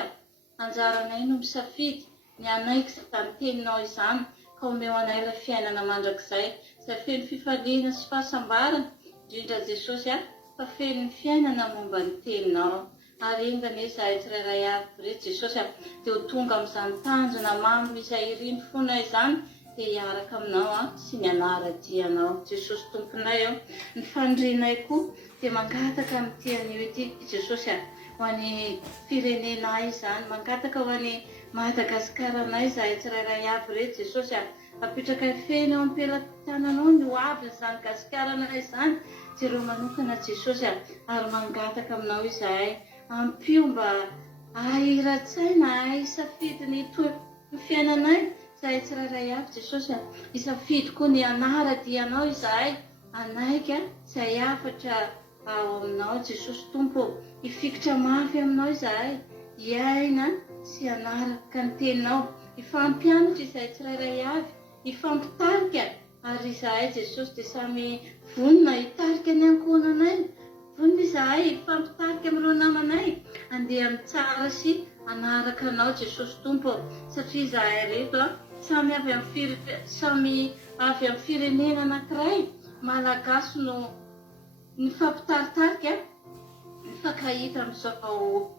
Anjaranay no misafidy ny anaiky izany teninao izany ka omeo anay ilay fiainana mandrakizay izay feno fifaliana sy fahasambarana, indrindra Jesosy fa feno ny fiainana momba ny teninao. Ary ingany izahay tsirairay avy rehetra Jesosy dia ho tonga amin'izany tanjona mamy izay iriny fona izany dia hiaraka aminao sy ny anara-dianao Jesosy tomponay ao. Ny fandrinay koa dia mangataka amin'ity anio ity Jesosy ho an'ny firenenay izany, mangataka ho an'ny Madagasikara-nay zahay tsirairay avy reto Jesosy apetraka feny ao am-pelantananao ny hoavy izany Gasikaranay izany jereo manokana Jesosy ary mangataka aminao izahay ampio mba ahira-tsaina hisafidy ny toery fiainanay zahay tsirairay avy Jesosy hisafidy koa ny anara-dianao izahay anaiky izay afatra ao aminao Jesosy tompo, hifikitra mafy aminao izahay hiaina sy anaraka ny teninao, hifampianatra izahay tsirairay avy, hifampitarika ary izahay Jesosy dia samy vonona hitarika ny ankohonanay, vonona izahay hifampitarika amin'ireo namanay andeha mitsara sy anaraka anao Jesosy tompo, satria izahay reto samy avy amin'ny firenena anankiray malagasy no nifampitaritarika nifankahita amin'izao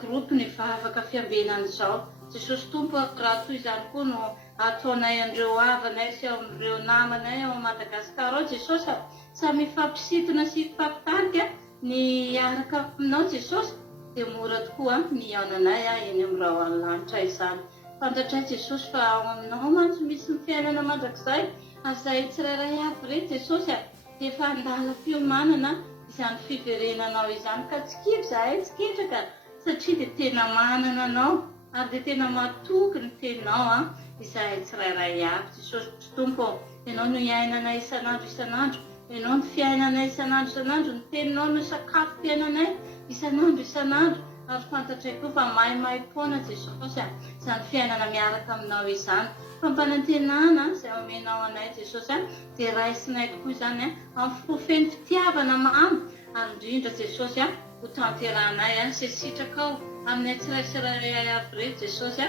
groupe ny vavaka fiambenana izao Jesosy tompo, raha toy izany koa no ataonay an'ireo havanay sy amin'ireo namanay ao Madagasikara ao Jesosy samy mifampisintona sy mifampitarika ny araka aminao Jesosy dia mora tokoa ny aonanay eny amin'irao lanitra izany. Fantatray Jesosy fa ao aminao mantsy misy ny fiainana mandrakizay ary zahay tsirairay avy reto Jesosy dia efa andala fiomanana izany fiverenanao izany ka tsy kivy zahay tsy ketraka satria dia tena manana anao ary dia tena matoky ny teninao izahay tsirairay avy Jesosy tompo, ianao no iainanay isanandro, ianao no fiainanay isanandro, ny teninao no sakafom-piainanay isanandro ary fantatray koa fa maimai-poana Jesosy izany fiainana miaraka aminao izany. Fampanantenana izay omenao anay Jesosy dia raisinay tokoa izany amin'ny fofeny fitiavana mamy ary indrindra Jesosy ho tanterahanay sy sitraka ao aminay tsirairay avy reto Jesosy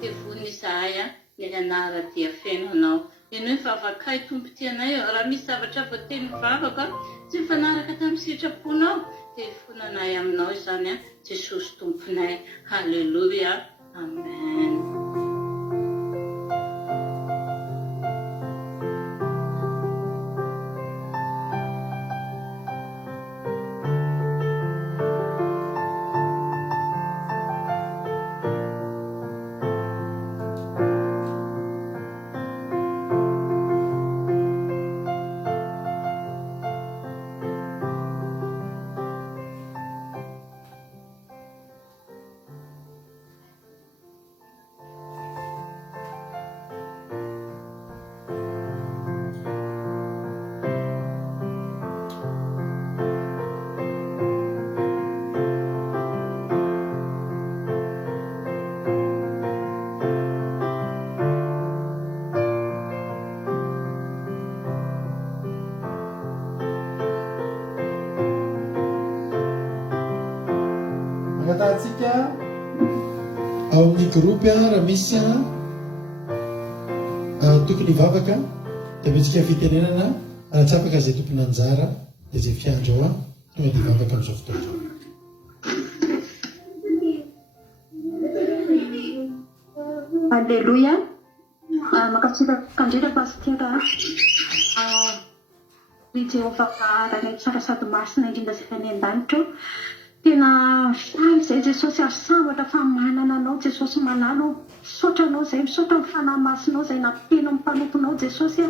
dia vonona izahay ny anara-dia fiainanao. Ianao vavakay tompo-tianay raha misy zavatra voateny vavaka tsy mifanaraka tamin'ny sitraponao dia fonanay aminao izany Jesosy tomponay. Halleluia, amen. Mangatantsika ao amin'ny groupe raha misy tokony hivavaka dia metsika fitenenana aratsapaka izay tompony anjara dia izay fiandro ao tonga dia hivavaka amin'izao fotoana. Alleluia. Makasika kandrina pastera ny Jehovah ranay tsara sady masina indrindra izay any an-danitra tena faly izay Jesosy ary sambatra fa manana anao Jesosy manalo misaotra anao izay misaotra amin'ny fanahy masinao izay nampitena amin'ny mpanomponao Jesosy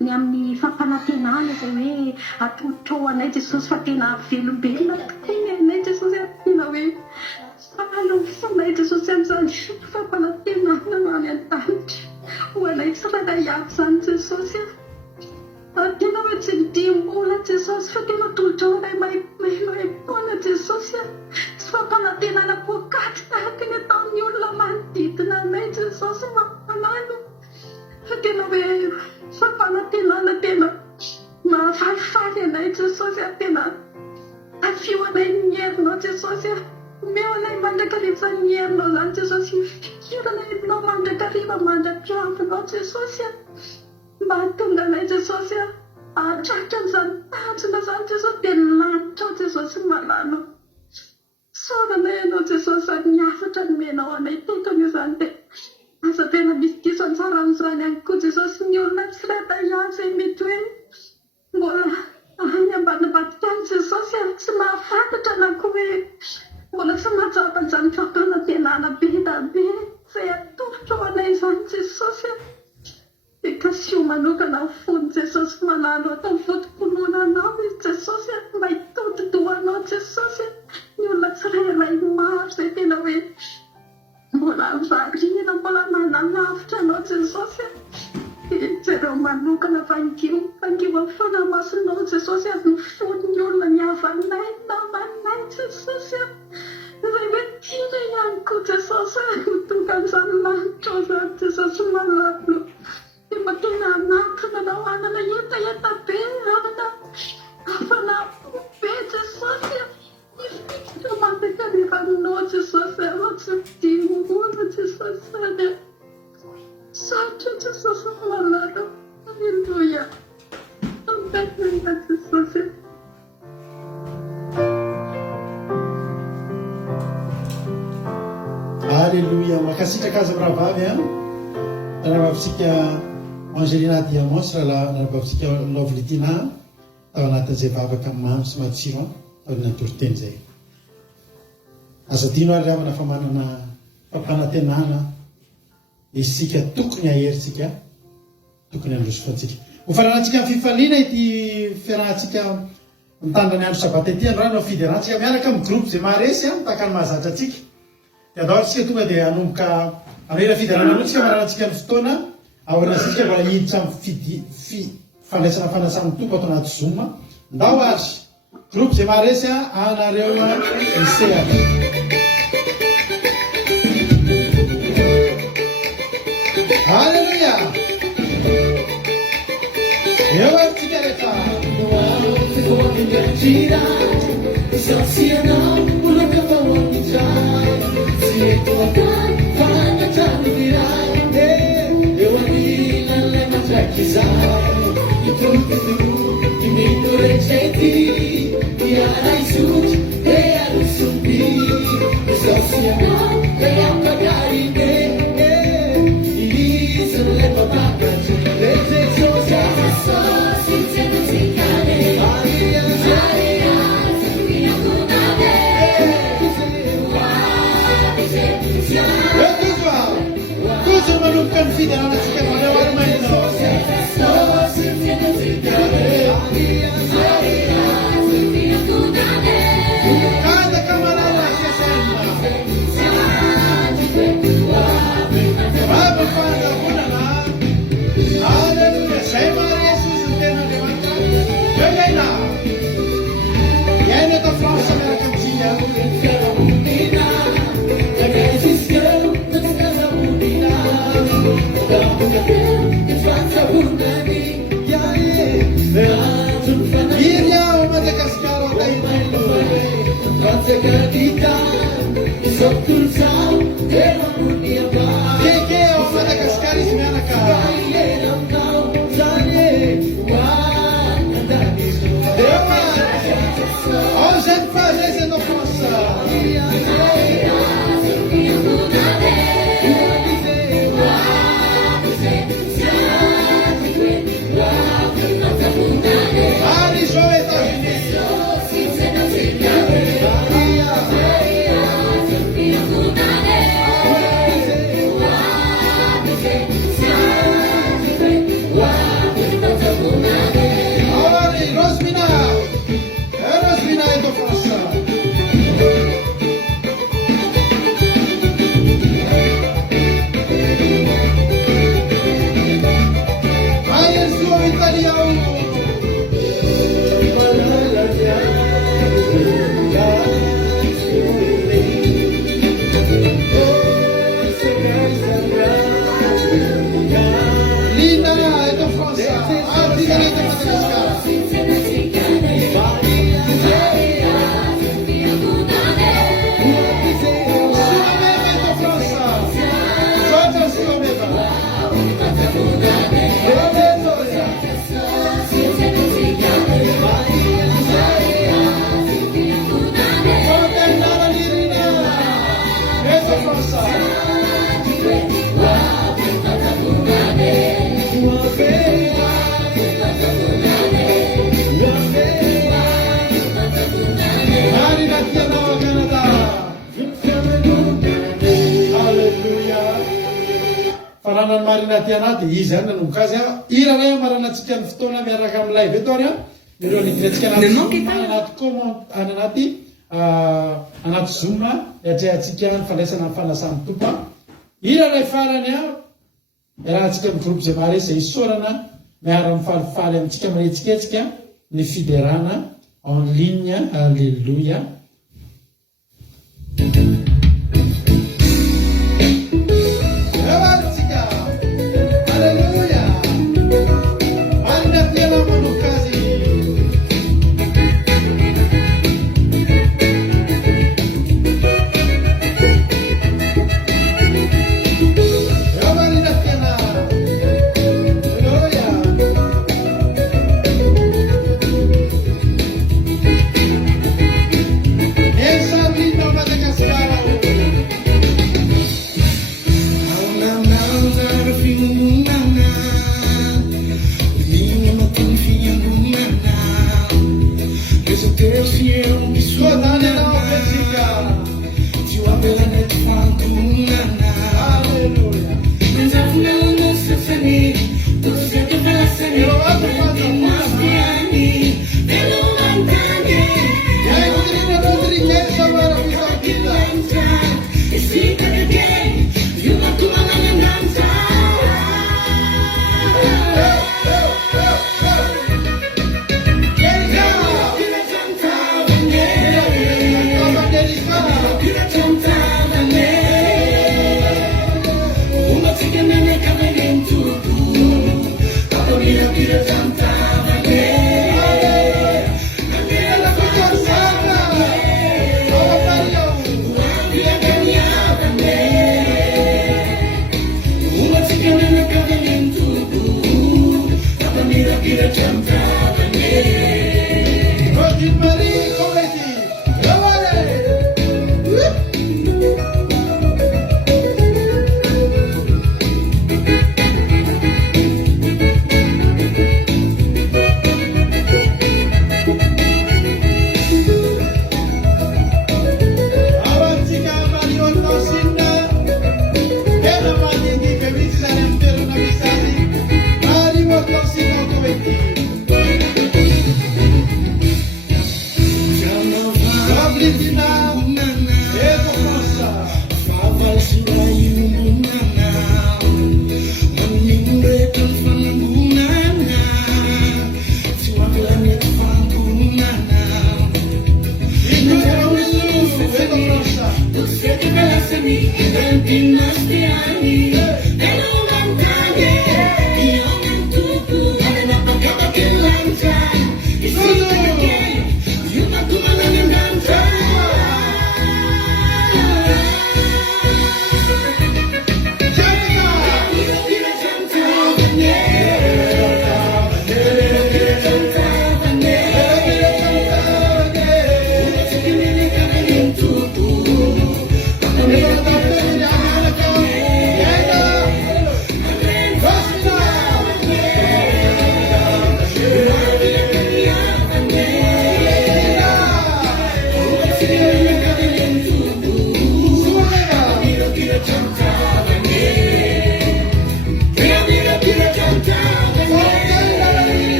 ny amin'ny fampanantenana izay hoe atolotra ao anay Jesosy fa tena velombelona teny anay Jesosy tena hoe faly fonay Jesosy amin'izany fampanantenana no any an-danitra ho anay tsirairay avy izany Jesosy tena hoe tsy midimbola Jesosy fa tena tolotra ao anay maimai-poana Jesosy tsy fampanantenana poakaty tahaka ny ataon'ny olona manodidina anay Jesosy mampanalo fa tena hoe fampanantenana tena mahafalifaly anay Jesosy tena afio anay ny herinao Jesosy omeo anay mandrakariva izany ny herinao izany Jesosy fikirana aminao mandrakariva mandrapiavinao Jesosy mba hatonga anay Jesosy atratra n'izany tanjona izany Jesosy dia ny lanitra ao Jesosy malalo saorana ianao Jesosy ary ny afatra nomenao anay tetona izany dia asa tena misy diso antsara amin'izany ihany koa Jesosy Jesosy azy ny fon'ny olona mihavanay namanay Jesosy izay hoe tiana ihany koa Jesosy mitokanyizany lanitra zany Jesosy malalo dia mba tena anatona nao anana etaeta be anana afana be Jesosy ifika mandekanevanao Jesosy tsy midimona Jesosy any satra Jesosy malalo Alleluia Alleluia Jesosy Alléluia. Makasitraka azy amin'ny rahavavy a rahavavitsika Angelina Diamants rahavavitsika Lovelitina tao anatin'izay vavaka mamy sy matsiro tao natoroteny zay. Azadino ary ramana fa manana fampanantenana isika tokony aherintsika tokony androsofantsika. Ho faranantsika amin'ny fifaliana ity fiarahantsika mitandriny andro sabata ity andrano fiderantsika miaraka amin'ny groupe zay maharesy takany mahazatra atsika. Dia andao tsika tonga dia hanomboka anera fidarana aloha tsika maranantsika ny fotoana aorinasika mba hiditra amin'ny fandraisana fanasan'ny tompo ato anaty Zoom. Ndao azy groupe zay maharesy anareo misehatra. Alléluia. Eu atsika rehetra. Izy any nanomboka azy iraray maranatsika ny fotoana miaraka amin'ny live eto ary ireo nidinantsika anaty Zoom atrehantsika ny fandraisana ny fanasan'ny tompo iraray farany miarahantsika amin'ny groupe zay maharesy zay isorana miara mifalifaly amintsika miretsiketsika ny fiderana en ligne. Alleluia.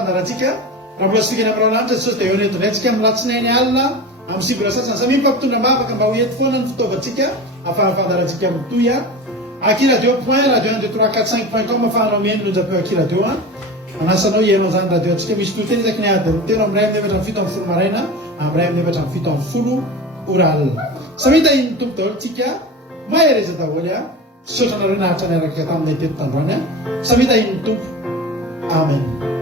fandarantsika raha mbola sikina amin'irao lanitra tsy dia eo netony antsika amin'ny latsinainy alina amin'ny sibra sasany samy mifampitondra mavaka mba ho ety foana ny fitaovantsika afahafandarantsika mitoy akiradio point radio 12345.com afahanao mihaino lonjapeo akiradio anasanao ianao zany radio atsika misy toteny isaky ny adiny telo amin'ny ray amin'ny efatra amin'ny fito amin'ny folo maraina amin'ny ray amin'ny efatra amin'ny fito amin'ny folo oralina samita iny tompo daholo tsika mahereza daholo sotra nareo nahatra niaraka taminay teto tandroany samita iny tompo amen